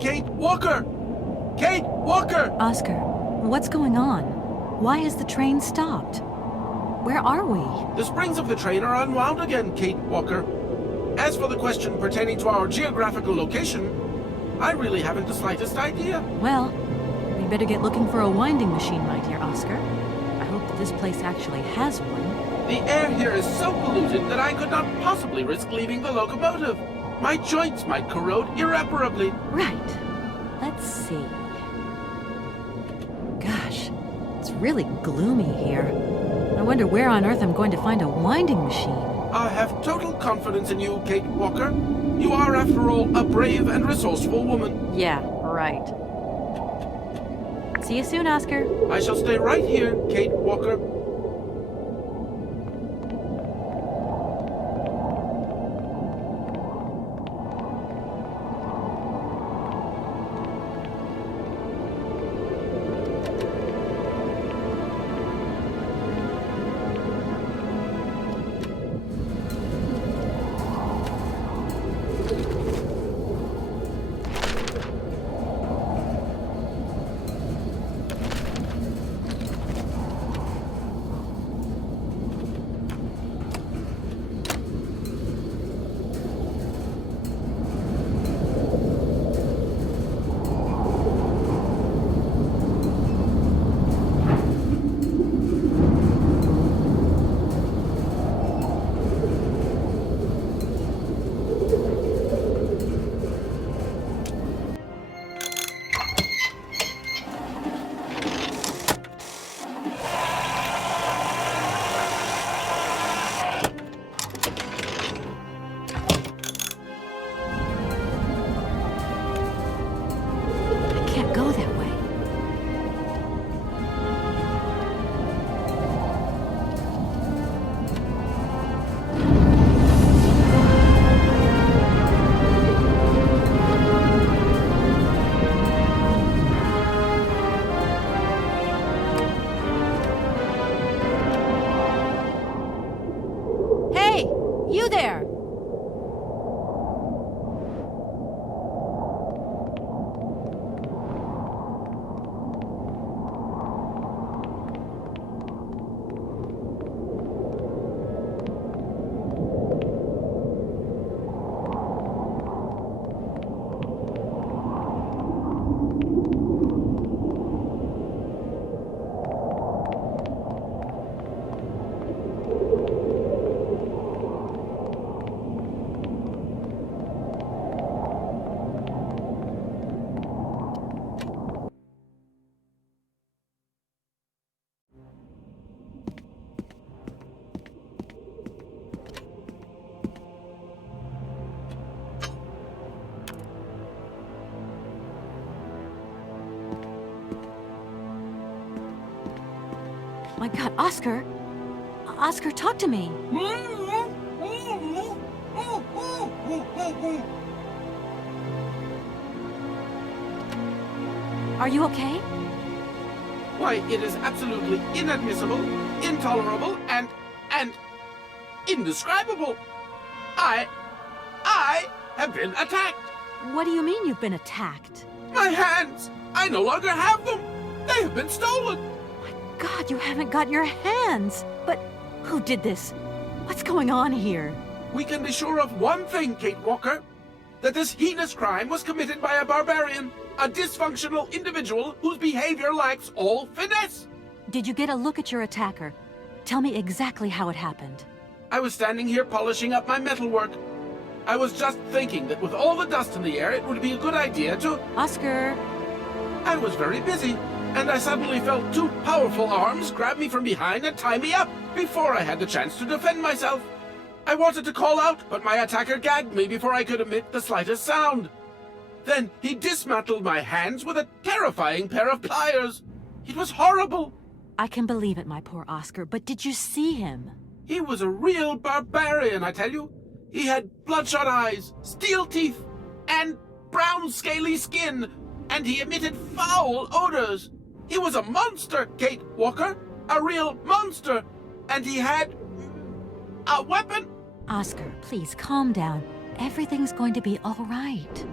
Kate Walker! Kate Walker! Oscar, what's going on? Why has the train stopped? Where are we? The springs of the train are unwound again, Kate Walker. As for the question pertaining to our geographical location, I really haven't the slightest idea. Well, we better get looking for a winding machine, my dear Oscar. I hope that this place actually has one. The air here is so polluted that I could not possibly risk leaving the locomotive. My joints might corrode irreparably. Right. Let's see. Gosh, it's really gloomy here. I wonder where on earth I'm going to find a winding machine. I have total confidence in you, Kate Walker. You are, after all, a brave and resourceful woman. Yeah, right. See you soon, Oscar. I shall stay right here, Kate Walker. My God, Oscar! Oscar, talk to me! Are you okay? Why, it is absolutely inadmissible, intolerable, and indescribable. I have been attacked. What do you mean you've been attacked? My hands! I no longer have them! They have been stolen! God, you haven't got your hands! But who did this? What's going on here? We can be sure of one thing, Kate Walker. That this heinous crime was committed by a barbarian. A dysfunctional individual whose behavior lacks all finesse. Did you get a look at your attacker? Tell me exactly how it happened. I was standing here polishing up my metalwork. I was just thinking that with all the dust in the air, it would be a good idea to... Oscar! I was very busy, and I suddenly felt two powerful arms grab me from behind and tie me up before I had the chance to defend myself. I wanted to call out, but my attacker gagged me before I could emit the slightest sound. Then he dismantled my hands with a terrifying pair of pliers. It was horrible. I can believe it, my poor Oscar, but did you see him? He was a real barbarian, I tell you. He had bloodshot eyes, steel teeth, and brown scaly skin, and he emitted foul odors. He was a monster, Kate Walker, a real monster, and he had a weapon. Oscar, please calm down. Everything's going to be all right.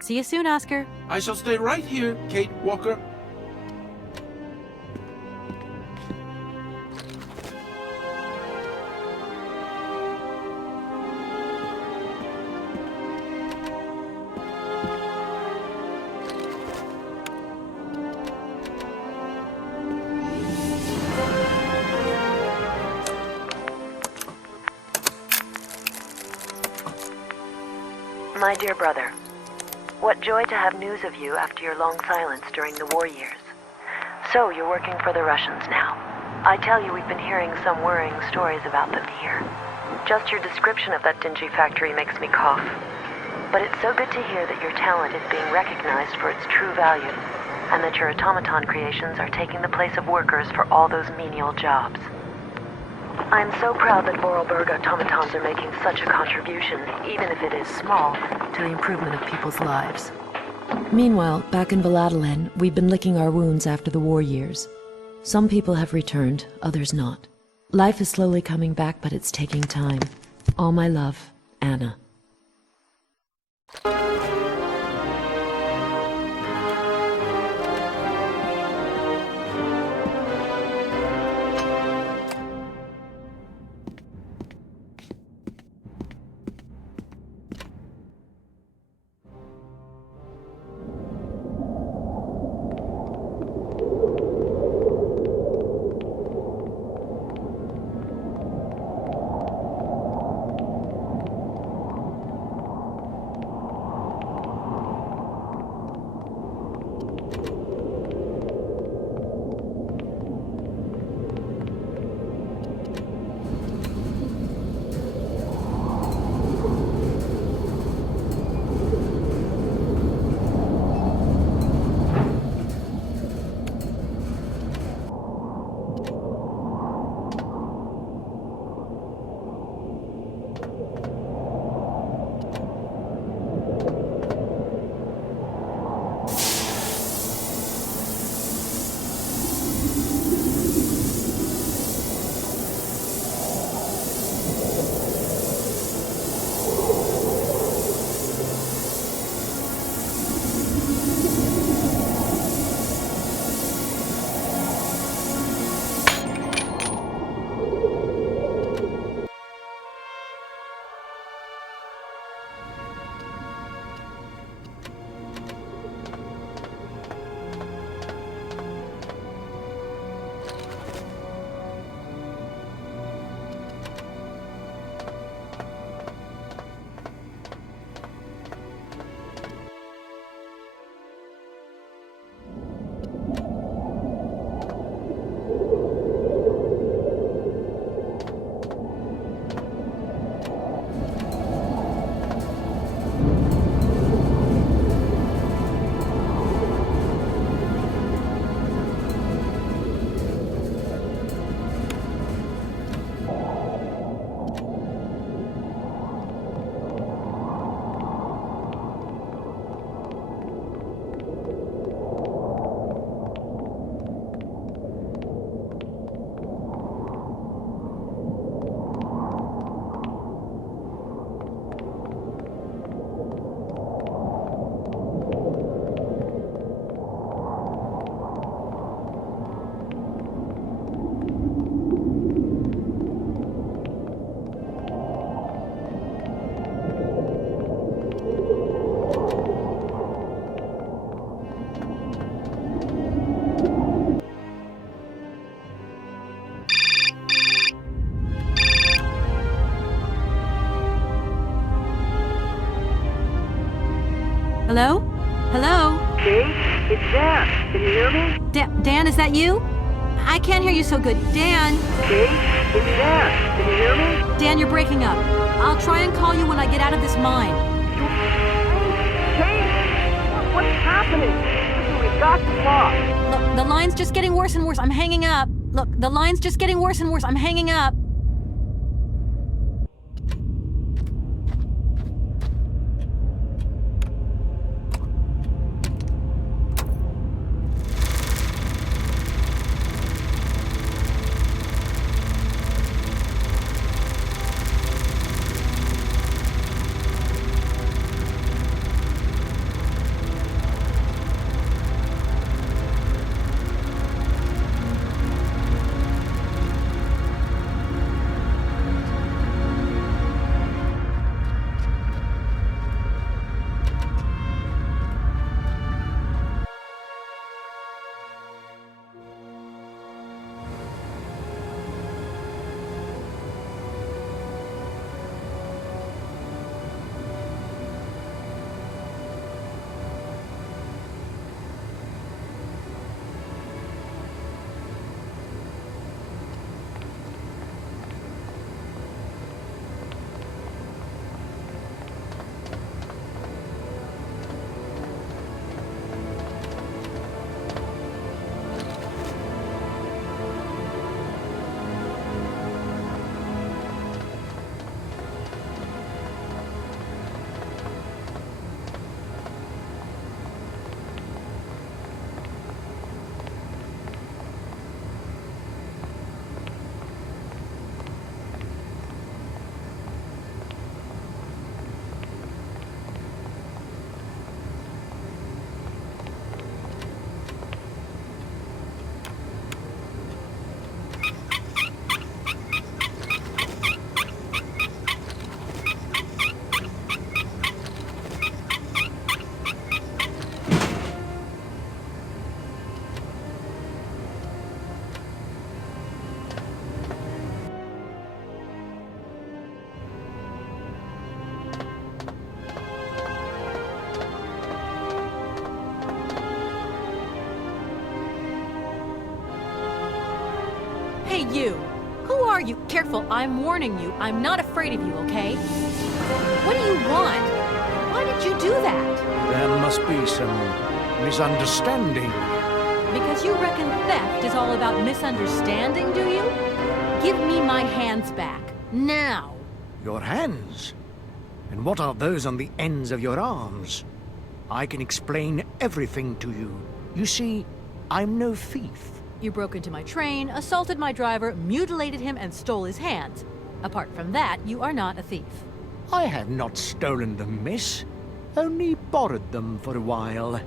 See you soon, Oscar. I shall stay right here, Kate Walker. My dear brother, what joy to have news of you after your long silence during the war years. So, you're working for the Russians now. I tell you, we've been hearing some worrying stories about them here. Just your description of that dingy factory makes me cough. But it's so good to hear that your talent is being recognized for its true value, and that your automaton creations are taking the place of workers for all those menial jobs. I'm so proud that Voralberg automatons are making such a contribution, even if it is small, to the improvement of people's lives. Meanwhile, back in Valladolid, we've been licking our wounds after the war years. Some people have returned, others not. Life is slowly coming back, but it's taking time. All my love, Anna. Hello? Hello? Kate, it's Dan. Can you hear me? Dan, is that you? I can't hear you so good. Dan? Kate, it's Dan. Can you hear me? Dan, you're breaking up. I'll try and call you when I get out of this mine. Kate! What's happening? Listen, we've got to talk. Look, the line's just getting worse and worse. I'm hanging up. Look, the line's just getting worse and worse. I'm hanging up. Hey, you! Who are you? Careful, I'm warning you. I'm not afraid of you, okay? What do you want? Why did you do that? There must be some misunderstanding. Because you reckon theft is all about misunderstanding, do you? Give me my hands back. Now! Your hands? And what are those on the ends of your arms? I can explain everything to you. You see, I'm no thief. You broke into my train, assaulted my driver, mutilated him, and stole his hands. Apart from that, you are not a thief. I have not stolen them, miss. Only borrowed them for a while.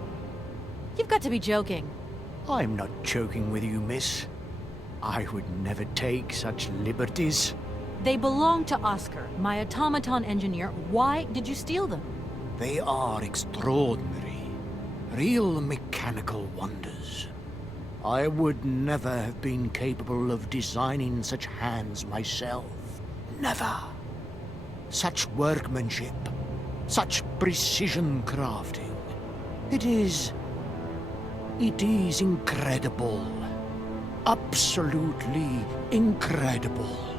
You've got to be joking. I'm not joking with you, miss. I would never take such liberties. They belong to Oscar, my automaton engineer. Why did you steal them? They are extraordinary. Real mechanical wonders. I would never have been capable of designing such hands myself. Never. Such workmanship. Such precision crafting. It is incredible. Absolutely incredible.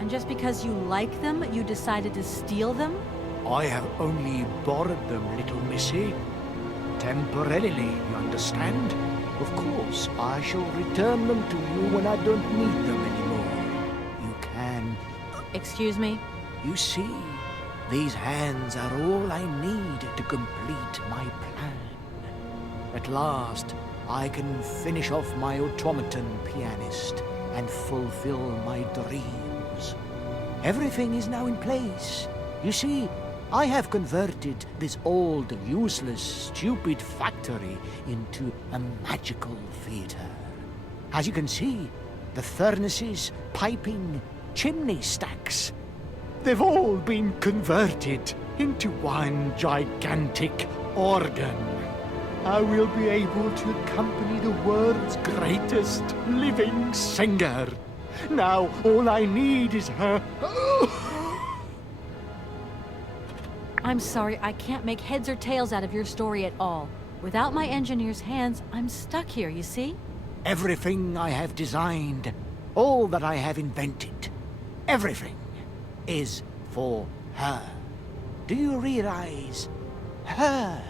And just because you like them, you decided to steal them? I have only borrowed them, little missy. Temporarily, you understand? Of course, I shall return them to you when I don't need them anymore. You can... Excuse me? You see, these hands are all I need to complete my plan. At last, I can finish off my automaton pianist and fulfill my dreams. Everything is now in place. You see, I have converted this old, useless, stupid factory into a magical theater. As you can see, the furnaces, piping, chimney stacks, they've all been converted into one gigantic organ. I will be able to accompany the world's greatest living singer. Now, all I need is her... I'm sorry, I can't make heads or tails out of your story at all. Without my engineer's hands, I'm stuck here, you see? Everything I have designed, all that I have invented, everything is for her. Do you realize? Her.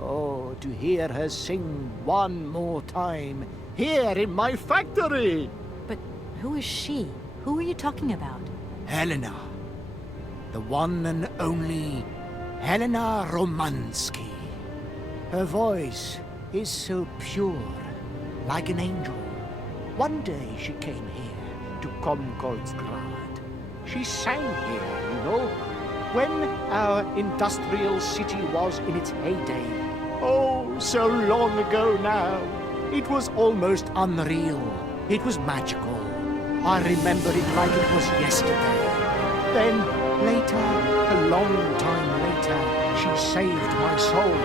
Oh, to hear her sing one more time, here in my factory! But who is she? Who are you talking about? Helena. The one and only Helena Romansky. Her voice is so pure, like an angel. One day she came here to Concordsgrad. She sang here, you know, when our industrial city was in its heyday. Oh, so long ago now. It was almost unreal. It was magical. I remember it like it was yesterday. Then, later, a long time later, she saved my soul.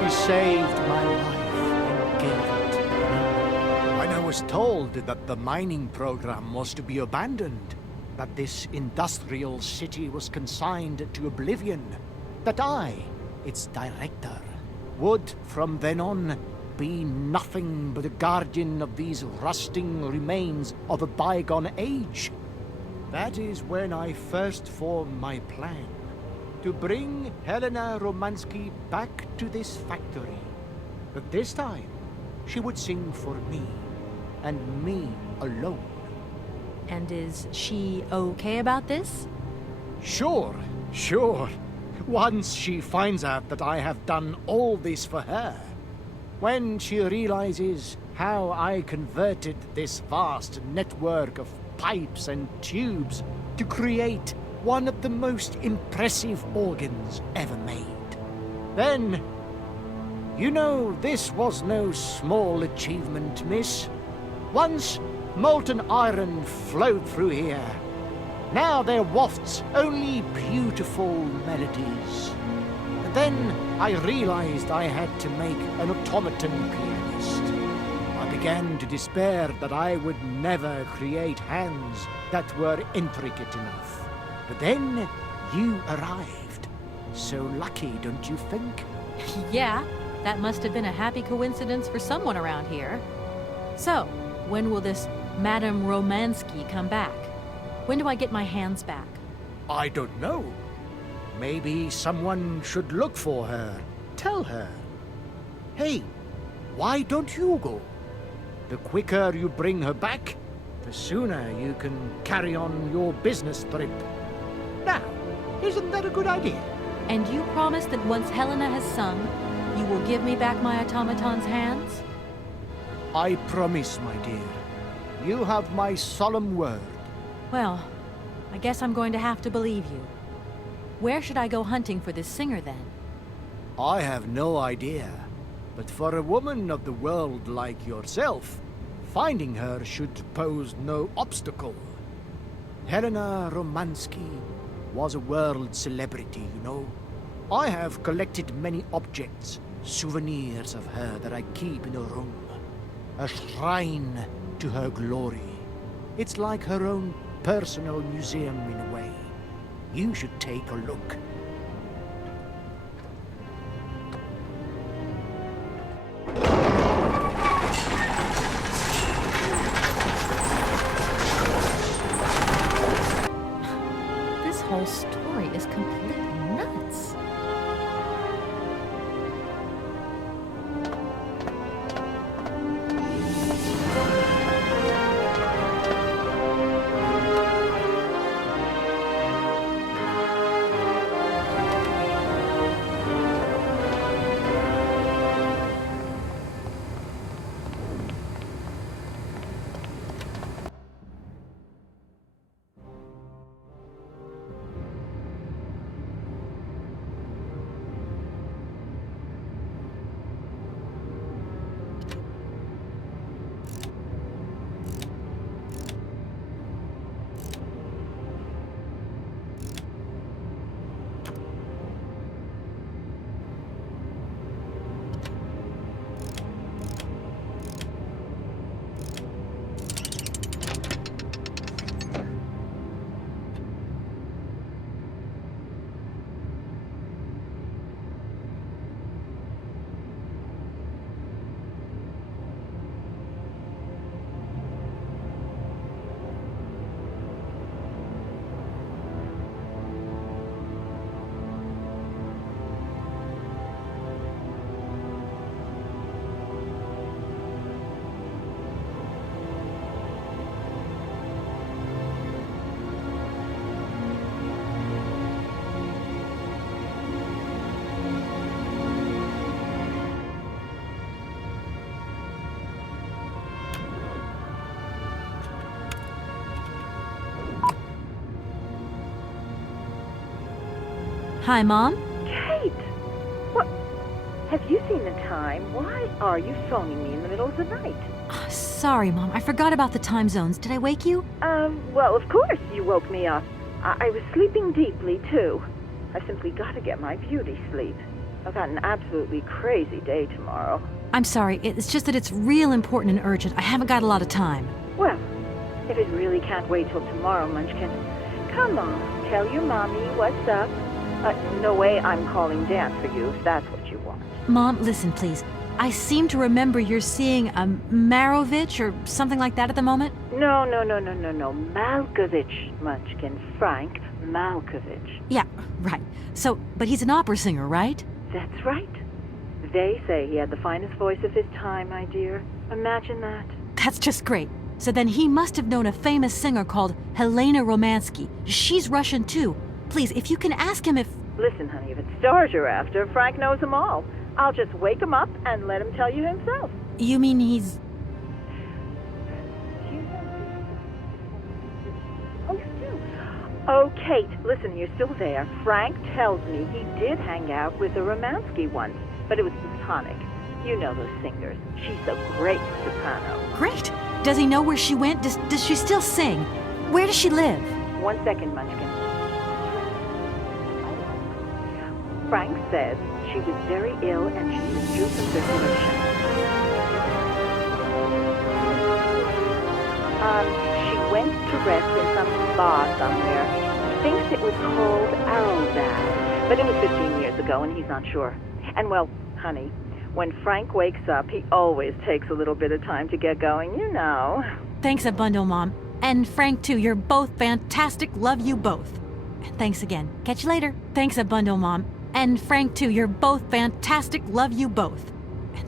She saved my life and gave it to me. When I was told that the mining program was to be abandoned, that this industrial city was consigned to oblivion, that I, its director, would from then on be nothing but a guardian of these rusting remains of a bygone age. That is when I first formed my plan to bring Helena Romansky back to this factory. But this time, she would sing for me, and me alone. And is she okay about this? Sure. Once she finds out that I have done all this for her, when she realizes how I converted this vast network of pipes and tubes to create one of the most impressive organs ever made, then, you know, this was no small achievement, miss. Once molten iron flowed through here. Now there wafts only beautiful melodies. And then I realized I had to make an automaton pianist. I began to despair that I would never create hands that were intricate enough. But then you arrived. So lucky, don't you think? Yeah, that must have been a happy coincidence for someone around here. So, when will this Madame Romansky come back? When do I get my hands back? I don't know. Maybe someone should look for her. Tell her. Hey, why don't you go? The quicker you bring her back, the sooner you can carry on your business trip. Now, isn't that a good idea? And you promise that once Helena has sung, you will give me back my automaton's hands? I promise, my dear. You have my solemn word. Well, I guess I'm going to have to believe you. Where should I go hunting for this singer, then? I have no idea. But for a woman of the world like yourself, finding her should pose no obstacle. Helena Romansky was a world celebrity, you know. I have collected many objects, souvenirs of her that I keep in a room. A shrine to her glory. It's like her own personal museum in a way. You should take a look. This whole story is completely nuts. Hi, Mom. Kate! What? Have you seen the time? Why are you phoning me in the middle of the night? Sorry, Mom. I forgot about the time zones. Did I wake you? Well, of course you woke me up. I was sleeping deeply, too. I simply got to get my beauty sleep. I've got an absolutely crazy day tomorrow. I'm sorry. It's just that it's real important and urgent. I haven't got a lot of time. Well, if it really can't wait till tomorrow, Munchkin, come on, tell your mommy what's up. No way I'm calling Dan for you, if that's what you want. Mom, listen, please. I seem to remember you're seeing Marovich or something like that at the moment. No. Malkovich, Munchkin. Frank Malkovich. Yeah, right. So, but he's an opera singer, right? That's right. They say he had the finest voice of his time, my dear. Imagine that. That's just great. So then he must have known a famous singer called Helena Romansky. She's Russian too. Please, if you can ask him if... Listen, honey, if it's stars you're after, Frank knows them all. I'll just wake him up and let him tell you himself. You mean he's... Oh, you do? Oh, Kate, listen, you're still there. Frank tells me he did hang out with a Romansky once, but it was platonic. You know those singers. She's a great soprano. Great! Does he know where she went? Does she still sing? Where does she live? 1 second, Munchkin. Frank says she was very ill and she withdrew from circulation. She went to rest in some spa somewhere. He thinks it was called Arrowbath, but it was 15 years ago and he's not sure. And well, honey, when Frank wakes up, he always takes a little bit of time to get going, you know. Thanks a bundle, Mom. And Frank, too. You're both fantastic. Love you both. Thanks again. Catch you later. Thanks a bundle, Mom. And Frank, too. You're both fantastic. Love you both.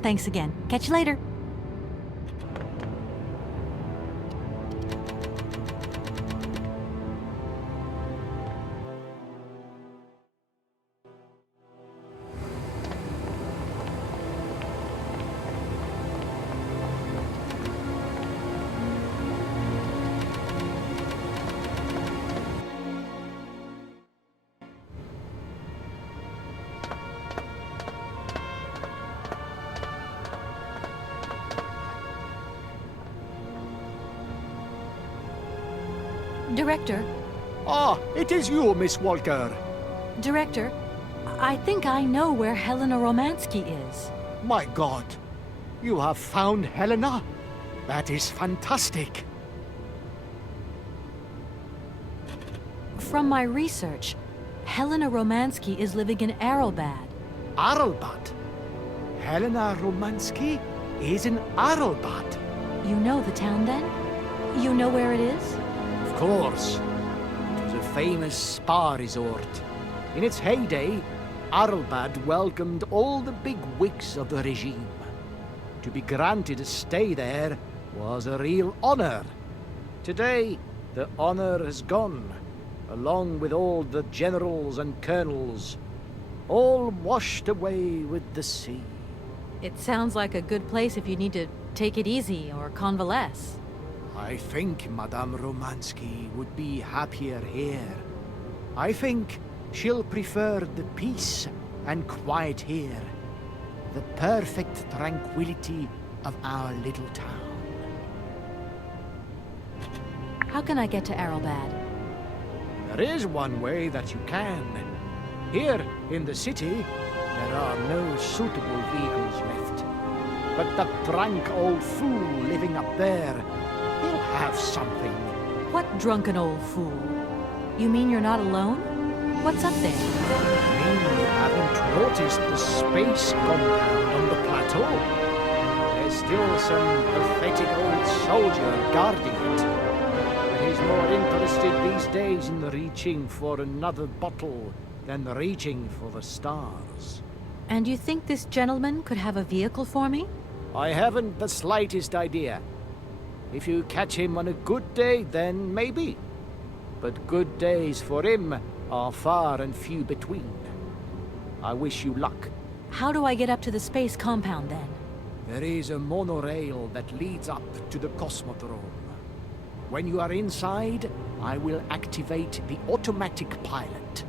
Thanks again. Catch you later. Director? Ah, it is you, Miss Walker. Director, I think I know where Helena Romansky is. My God, you have found Helena? That is fantastic. From my research, Helena Romansky is living in Arrowbad. Arrowbad? Helena Romansky is in Arrowbad. You know the town then? You know where it is? Of course. It was a famous spa resort. In its heyday, Arrowbad welcomed all the big wigs of the regime. To be granted a stay there was a real honor. Today, the honor has gone, along with all the generals and colonels, all washed away with the sea. It sounds like a good place if you need to take it easy or convalesce. I think Madame Romansky would be happier here. I think she'll prefer the peace and quiet here, the perfect tranquility of our little town. How can I get to Arrowbad? There is one way that you can. Here in the city, there are no suitable vehicles left. But the drunk old fool living up there, he'll have something. What drunken old fool? You mean you're not alone? What's up there? You mean you haven't noticed the space compound on the plateau? There's still some pathetic old soldier guarding it. But he's more interested these days in reaching for another bottle than reaching for the stars. And you think this gentleman could have a vehicle for me? I haven't the slightest idea. If you catch him on a good day, then maybe. But good days for him are far and few between. I wish you luck. How do I get up to the space compound, then? There is a monorail that leads up to the Cosmodrome. When you are inside, I will activate the automatic pilot.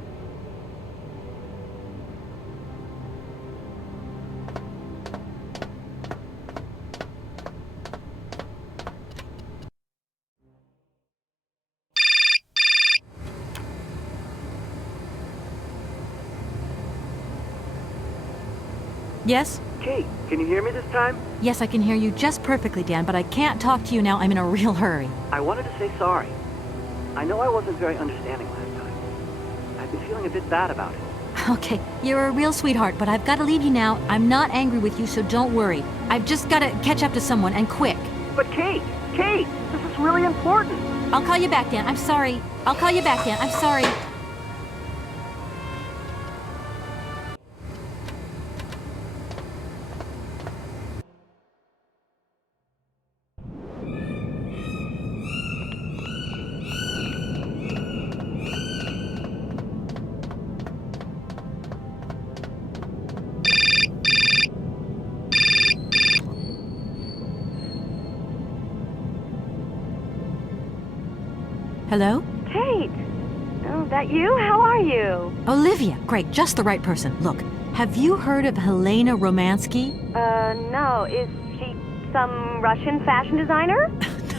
Yes? Kate, can you hear me this time? Yes, I can hear you just perfectly, Dan, but I can't talk to you now. I'm in a real hurry. I wanted to say sorry. I know I wasn't very understanding last time. I've been feeling a bit bad about it. Okay, you're a real sweetheart, but I've got to leave you now. I'm not angry with you, so don't worry. I've just got to catch up to someone, and quick. But Kate, this is really important. I'll call you back, Dan. I'm sorry. I'll call you back, Dan. I'm sorry. Hello? Kate! Oh, that you? How are you? Olivia. Great, just the right person. Look, have you heard of Helena Romansky? No. Is she some Russian fashion designer?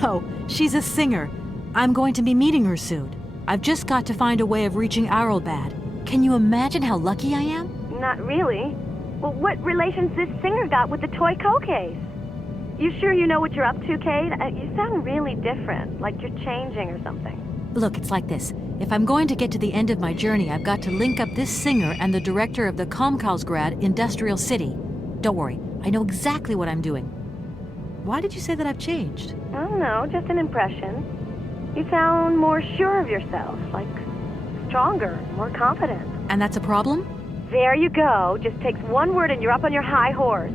No, she's a singer. I'm going to be meeting her soon. I've just got to find a way of reaching Arlbad. Can you imagine how lucky I am? Not really. Well, what relation's this singer got with the toy case? You sure you know what you're up to, Kate? You sound really different, like you're changing or something. Look, it's like this. If I'm going to get to the end of my journey, I've got to link up this singer and the director of the Komkalsgrad Industrial City. Don't worry, I know exactly what I'm doing. Why did you say that I've changed? I don't know, just an impression. You sound more sure of yourself, like stronger, more confident. And that's a problem? There you go. Just takes one word and you're up on your high horse.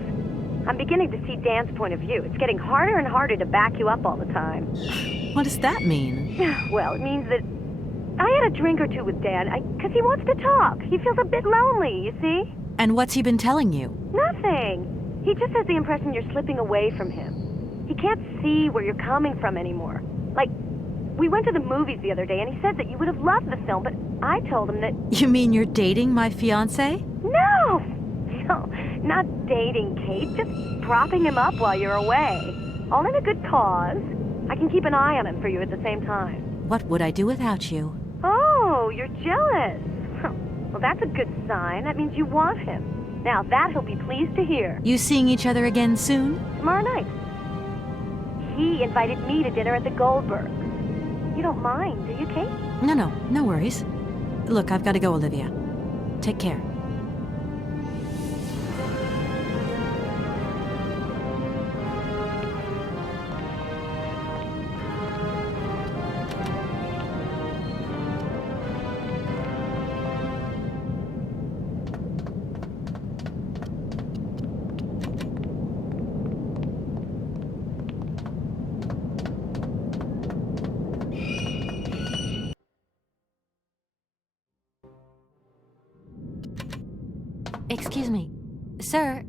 I'm beginning to see Dan's point of view. It's getting harder and harder to back you up all the time. What does that mean? Well, it means that I had a drink or two with Dan, because he wants to talk. He feels a bit lonely, you see? And what's he been telling you? Nothing. He just has the impression you're slipping away from him. He can't see where you're coming from anymore. Like, we went to the movies the other day, and he said that you would have loved the film, but I told him that... You mean you're dating my fiancé? No! No, not dating, Kate. Just propping him up while you're away. All in a good cause. I can keep an eye on him for you at the same time. What would I do without you? Oh, you're jealous. Well, that's a good sign. That means you want him. Now, that he'll be pleased to hear. You seeing each other again soon? Tomorrow night. He invited me to dinner at the Goldbergs. You don't mind, do you, Kate? No worries. Look, I've got to go, Olivia. Take care. Excuse me. Sir,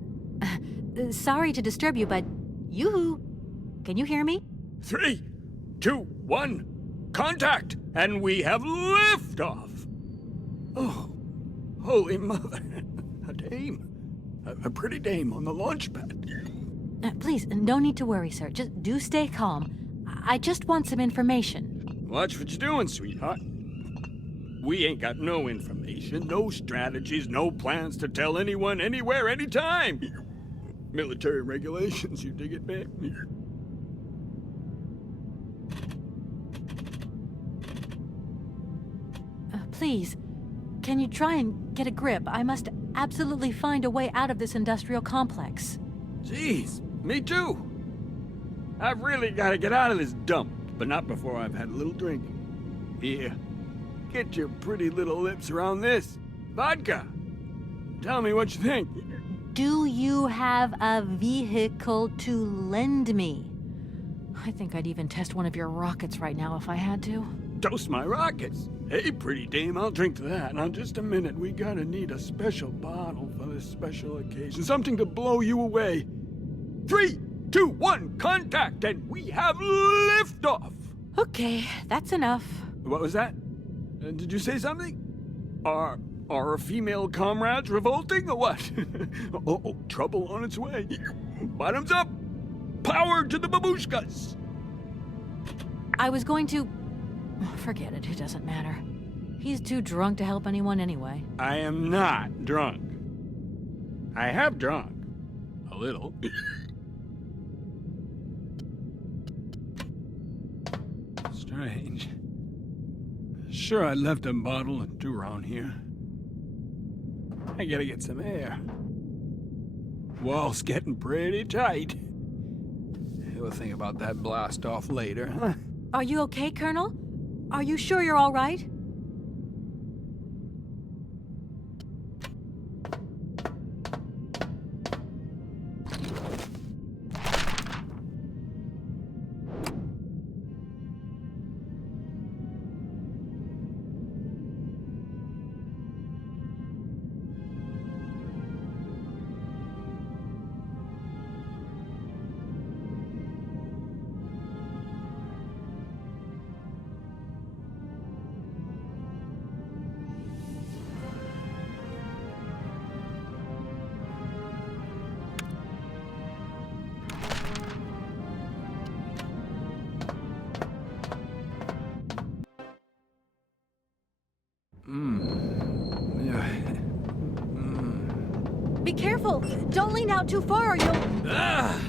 sorry to disturb you, but yoo-hoo. Can you hear me? 3, 2, 1, contact! And we have liftoff! Oh, holy mother. A dame. A pretty dame on the launch pad. Please, no need to worry, sir. Just do stay calm. I just want some information. Watch what you're doing, sweetheart. We ain't got no information, no strategies, no plans to tell anyone, anywhere, anytime. Military regulations, you dig it, man? Please, can you try and get a grip? I must absolutely find a way out of this industrial complex. Jeez, me too. I've really got to get out of this dump, but not before I've had a little drink. Here. Get your pretty little lips around this. Vodka. Tell me what you think. Do you have a vehicle to lend me? I think I'd even test one of your rockets right now if I had to. Toast my rockets. Hey, pretty dame, I'll drink to that. Now, just a minute. We gotta need a special bottle for this special occasion. Something to blow you away. 3, 2, 1, contact, and we have liftoff. Okay, that's enough. What was that? Did you say something? Are our female comrades revolting or what? Oh, trouble on its way. Bottoms up! Power to the babushkas! I was going to... Forget it doesn't matter. He's too drunk to help anyone anyway. I am not drunk. I have drunk. A little. Strange. Sure, I left a bottle or two around here. I gotta get some air. Wall's getting pretty tight. We'll think about that blast off later, huh? Are you okay, Colonel? Are you sure you're all right? Be careful! Don't lean out too far or you'll... Ah!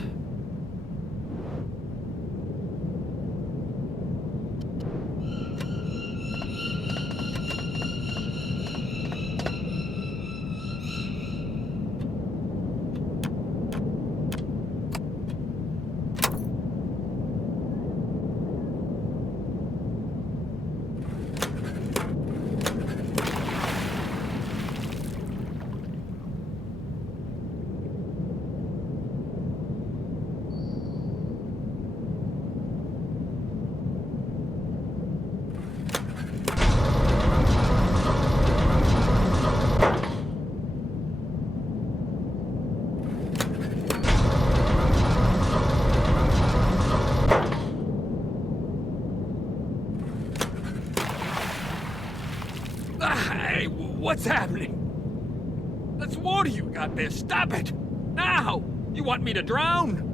Hey, what's happening? That's water you got there. Stop it! Now! You want me to drown?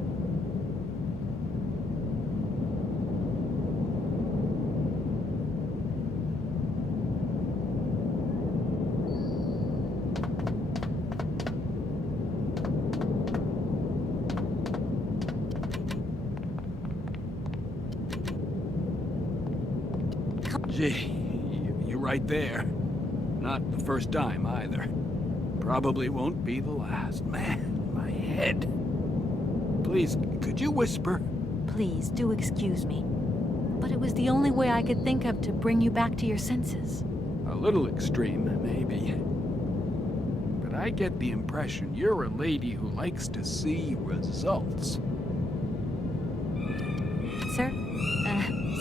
Gee, you're right there. Not the first time, either. Probably won't be the last. Man, my head. Please, could you whisper? Please, do excuse me. But it was the only way I could think of to bring you back to your senses. A little extreme, maybe. But I get the impression you're a lady who likes to see results. Sir?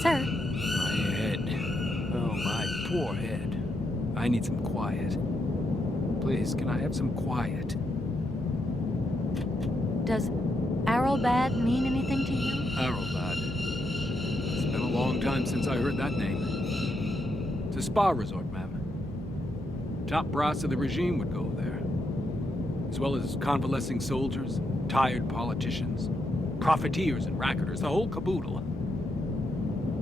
Sir? My head. Oh, my poor head. I need some quiet. Please, can I have some quiet? Does Arrowbad mean anything to you? Arrowbad. It's been a long time since I heard that name. It's a spa resort, ma'am. Top brass of the regime would go there. As well as convalescing soldiers, tired politicians, profiteers and racketers, the whole caboodle.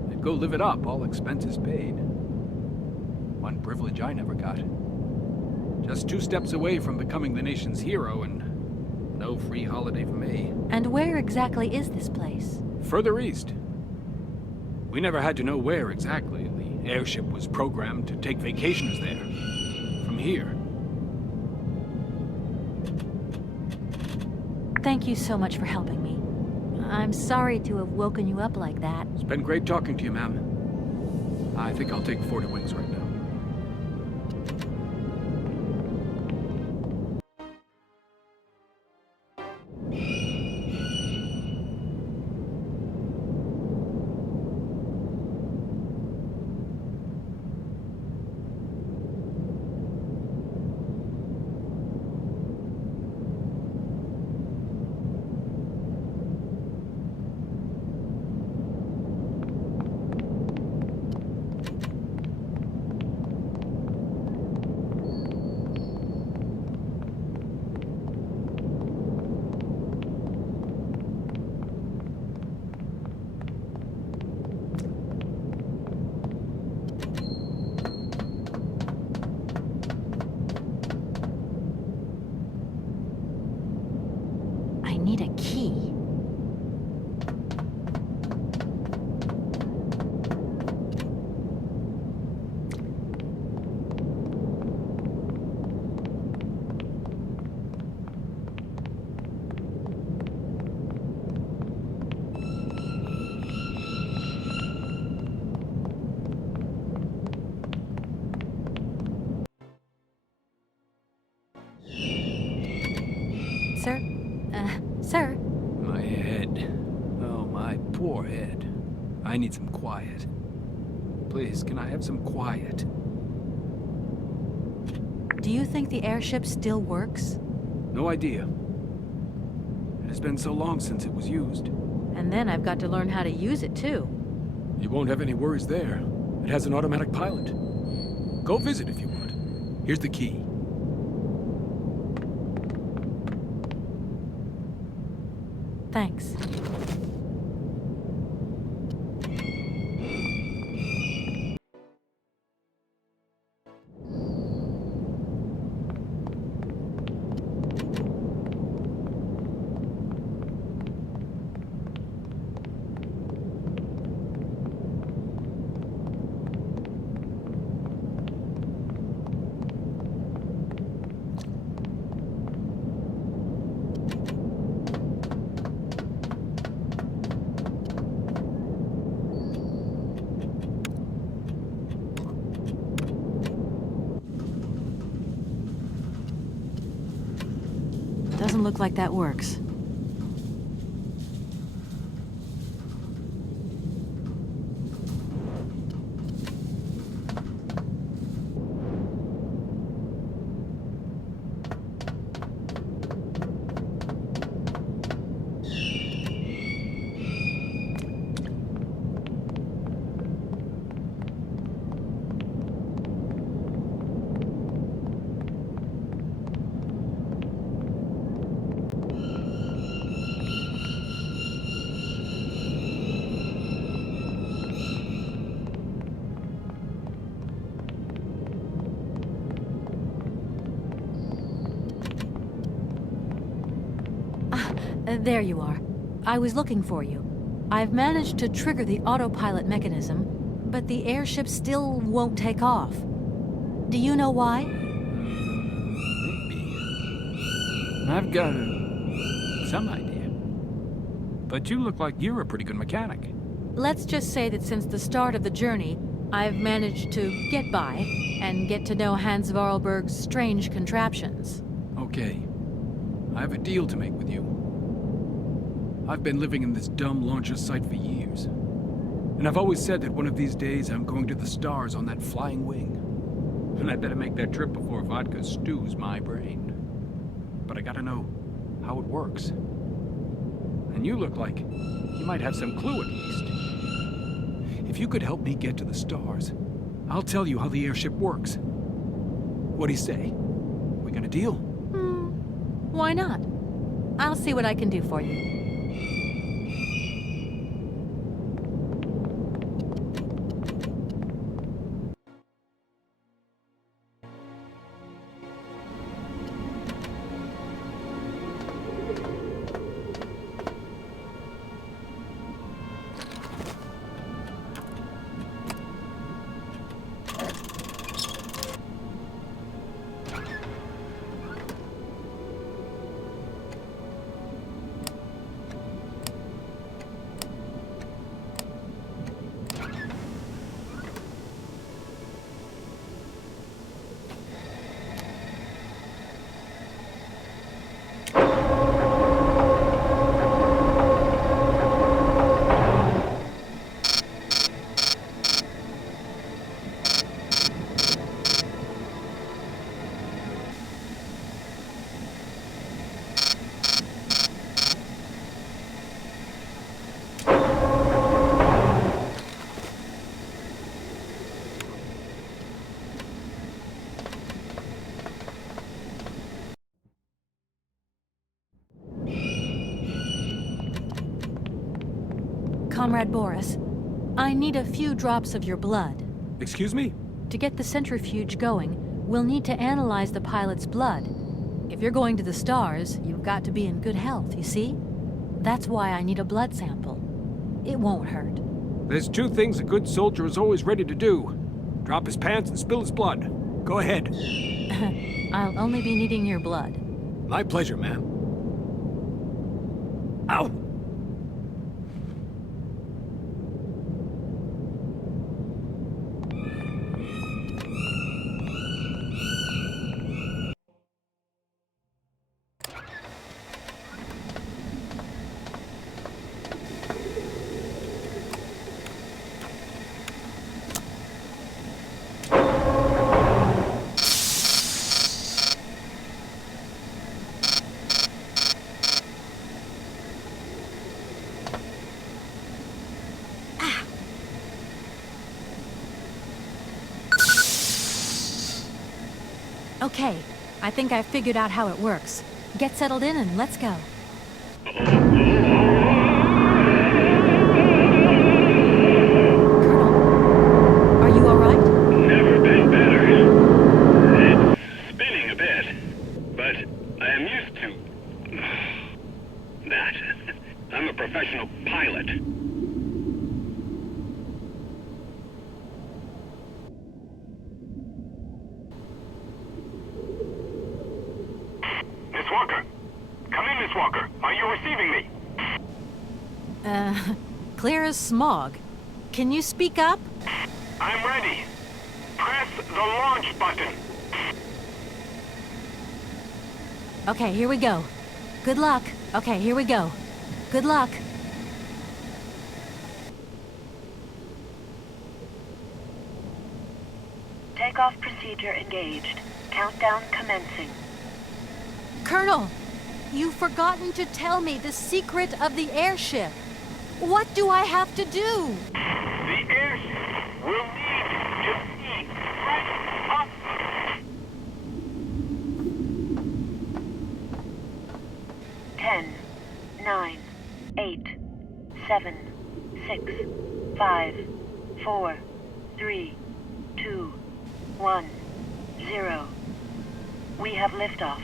They'd go live it up, all expenses paid. One privilege I never got. Just 2 steps away from becoming the nation's hero and no free holiday for me. And where exactly is this place? Further east. We never had to know where exactly. The airship was programmed to take vacationers there. From here. Thank you so much for helping me. I'm sorry to have woken you up like that. It's been great talking to you, ma'am. I think I'll take 40 wings right now. I need a key. Sir? Sir? My head. Oh, my poor head. I need some quiet. Please, can I have some quiet? Do you think the airship still works? No idea. It has been so long since it was used. And then I've got to learn how to use it, too. You won't have any worries there. It has an automatic pilot. Go visit if you want. Here's the key. Thanks. Doesn't look like that works. There you are. I was looking for you. I've managed to trigger the autopilot mechanism, but the airship still won't take off. Do you know why? Maybe. I've got some idea. But you look like you're a pretty good mechanic. Let's just say that since the start of the journey, I've managed to get by and get to know Hans Voralberg's strange contraptions. Okay. I have a deal to make with you. I've been living in this dumb launcher site for years. And I've always said that one of these days I'm going to the stars on that flying wing. And I better make that trip before vodka stews my brain. But I gotta know how it works. And you look like you might have some clue at least. If you could help me get to the stars, I'll tell you how the airship works. What do you say? We got a deal? Why not? I'll see what I can do for you. Comrade Boris, I need a few drops of your blood. Excuse me? To get the centrifuge going, we'll need to analyze the pilot's blood. If you're going to the stars, you've got to be in good health, you see? That's why I need a blood sample. It won't hurt. There's two things a good soldier is always ready to do. Drop his pants and spill his blood. Go ahead. I'll only be needing your blood. My pleasure, ma'am. Ow! Okay, I think I've figured out how it works. Get settled in and let's go. Colonel, are you all right? Never been better. It's spinning a bit, but I am used to that. I'm a professional pilot. Miss Walker! Come in, Miss Walker! Are you receiving me? Clear as smog. Can you speak up? I'm ready. Press the launch button. Okay, here we go. Good luck. Okay, here we go. Good luck. Takeoff procedure engaged. Countdown commencing. Colonel, you've forgotten to tell me the secret of the airship. What do I have to do? The airship will need to be right up. 10, 9, 8, 7, 6, 5, 4, 3, 2, 1, 0. We have liftoff.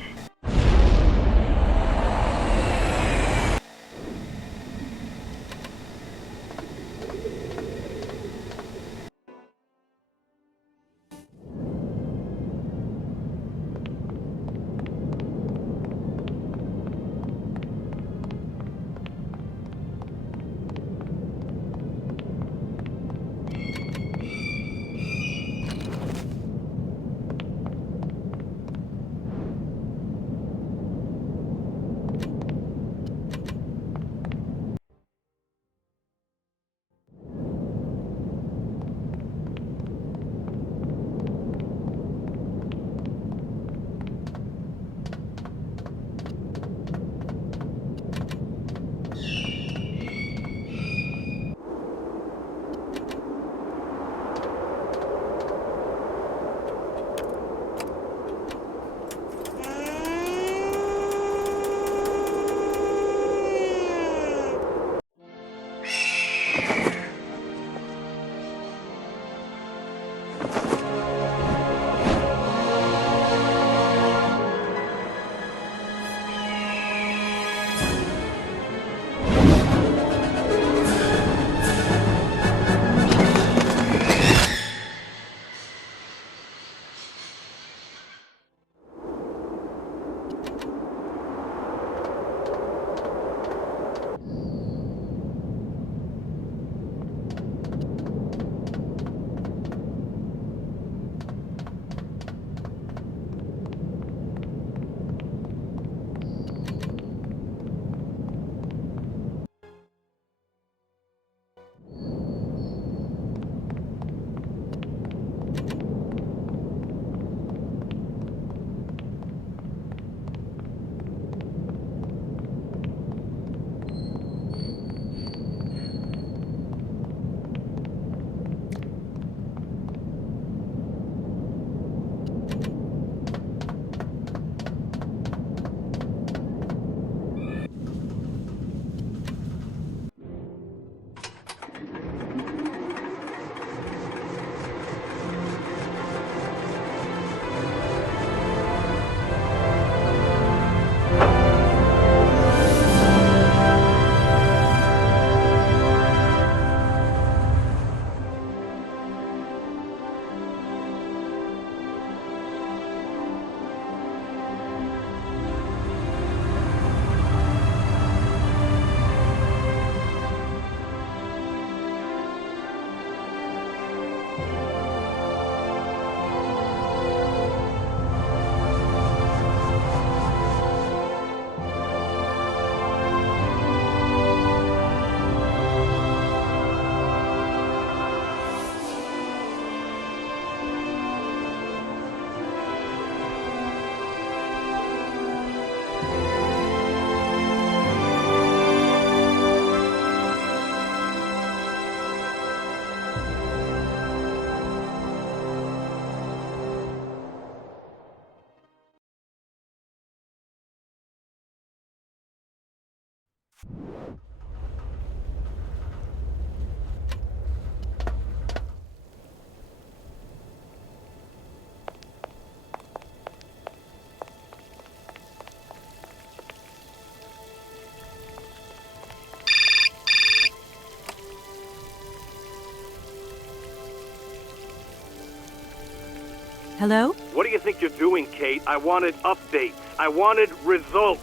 Hello? What do you think you're doing, Kate? I wanted updates. I wanted results.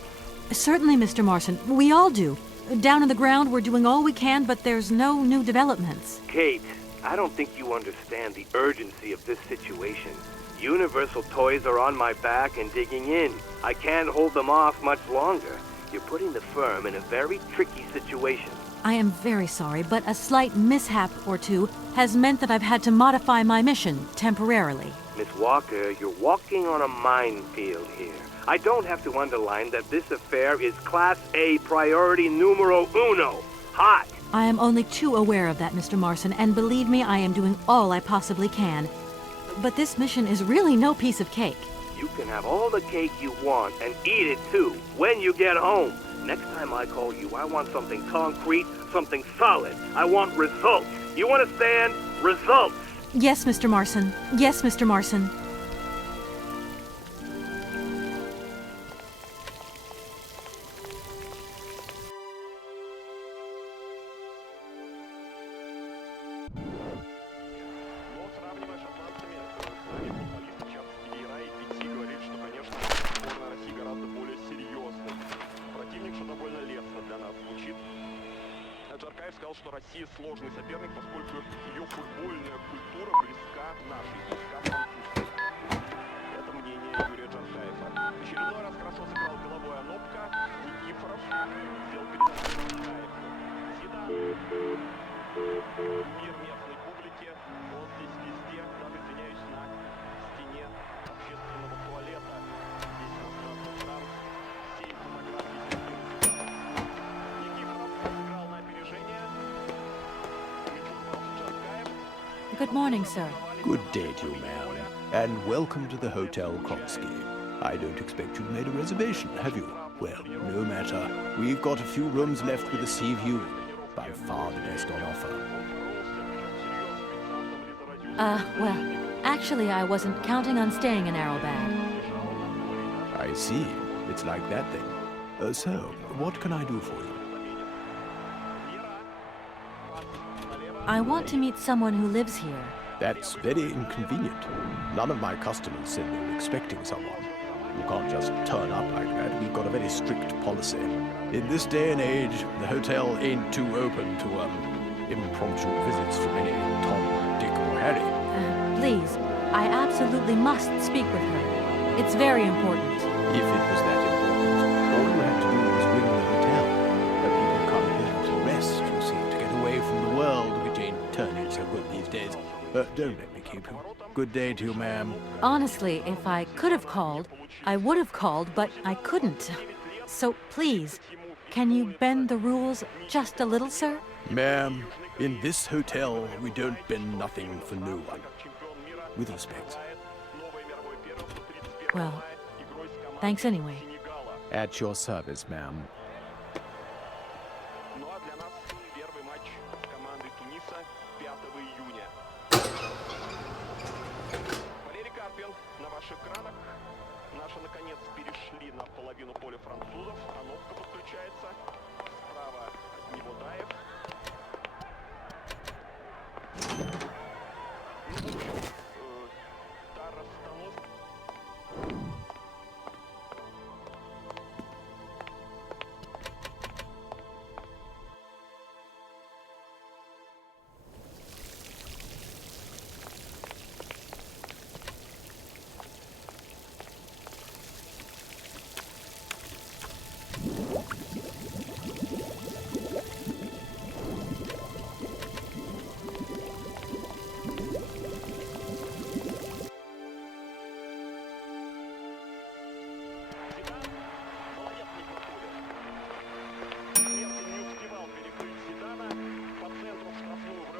Certainly, Mr. Marson. We all do. Down on the ground, we're doing all we can, but there's no new developments. Kate, I don't think you understand the urgency of this situation. Universal Toys are on my back and digging in. I can't hold them off much longer. You're putting the firm in a very tricky situation. I am very sorry, but a slight mishap or two has meant that I've had to modify my mission temporarily. Miss Walker, you're walking on a minefield here. I don't have to underline that this affair is Class A priority numero uno. Hot! I am only too aware of that, Mr. Marson, and believe me, I am doing all I possibly can. But this mission is really no piece of cake. You can have all the cake you want and eat it too when you get home. Next time I call you, I want something concrete, something solid. I want results. You understand? Results! Yes, Mr. Marson. Yes, Mr. Marson. Сказал, что Россия сложный соперник, поскольку ее футбольная культура близка нашей, близка французской. Это мнение Юрия Джанкаева. Очередной раз хорошо сыграл головой Анопка, Никифоров сделал передачу Джанкаеву. Зидан. Мир местной публики, он здесь везде, даже, извиняюсь, на стене общественного туалета. Здесь на Стратфорд Франс 7 фотографий Никифоров сыграл на опережение. Good morning, sir. Good day to you, ma'am, and welcome to the Hotel Kronsky. I don't expect you've made a reservation, have you? Well, no matter. We've got a few rooms left with a sea view. By far the best on offer. Well, actually, I wasn't counting on staying in Arrowbad. I see. It's like that then. So, what can I do for you? I want to meet someone who lives here. That's very inconvenient. None of my customers said they were expecting someone. You can't just turn up like that. We've got a very strict policy. In this day and age, the hotel ain't too open to, impromptu visits from any Tom, Dick, or Harry. Please, I absolutely must speak with her. It's very important. If it was that important, all you had to do was ring the hotel. The people come here to rest, you see, to get away from the world, which ain't turning so good these days. Don't let me keep you. Good day to you, ma'am. Honestly, if I could have called, I would have called, but I couldn't. So please, can you bend the rules just a little, sir? Ma'am, in this hotel, we don't bend nothing for no one. With respect. Well, thanks anyway. At your service, ma'am. На ваших экранах наши, наконец, перешли на половину поля французов. Анопка подключается. Справа от него Даев. Ну, в общем, та расстановка.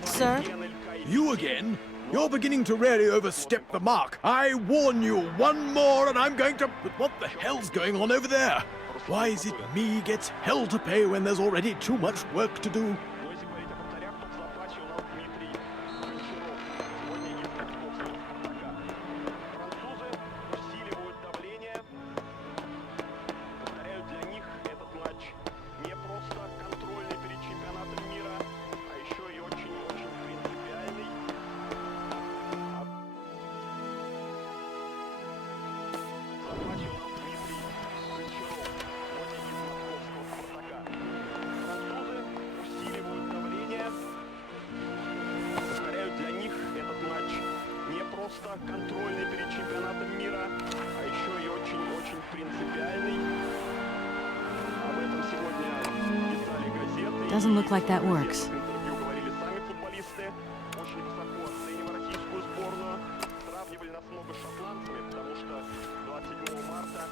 Sir? You again? You're beginning to really overstep the mark. I warn you, one more and I'm going to... But what the hell's going on over there? Why is it me gets hell to pay when there's already too much work to do? контрольный перед чемпионатом мира, а еще и очень-очень принципиальный. Об этом сегодня писали газеты. Doesn't look like that works. В интервью говорили сами футболисты. Очень высоко оценивали российскую сборную. Сравнивали нас много с шотландцами, потому что 27 марта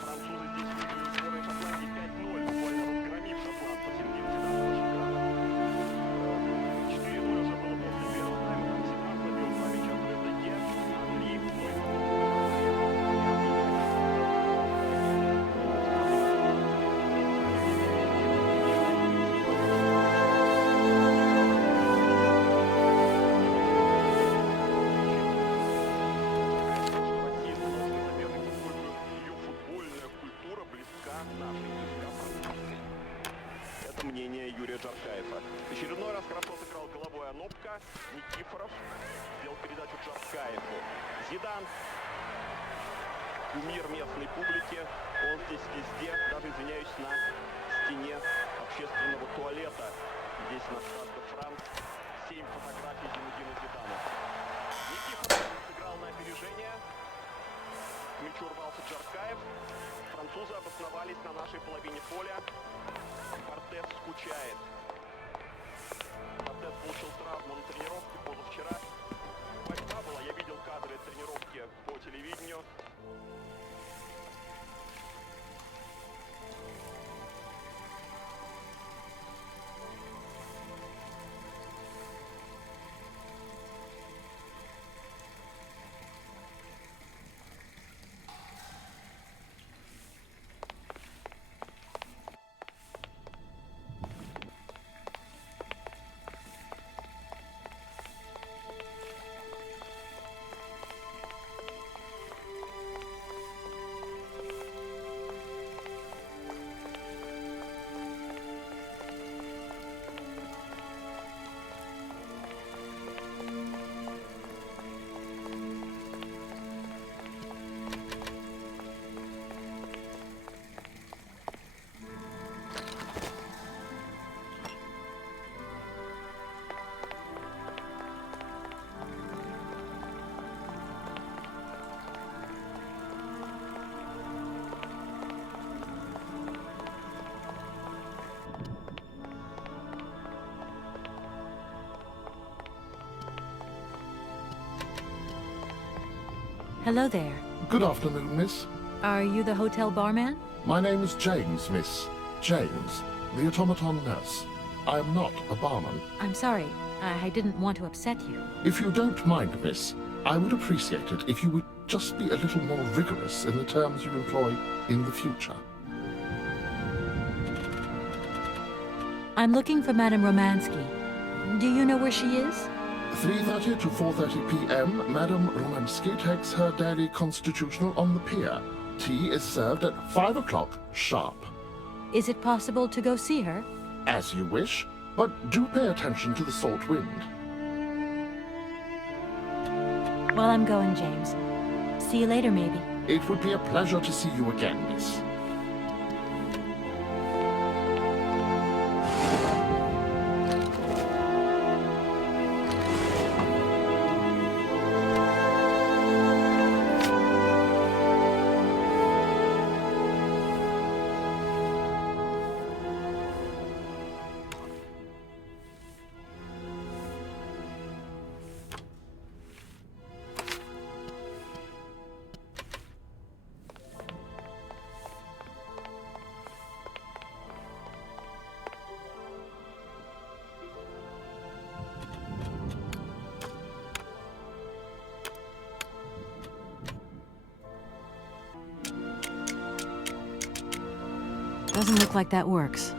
французы здесь выиграли сборной Шотландии 5-0, буквально разгромив шотландцев в середине 17-го чемпионата. 4-0 уже было после первого тайма, там Зидан забил 2 мяча в РДГ, это мнение Юрия Джаркаева. Очередной раз хорошо сыграл головой Анопка. Никифоров сделал передачу Джаркаеву. Зидан. Кумир местной публики. Он здесь везде, даже, извиняюсь, на стене общественного туалета. Здесь на Стад де Франс 7 фотографий Зинедина Зидана. Никифоров сыграл на опережение. К мячу рвался Джаркаев. Французы обосновались на нашей половине поля. Бартес скучает. Бартес получил травму на тренировке позавчера. Борьба была, я видел кадры тренировки по телевидению. Hello there. Good afternoon, miss. Are you the hotel barman? My name is James, miss. James, the automaton nurse. I am not a barman. I'm sorry. I didn't want to upset you. If you don't mind, miss, I would appreciate it if you would just be a little more rigorous in the terms you employ in the future. I'm looking for Madame Romansky. Do you know where she is? 3:30 to 4:30 p.m., Madame Romansky takes her daily constitutional on the pier. Tea is served at 5 o'clock sharp. Is it possible to go see her? As you wish, but do pay attention to the salt wind. Well, I'm going, James. See you later, maybe. It would be a pleasure to see you again, miss. Doesn't look like that works.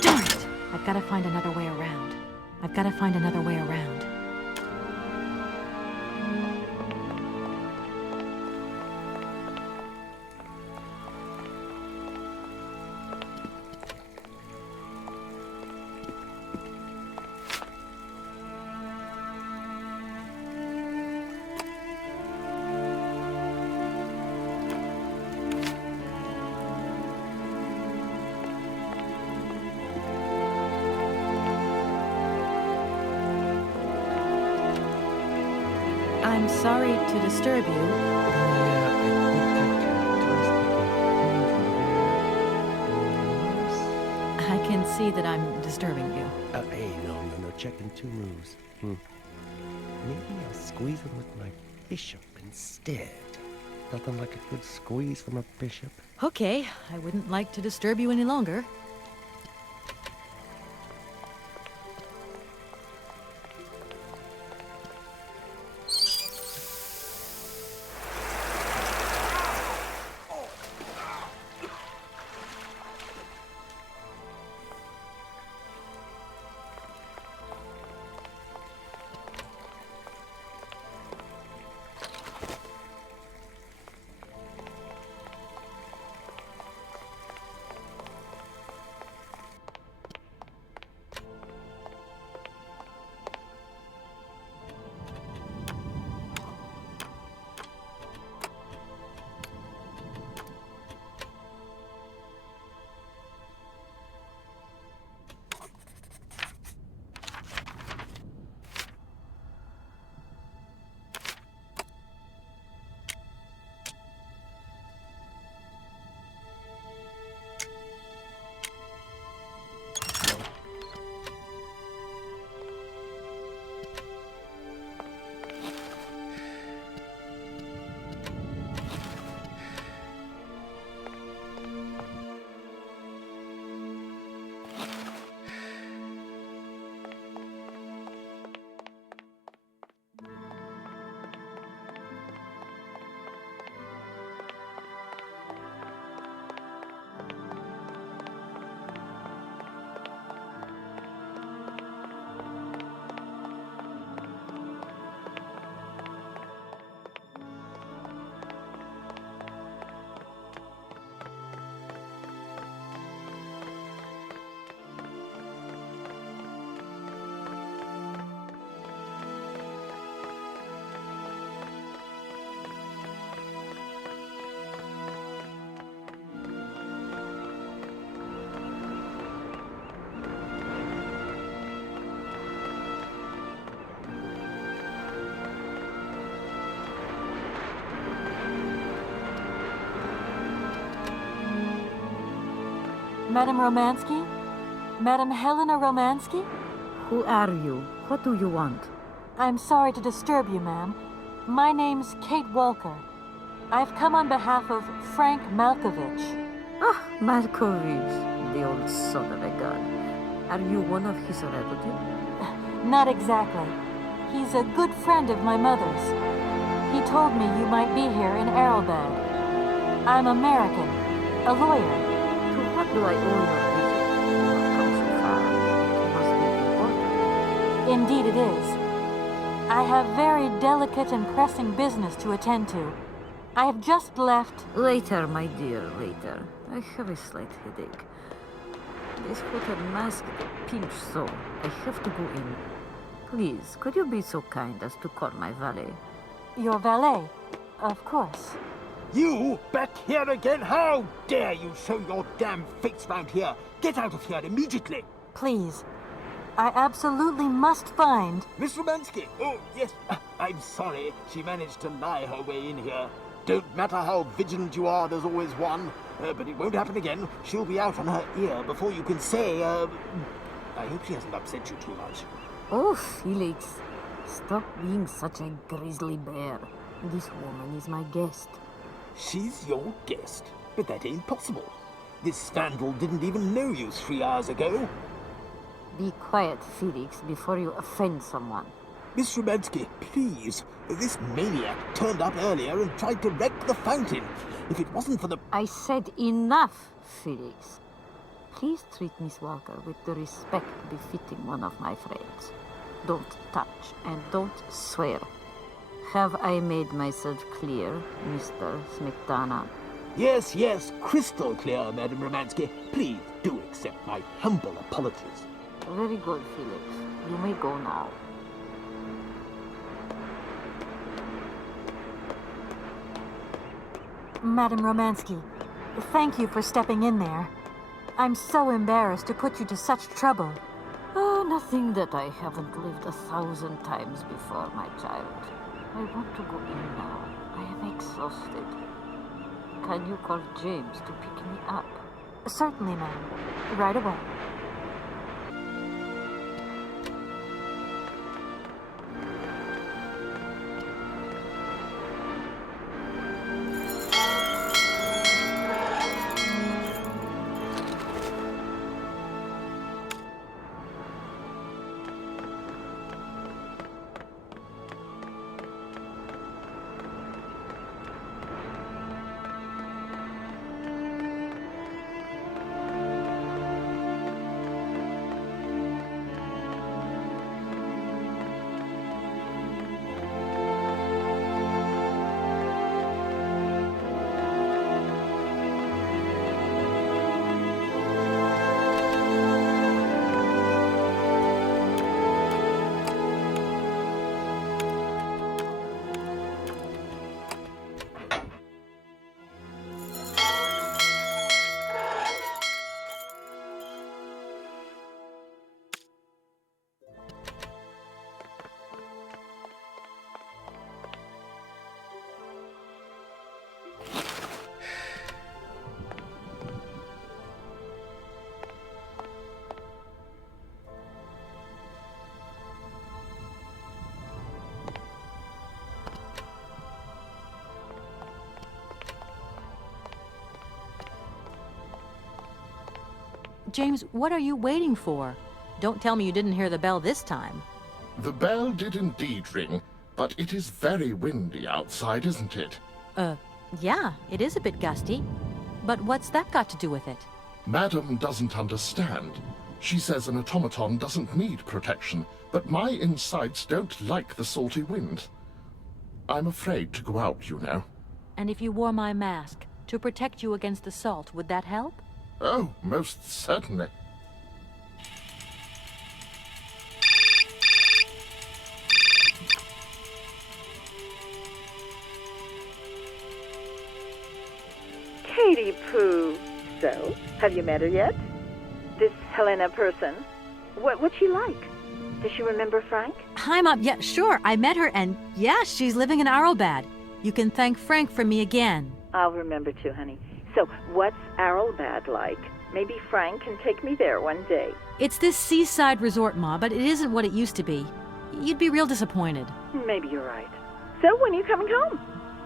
Darn it! I've got to find another way around. I've got to find another way around. I'm sorry to disturb you. I can see that I'm disturbing you. Hey, no, checking two moves. Maybe I'll squeeze him with my bishop instead. Nothing like a good squeeze from a bishop. Okay, I wouldn't like to disturb you any longer. Madame Romansky? Madame Helena Romansky? Who are you? What do you want? I'm sorry to disturb you, ma'am. My name's Kate Walker. I've come on behalf of Frank Malkovich. Ah, Malkovich, the old son of a gun. Are you one of his relatives? Not exactly. He's a good friend of my mother's. He told me you might be here in Arrowbed. I'm American, a lawyer. To what do I owe your visit? You have come so far. It must be important. Indeed it is. I have very delicate and pressing business to attend to. I have just left... Later, my dear, later. I have a slight headache. This hotel mask pinch so. I have to go in. Please, could you be so kind as to call my valet? Your valet? Of course. You back here again? How dare you show your damn face round here? Get out of here immediately. Please. I absolutely must find... Miss Romansky. Oh, yes. I'm sorry. She managed to lie her way in here. Don't matter how vigilant you are, there's always one. But it won't happen again. She'll be out on her ear before you can say, I hope she hasn't upset you too much. Oh, Felix. Stop being such a grizzly bear. This woman is my guest. She's your guest? But that ain't possible. This vandal didn't even know you 3 hours ago. Be quiet, Felix, before you offend someone. Miss Rumansky, please. This maniac turned up earlier and tried to wreck the fountain. If it wasn't for the... I said enough, Felix. Please treat Miss Walker with the respect befitting one of my friends. Don't touch and don't swear. Have I made myself clear, Mr. Smetana? Yes, yes, crystal clear, Madame Romansky. Please do accept my humble apologies. Very good, Felix. You may go now. Madame Romansky, thank you for stepping in there. I'm so embarrassed to put you to such trouble. Oh, nothing that I haven't lived 1,000 times before, my child. I want to go in now. I am exhausted. Can you call James to pick me up? Certainly, ma'am. Right away. James, what are you waiting for? Don't tell me you didn't hear the bell this time. The bell did indeed ring, but it is very windy outside, isn't it? Yeah, it is a bit gusty. But what's that got to do with it? Madam doesn't understand. She says an automaton doesn't need protection, but my insides don't like the salty wind. I'm afraid to go out, you know. And if you wore my mask to protect you against the salt, would that help? Oh, most certainly. Katie Pooh. So, have you met her yet? This Helena person? What's she like? Does she remember Frank? Hi, Mom. Yeah, sure. I met her, and yeah, she's living in Arlbad. You can thank Frank for me again. I'll remember too, honey. So, what's Arlbad like? Maybe Frank can take me there one day. It's this seaside resort, Ma, but it isn't what it used to be. You'd be real disappointed. Maybe you're right. So, when are you coming home?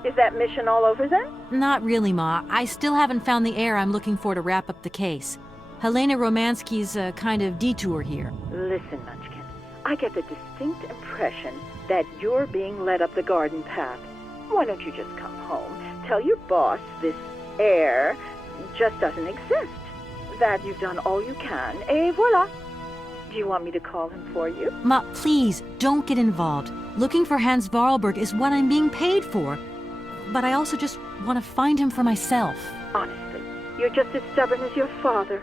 Is that mission all over then? Not really, Ma. I still haven't found the heir I'm looking for to wrap up the case. Helena Romansky's a kind of detour here. Listen, Munchkin. I get the distinct impression that you're being led up the garden path. Why don't you just come home, tell your boss this heir just doesn't exist, that you've done all you can, et voila. Do you want me to call him for you? Ma, please, don't get involved. Looking for Hans Voralberg is what I'm being paid for. But I also just want to find him for myself. Honestly, you're just as stubborn as your father.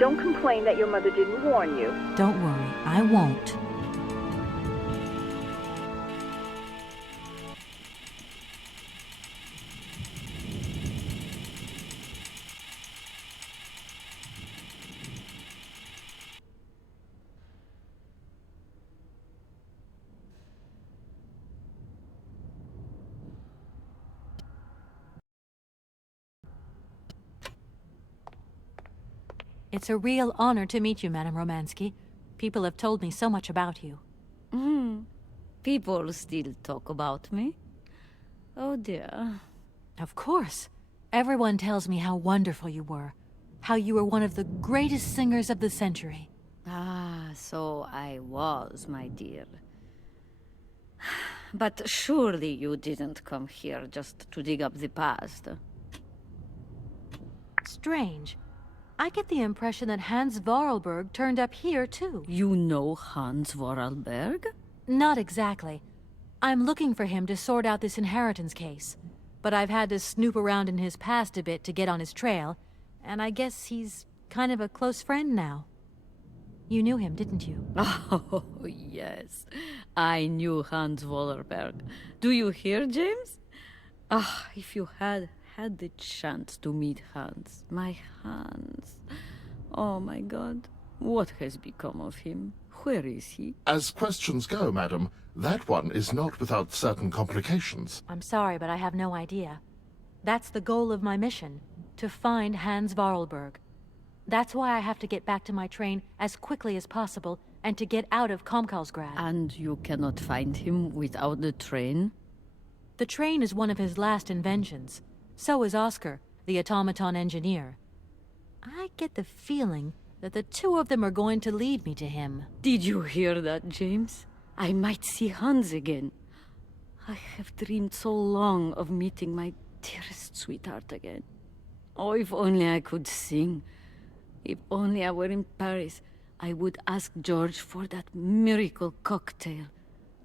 Don't complain that your mother didn't warn you. Don't worry, I won't. It's a real honor to meet you, Madame Romansky. People have told me so much about you. People still talk about me? Oh dear. Of course. Everyone tells me how wonderful you were. How you were one of the greatest singers of the century. Ah, so I was, my dear. But surely you didn't come here just to dig up the past. Strange. I get the impression that Hans Voralberg turned up here, too. You know Hans Voralberg? Not exactly. I'm looking for him to sort out this inheritance case. But I've had to snoop around in his past a bit to get on his trail, and I guess he's kind of a close friend now. You knew him, didn't you? Oh, yes. I knew Hans Voralberg. Do you hear, James? Ah, if you had the chance to meet Hans. My Hans. Oh, my God. What has become of him? Where is he? As questions go, madam, that one is not without certain complications. I'm sorry, but I have no idea. That's the goal of my mission, to find Hans Voralberg. That's why I have to get back to my train as quickly as possible and to get out of Komkalsgrad. And you cannot find him without the train? The train is one of his last inventions. So is Oscar, the automaton engineer. I get the feeling that the two of them are going to lead me to him. Did you hear that, James? I might see Hans again. I have dreamed so long of meeting my dearest sweetheart again. Oh, if only I could sing. If only I were in Paris, I would ask George for that miracle cocktail.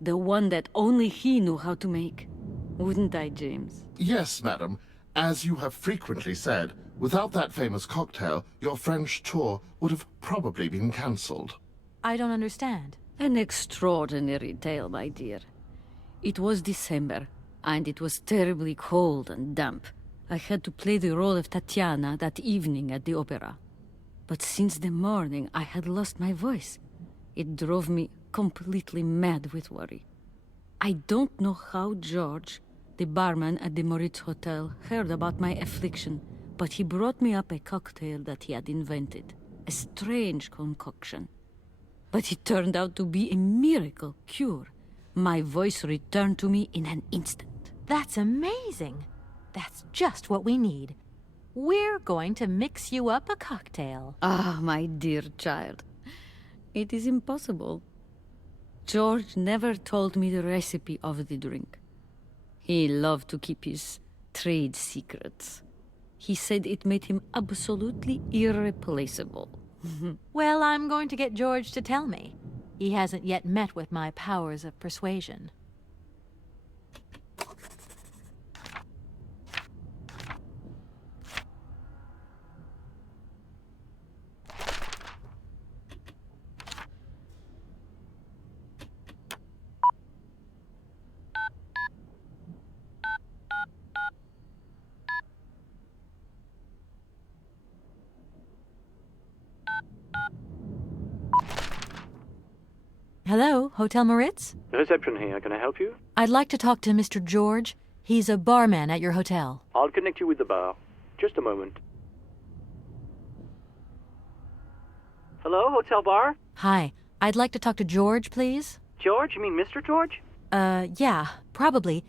The one that only he knew how to make. Wouldn't I, James? Yes, madam. As you have frequently said, without that famous cocktail, your French tour would have probably been cancelled. I don't understand. An extraordinary tale, my dear. It was December, and it was terribly cold and damp. I had to play the role of Tatiana that evening at the opera. But since the morning, I had lost my voice. It drove me completely mad with worry. I don't know how George, the barman at the Moritz Hotel, heard about my affliction, but he brought me up a cocktail that he had invented. A strange concoction. But it turned out to be a miracle cure. My voice returned to me in an instant. That's amazing. That's just what we need. We're going to mix you up a cocktail. Ah, my dear child. It is impossible. George never told me the recipe of the drink. He loved to keep his trade secrets. He said it made him absolutely irreplaceable. Well, I'm going to get George to tell me. He hasn't yet met with my powers of persuasion. Hello, Hotel Moritz? Reception here. Can I help you? I'd like to talk to Mr. George. He's a barman at your hotel. I'll connect you with the bar. Just a moment. Hello, Hotel Bar? Hi. I'd like to talk to George, please. George? You mean Mr. George? Yeah, probably.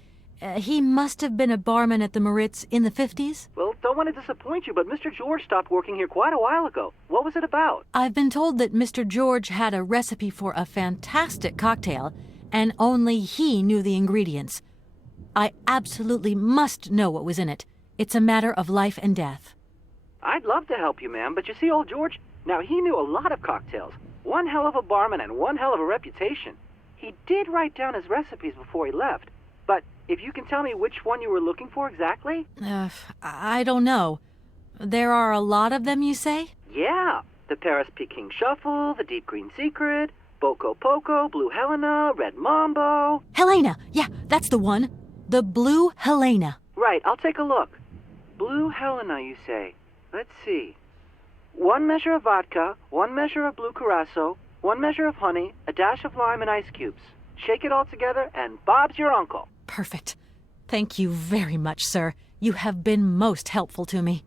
He must have been a barman at the Moritz in the 50s. Well, don't want to disappoint you, but Mr. George stopped working here quite a while ago. What was it about? I've been told that Mr. George had a recipe for a fantastic cocktail, and only he knew the ingredients. I absolutely must know what was in it. It's a matter of life and death. I'd love to help you, ma'am, but you see, old George, now he knew a lot of cocktails. One hell of a barman and one hell of a reputation. He did write down his recipes before he left, but if you can tell me which one you were looking for exactly? I don't know. There are a lot of them, you say? Yeah. The Paris Peking Shuffle, the Deep Green Secret, Boko Poco, Blue Helena, Red Mambo. Helena! Yeah, that's the one. The Blue Helena. Right, I'll take a look. Blue Helena, you say? Let's see. 1 measure of vodka, 1 measure of blue curacao, 1 measure of honey, a dash of lime and ice cubes. Shake it all together, and Bob's your uncle. Perfect. Thank you very much, sir. You have been most helpful to me.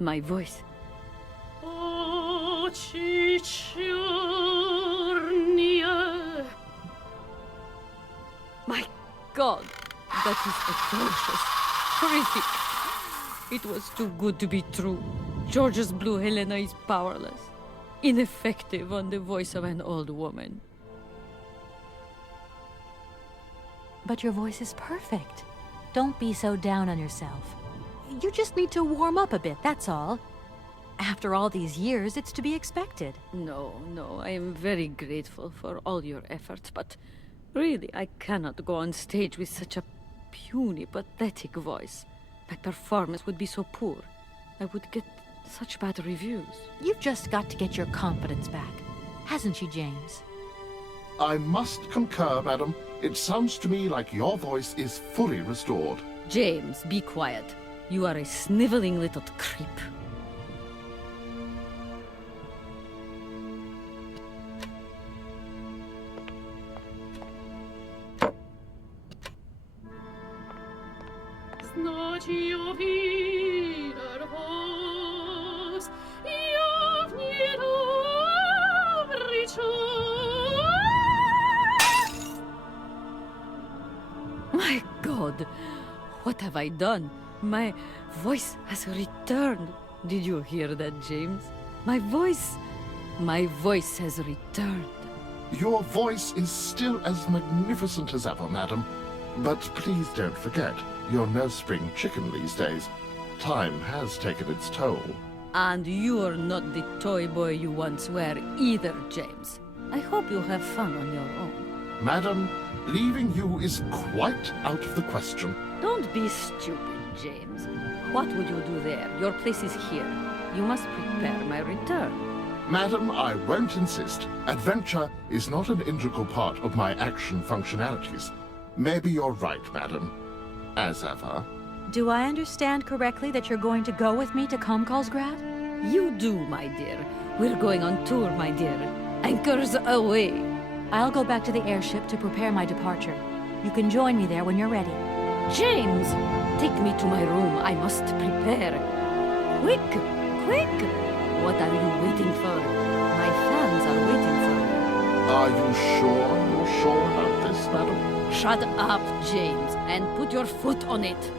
My voice. My God, that is atrocious. Horrific. It was too good to be true. George's Blue Helena is powerless. Ineffective on the voice of an old woman. But your voice is perfect. Don't be so down on yourself. You just need to warm up a bit, that's all. After all these years, it's to be expected. No, I am very grateful for all your efforts, but really, I cannot go on stage with such a puny, pathetic voice. My performance would be so poor. I would get such bad reviews. You've just got to get your confidence back. Hasn't she, James? I must concur, madam. It sounds to me like your voice is fully restored. James, be quiet. You are a sniveling little creep. My God, what have I done? My voice has returned. Did you hear that, James? My voice has returned. Your voice is still as magnificent as ever, madam. But please don't forget, you're no spring chicken these days. Time has taken its toll. And you're not the toy boy you once were either, James. I hope you have fun on your own. Madam, leaving you is quite out of the question. Don't be stupid, James. What would you do there? Your place is here. You must prepare my return. Madam, I won't insist. Adventure is not an integral part of my action functionalities. Maybe you're right, madam. As ever. Do I understand correctly that you're going to go with me to Comcalsgrad? You do, my dear. We're going on tour, my dear. Anchors away. I'll go back to the airship to prepare my departure. You can join me there when you're ready. James! Take me to my room. I must prepare. Quick! Quick! What are you waiting for? My fans are waiting for me. Are you sure you're sure about this, madam? Shut up, James, and put your foot on it.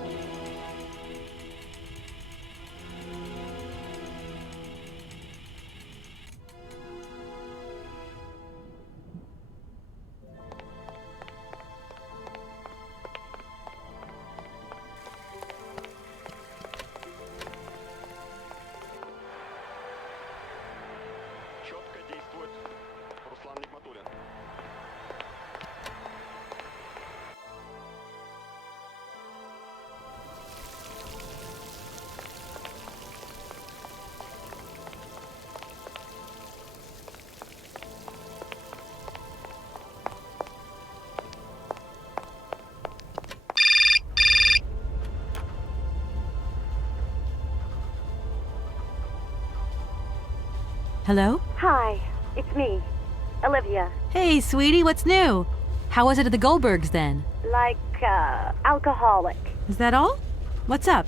Четко действует Руслан Нигматуллин. Hello? Hi, it's me, Olivia. Hey, sweetie, what's new? How was it at the Goldbergs then? Like, alcoholic. Is that all? What's up?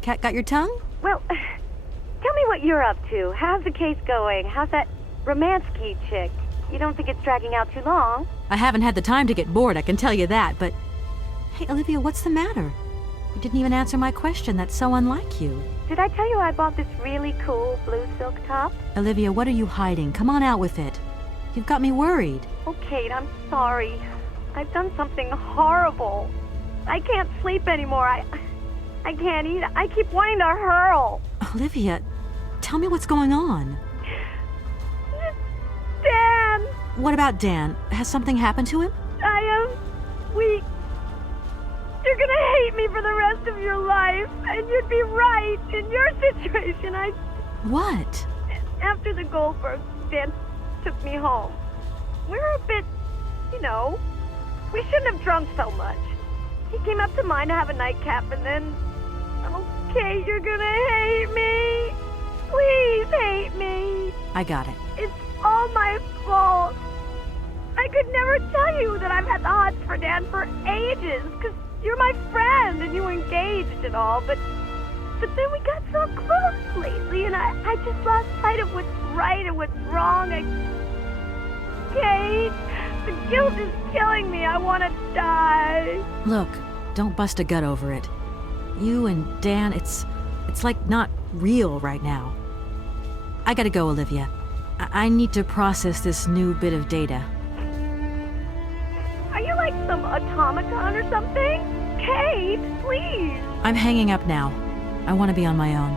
Cat got your tongue? Well, tell me what you're up to. How's the case going? How's that Romansky chick? You don't think it's dragging out too long? I haven't had the time to get bored, I can tell you that, but... Hey, Olivia, what's the matter? You didn't even answer my question. That's so unlike you. Did I tell you I bought this really cool blue silk top? Olivia, what are you hiding? Come on out with it. You've got me worried. Oh, Kate, I'm sorry. I've done something horrible. I can't sleep anymore. I can't eat. I keep wanting to hurl. Olivia, tell me what's going on. Dan! What about Dan? Has something happened to him? I am weak. You're gonna hate me for the rest of your life, and you'd be right. In your situation, What? After the Goldbergs, Dan took me home. We were a bit, we shouldn't have drunk so much. He came up to mine to have a nightcap, and then... Okay, you're gonna hate me. Please hate me. I got it. It's all my fault. I could never tell you that I've had the hots for Dan for ages, because you're my friend and you were engaged and all, but But then we got so close lately, and I just lost sight of what's right and what's wrong. Kate, the guilt is killing me. I want to die. Look, don't bust a gut over it. You and Dan, it's like not real right now. I gotta go, Olivia. I need to process this new bit of data. Are you like some automaton or something? Kate, please. I'm hanging up now. I want to be on my own.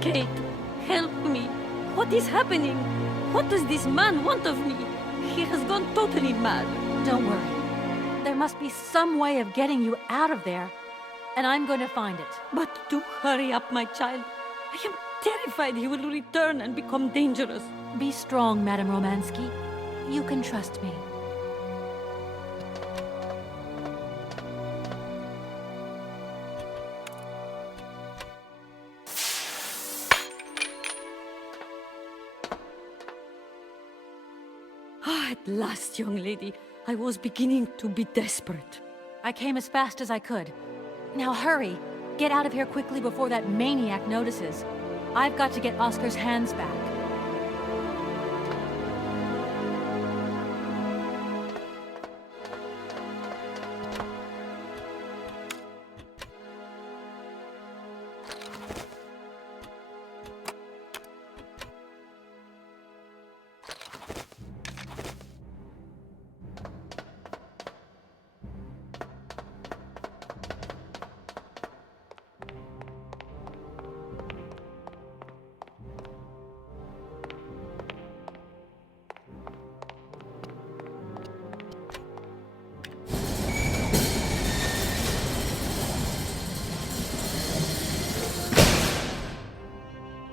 Kate, help me. What is happening? What does this man want of me? He has gone totally mad. Don't worry. There must be some way of getting you out of there, and I'm going to find it. But do hurry up, my child. I am terrified he will return and become dangerous. Be strong, Madame Romansky. You can trust me. At last, young lady, I was beginning to be desperate. I came as fast as I could. Now hurry! Get out of here quickly before that maniac notices. I've got to get Oscar's hands back.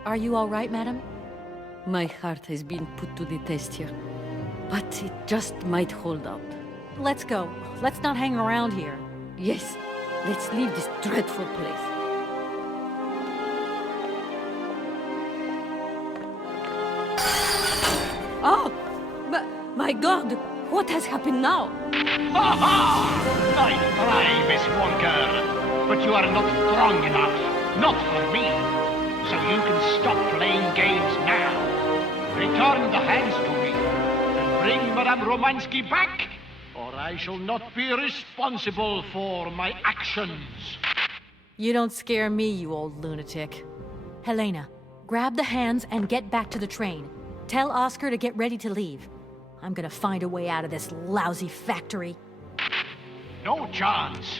Are you all right, madam? My heart has been put to the test here, but it just might hold out. Let's go. Let's not hang around here. Yes, let's leave this dreadful place. Oh! My God! What has happened now? Ha ha! I try, Miss Walker, but you are not strong enough. Not for me. So you can stop playing games now. Return the hands to me, and bring Madame Romansky back, or I shall not be responsible for my actions. You don't scare me, you old lunatic. Helena, grab the hands and get back to the train. Tell Oscar to get ready to leave. I'm gonna find a way out of this lousy factory. No chance.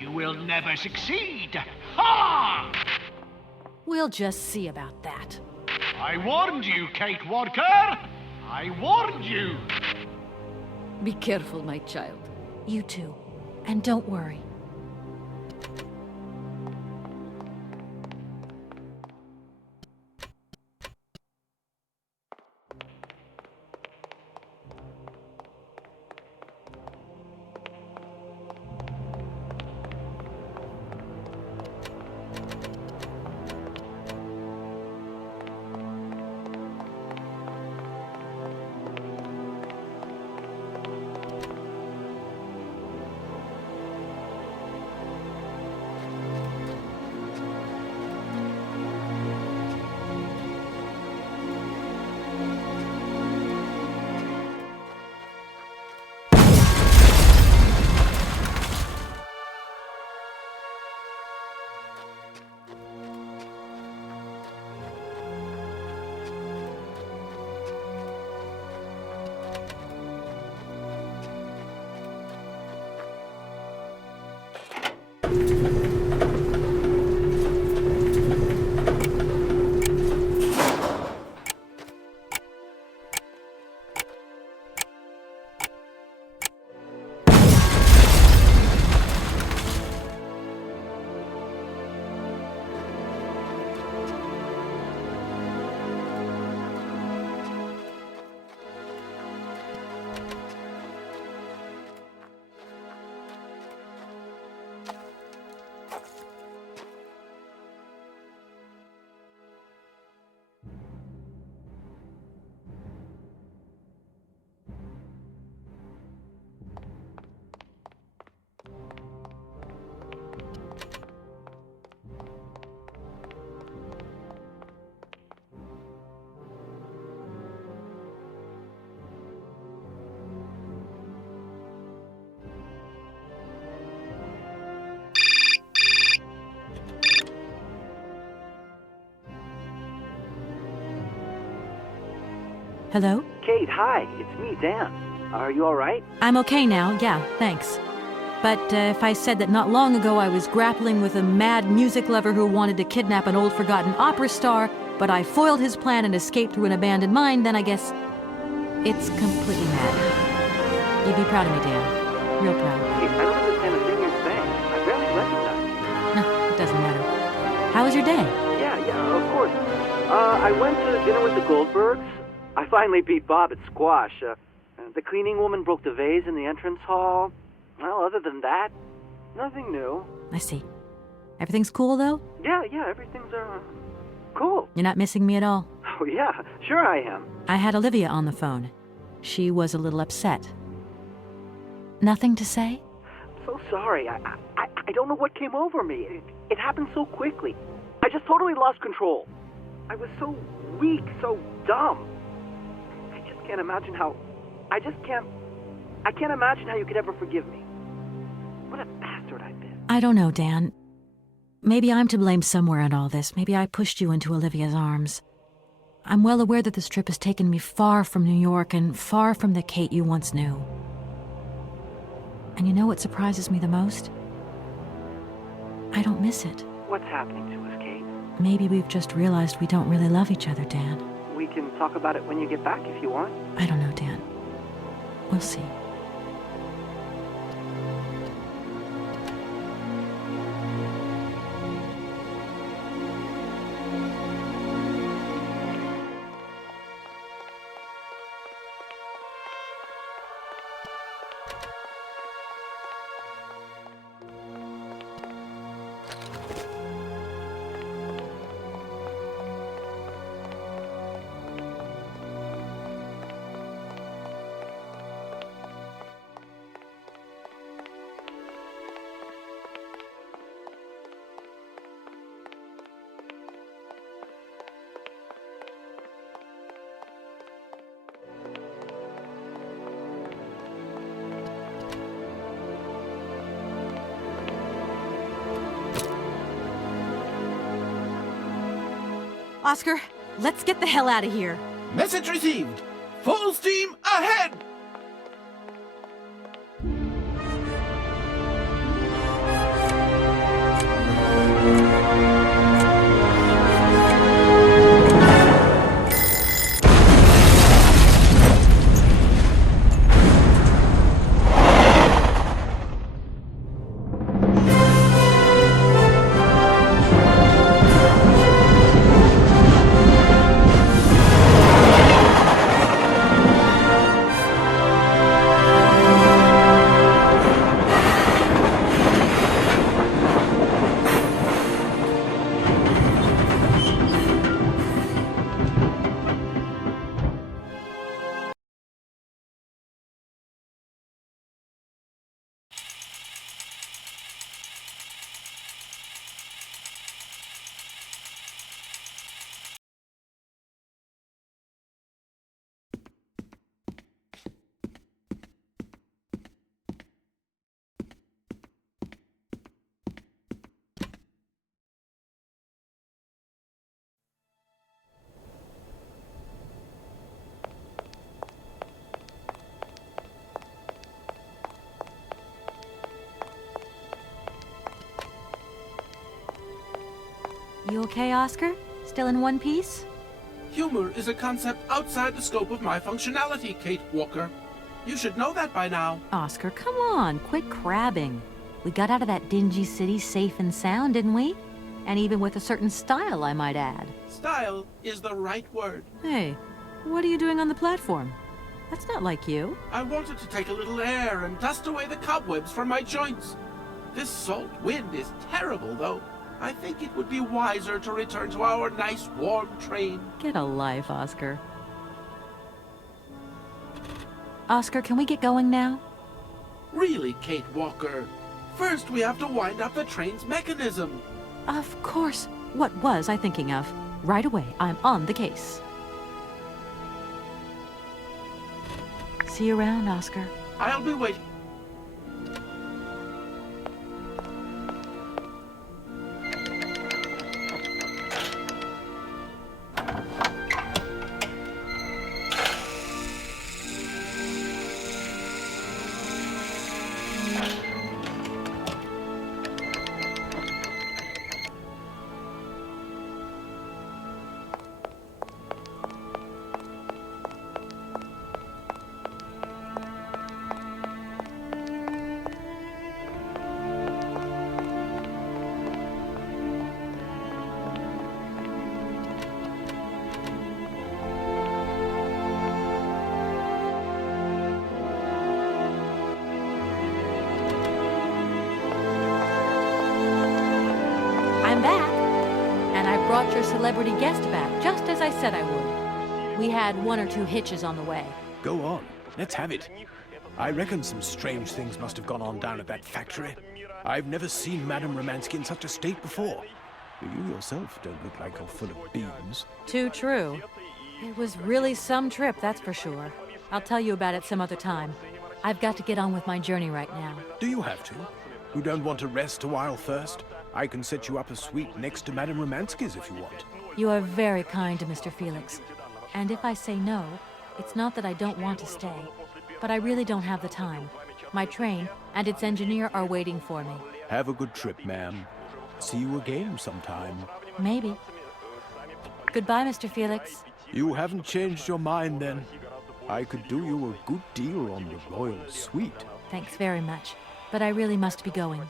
You will never succeed. Ha! We'll just see about that. I warned you, Kate Walker. I warned you. Be careful, my child. You too. And don't worry. Hello? Kate, hi. It's me, Dan. Are you all right? I'm okay now, yeah, thanks. But if I said that not long ago I was grappling with a mad music lover who wanted to kidnap an old forgotten opera star, but I foiled his plan and escaped through an abandoned mine, then I guess it's completely mad. You'd be proud of me, Dan. Real proud. Kate, I don't understand a thing you're saying. I barely recognize you. No, it doesn't matter. How was your day? Yeah, of course. I went to dinner with the Goldbergs. I finally beat Bob at squash. The cleaning woman broke the vase in the entrance hall. Well, other than that, nothing new. I see. Everything's cool, though? Yeah, everything's, cool. You're not missing me at all? Oh, yeah, sure I am. I had Olivia on the phone. She was a little upset. Nothing to say? I'm so sorry. I don't know what came over me. It happened so quickly. I just totally lost control. I was so weak, so dumb. I can't imagine how... I can't imagine how you could ever forgive me. What a bastard I've been. I don't know, Dan. Maybe I'm to blame somewhere in all this. Maybe I pushed you into Olivia's arms. I'm well aware that this trip has taken me far from New York and far from the Kate you once knew. And you know what surprises me the most? I don't miss it. What's happening to us, Kate? Maybe we've just realized we don't really love each other, Dan. We can talk about it when you get back if you want. I don't know, Dan. We'll see. Oscar, let's get the hell out of here. Message received. Full steam ahead! You okay, Oscar? Still in one piece? Humor is a concept outside the scope of my functionality, Kate Walker. You should know that by now. Oscar, come on, quit crabbing. We got out of that dingy city safe and sound, didn't we? And even with a certain style, I might add. Style is the right word. Hey, what are you doing on the platform? That's not like you. I wanted to take a little air and dust away the cobwebs from my joints. This salt wind is terrible, though. I think it would be wiser to return to our nice, warm train. Get a life, Oscar. Oscar, can we get going now? Really, Kate Walker? First, we have to wind up the train's mechanism. Of course. What was I thinking of? Right away, I'm on the case. See you around, Oscar. I'll be waiting. Brought your celebrity guest back, just as I said I would. We had one or two hitches on the way. Go on, let's have it. I reckon some strange things must have gone on down at that factory. I've never seen Madame Romansky in such a state before. You yourself don't look like you're full of beans. Too true. It was really some trip, that's for sure. I'll tell you about it some other time. I've got to get on with my journey right now. Do you have to? You don't want to rest a while first? I can set you up a suite next to Madame Romansky's if you want. You are very kind to Mr. Felix. And if I say no, it's not that I don't want to stay, but I really don't have the time. My train and its engineer are waiting for me. Have a good trip, ma'am. See you again sometime. Maybe. Goodbye, Mr. Felix. You haven't changed your mind, then. I could do you a good deal on the royal suite. Thanks very much, but I really must be going.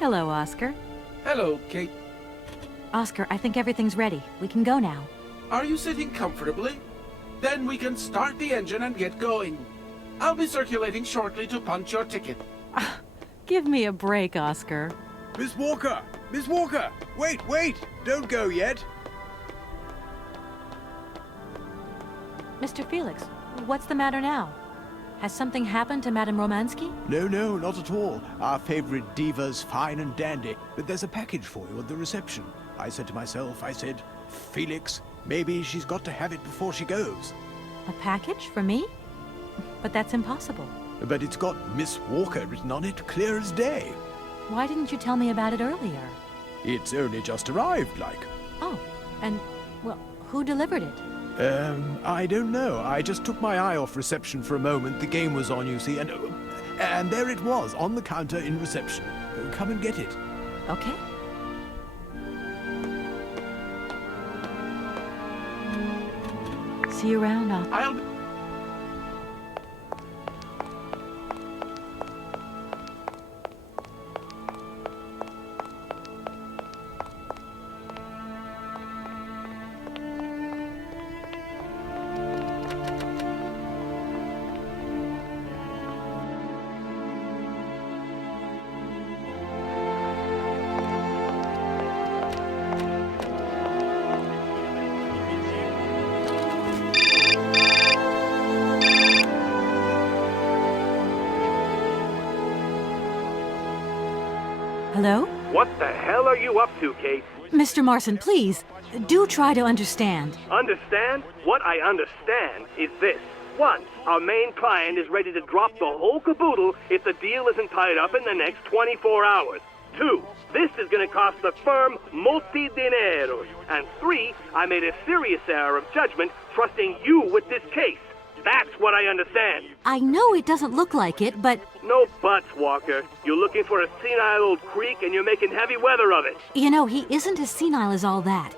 Hello, Oscar. Hello, Kate. Oscar, I think everything's ready. We can go now. Are you sitting comfortably? Then we can start the engine and get going. I'll be circulating shortly to punch your ticket. Give me a break, Oscar. Miss Walker! Miss Walker! Wait! Don't go yet! Mr. Felix, what's the matter now? Has something happened to Madame Romansky? No, no, not at all. Our favorite diva's fine and dandy. But there's a package for you at the reception. I said to myself, Felix, maybe she's got to have it before she goes. A package for me? But that's impossible. But it's got Miss Walker written on it, clear as day. Why didn't you tell me about it earlier? It's only just arrived, like. Oh, and, well, who delivered it? I don't know. I just took my eye off reception for a moment. The game was on, you see, and there it was, on the counter in reception. Come and get it. Okay. See you around, I'll... Hello? What the hell are you up to, Kate? Mr. Marson, please, do try to understand. Understand? What I understand is this. 1, our main client is ready to drop the whole caboodle if the deal isn't tied up in the next 24 hours. 2, this is going to cost the firm molti dinero. And 3, I made a serious error of judgment trusting you with this case. That's what I understand. I know it doesn't look like it, but... No buts, Walker. You're looking for a senile old creek and you're making heavy weather of it. You know, he isn't as senile as all that.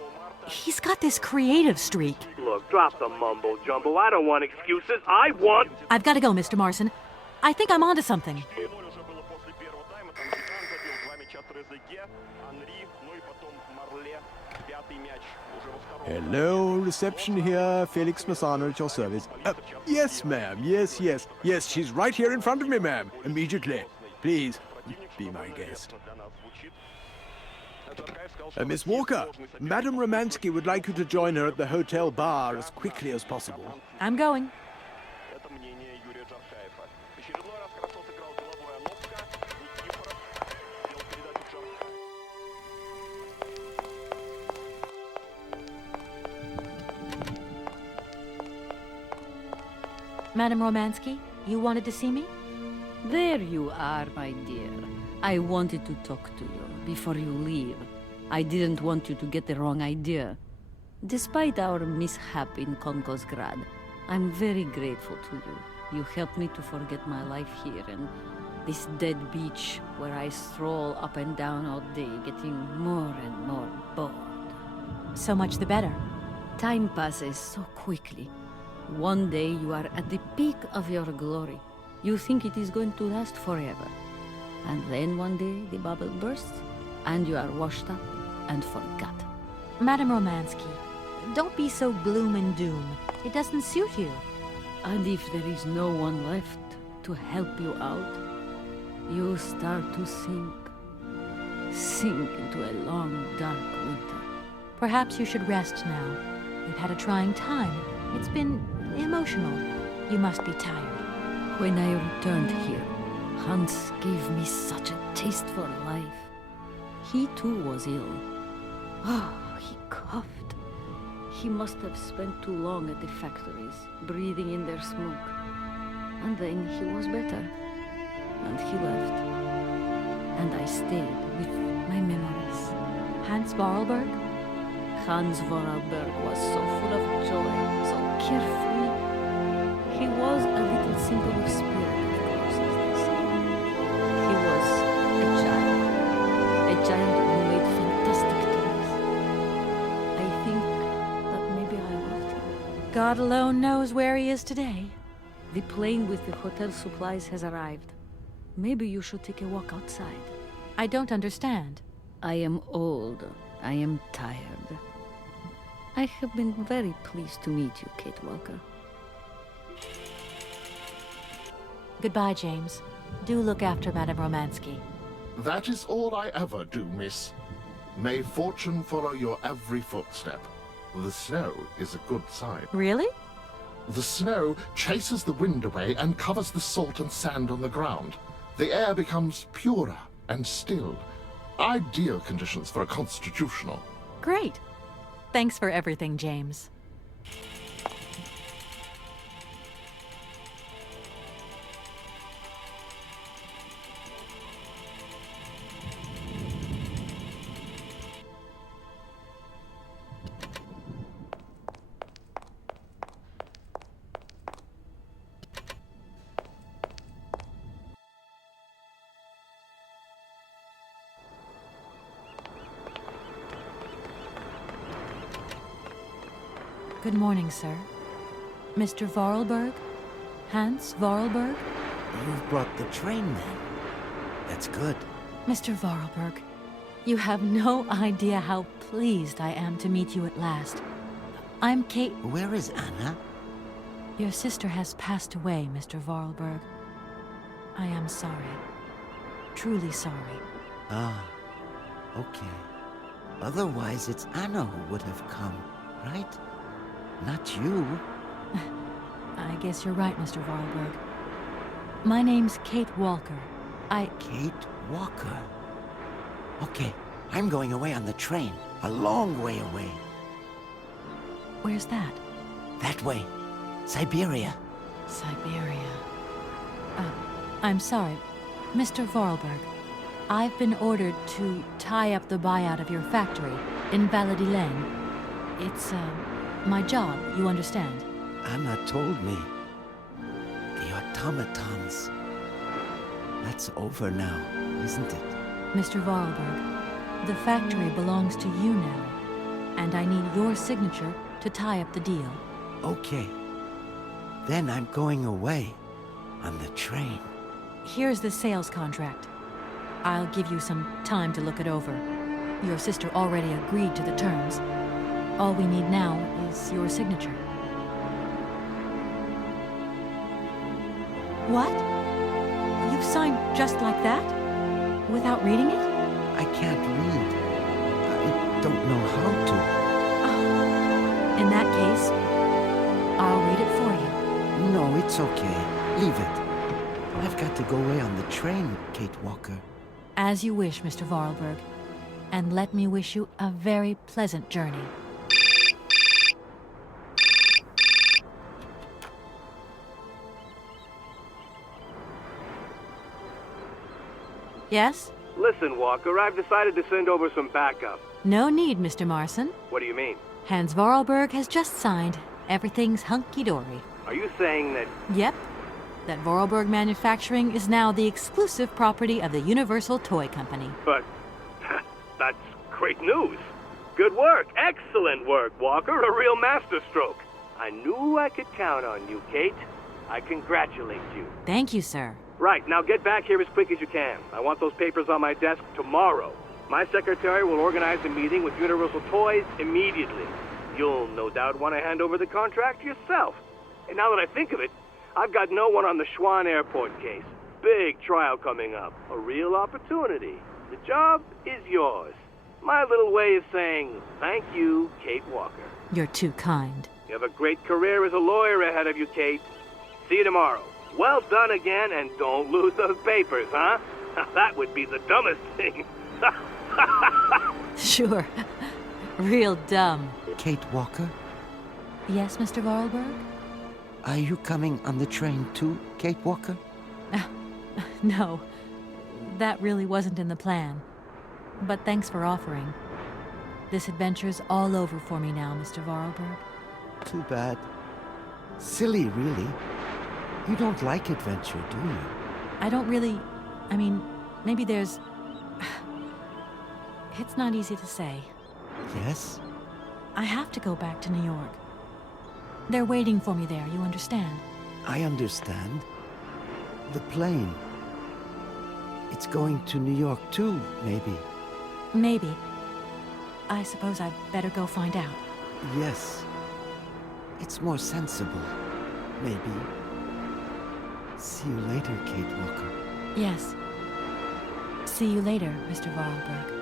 He's got this creative streak. Look, drop the mumbo-jumbo. I don't want excuses. I want... I've got to go, Mr. Marson. I think I'm onto something. Hello, reception here. Felix Massano at your service. Yes, ma'am. Yes, yes. Yes, she's right here in front of me, ma'am. Immediately. Please, be my guest. Miss Walker, Madame Romansky would like you to join her at the hotel bar as quickly as possible. I'm going. Madame Romansky, you wanted to see me? There you are, my dear. I wanted to talk to you before you leave. I didn't want you to get the wrong idea. Despite our mishap in Konkosgrad, I'm very grateful to you. You helped me to forget my life here and this dead beach where I stroll up and down all day, getting more and more bored. So much the better. Time passes so quickly. One day you are at the peak of your glory. You think it is going to last forever. And then one day the bubble bursts, and you are washed up and forgot. Madame Romansky, don't be so gloom and doom. It doesn't suit you. And if there is no one left to help you out, you start to sink into a long, dark winter. Perhaps you should rest now. You've had a trying time. It's been emotional. You must be tired. When I returned here, Hans gave me such a taste for life. He too was ill. Oh, he coughed. He must have spent too long at the factories, breathing in their smoke. And then he was better. And he left. And I stayed with my memories. Hans Voralberg? Hans Voralberg was so full of joy, so carefree. He was a little symbol of spirit, of course, as they say. He was a child who made fantastic toys. I think that maybe I loved him. God alone knows where he is today. The plane with the hotel supplies has arrived. Maybe you should take a walk outside. I don't understand. I am old. I am tired. I have been very pleased to meet you, Kate Walker. Goodbye, James. Do look after Madame Romansky. That is all I ever do, miss. May fortune follow your every footstep. The snow is a good sign. Really? The snow chases the wind away and covers the salt and sand on the ground. The air becomes purer and still. Ideal conditions for a constitutional. Great. Thanks for everything, James. Good morning, sir. Mr. Voralberg? Hans Voralberg? You've brought the train, then. That's good. Mr. Voralberg, you have no idea how pleased I am to meet you at last. I'm Kate... Where is Anna? Your sister has passed away, Mr. Voralberg. I am sorry. Truly sorry. Ah, okay. Otherwise, it's Anna who would have come, right? Not you. I guess you're right, Mr. Voralberg. My name's Kate Walker. Kate Walker? Okay, I'm going away on the train. A long way away. Where's that? That way. Siberia. Siberia. I'm sorry. Mr. Voralberg, I've been ordered to tie up the buyout of your factory in Valladolid. It's, my job, you understand. Anna told me. The automatons. That's over now, isn't it? Mr. Voralberg, the factory belongs to you now, and I need your signature to tie up the deal. Okay. Then I'm going away on the train. Here's the sales contract. I'll give you some time to look it over. Your sister already agreed to the terms. All we need now is your signature. What? You signed just like that? Without reading it? I can't read. I don't know how to. Oh. In that case, I'll read it for you. No, it's okay. Leave it. I've got to go away on the train, Kate Walker. As you wish, Mr. Voralberg. And let me wish you a very pleasant journey. Yes? Listen, Walker, I've decided to send over some backup. No need, Mr. Marson. What do you mean? Hans Voralberg has just signed. Everything's hunky-dory. Are you saying that... Yep. That Voralberg Manufacturing is now the exclusive property of the Universal Toy Company. But... that's great news. Good work. Excellent work, Walker. A real masterstroke. I knew I could count on you, Kate. I congratulate you. Thank you, sir. Right, now get back here as quick as you can. I want those papers on my desk tomorrow. My secretary will organize a meeting with Universal Toys immediately. You'll no doubt want to hand over the contract yourself. And now that I think of it, I've got no one on the Schwann Airport case. Big trial coming up. A real opportunity. The job is yours. My little way of saying thank you, Kate Walker. You're too kind. You have a great career as a lawyer ahead of you, Kate. See you tomorrow. Well done again, and don't lose those papers, huh? That would be the dumbest thing. Sure. Real dumb. Kate Walker? Yes, Mr. Voralberg? Are you coming on the train too, Kate Walker? No. That really wasn't in the plan. But thanks for offering. This adventure's all over for me now, Mr. Voralberg. Too bad. Silly, really. You don't like adventure, do you? I don't really... I mean, maybe there's... It's not easy to say. Yes? I have to go back to New York. They're waiting for me there, you understand? I understand. The plane. It's going to New York too, maybe. Maybe. I suppose I'd better go find out. Yes. It's more sensible. Maybe. See you later, Kate Walker. Yes. See you later, Mr. Voralberg.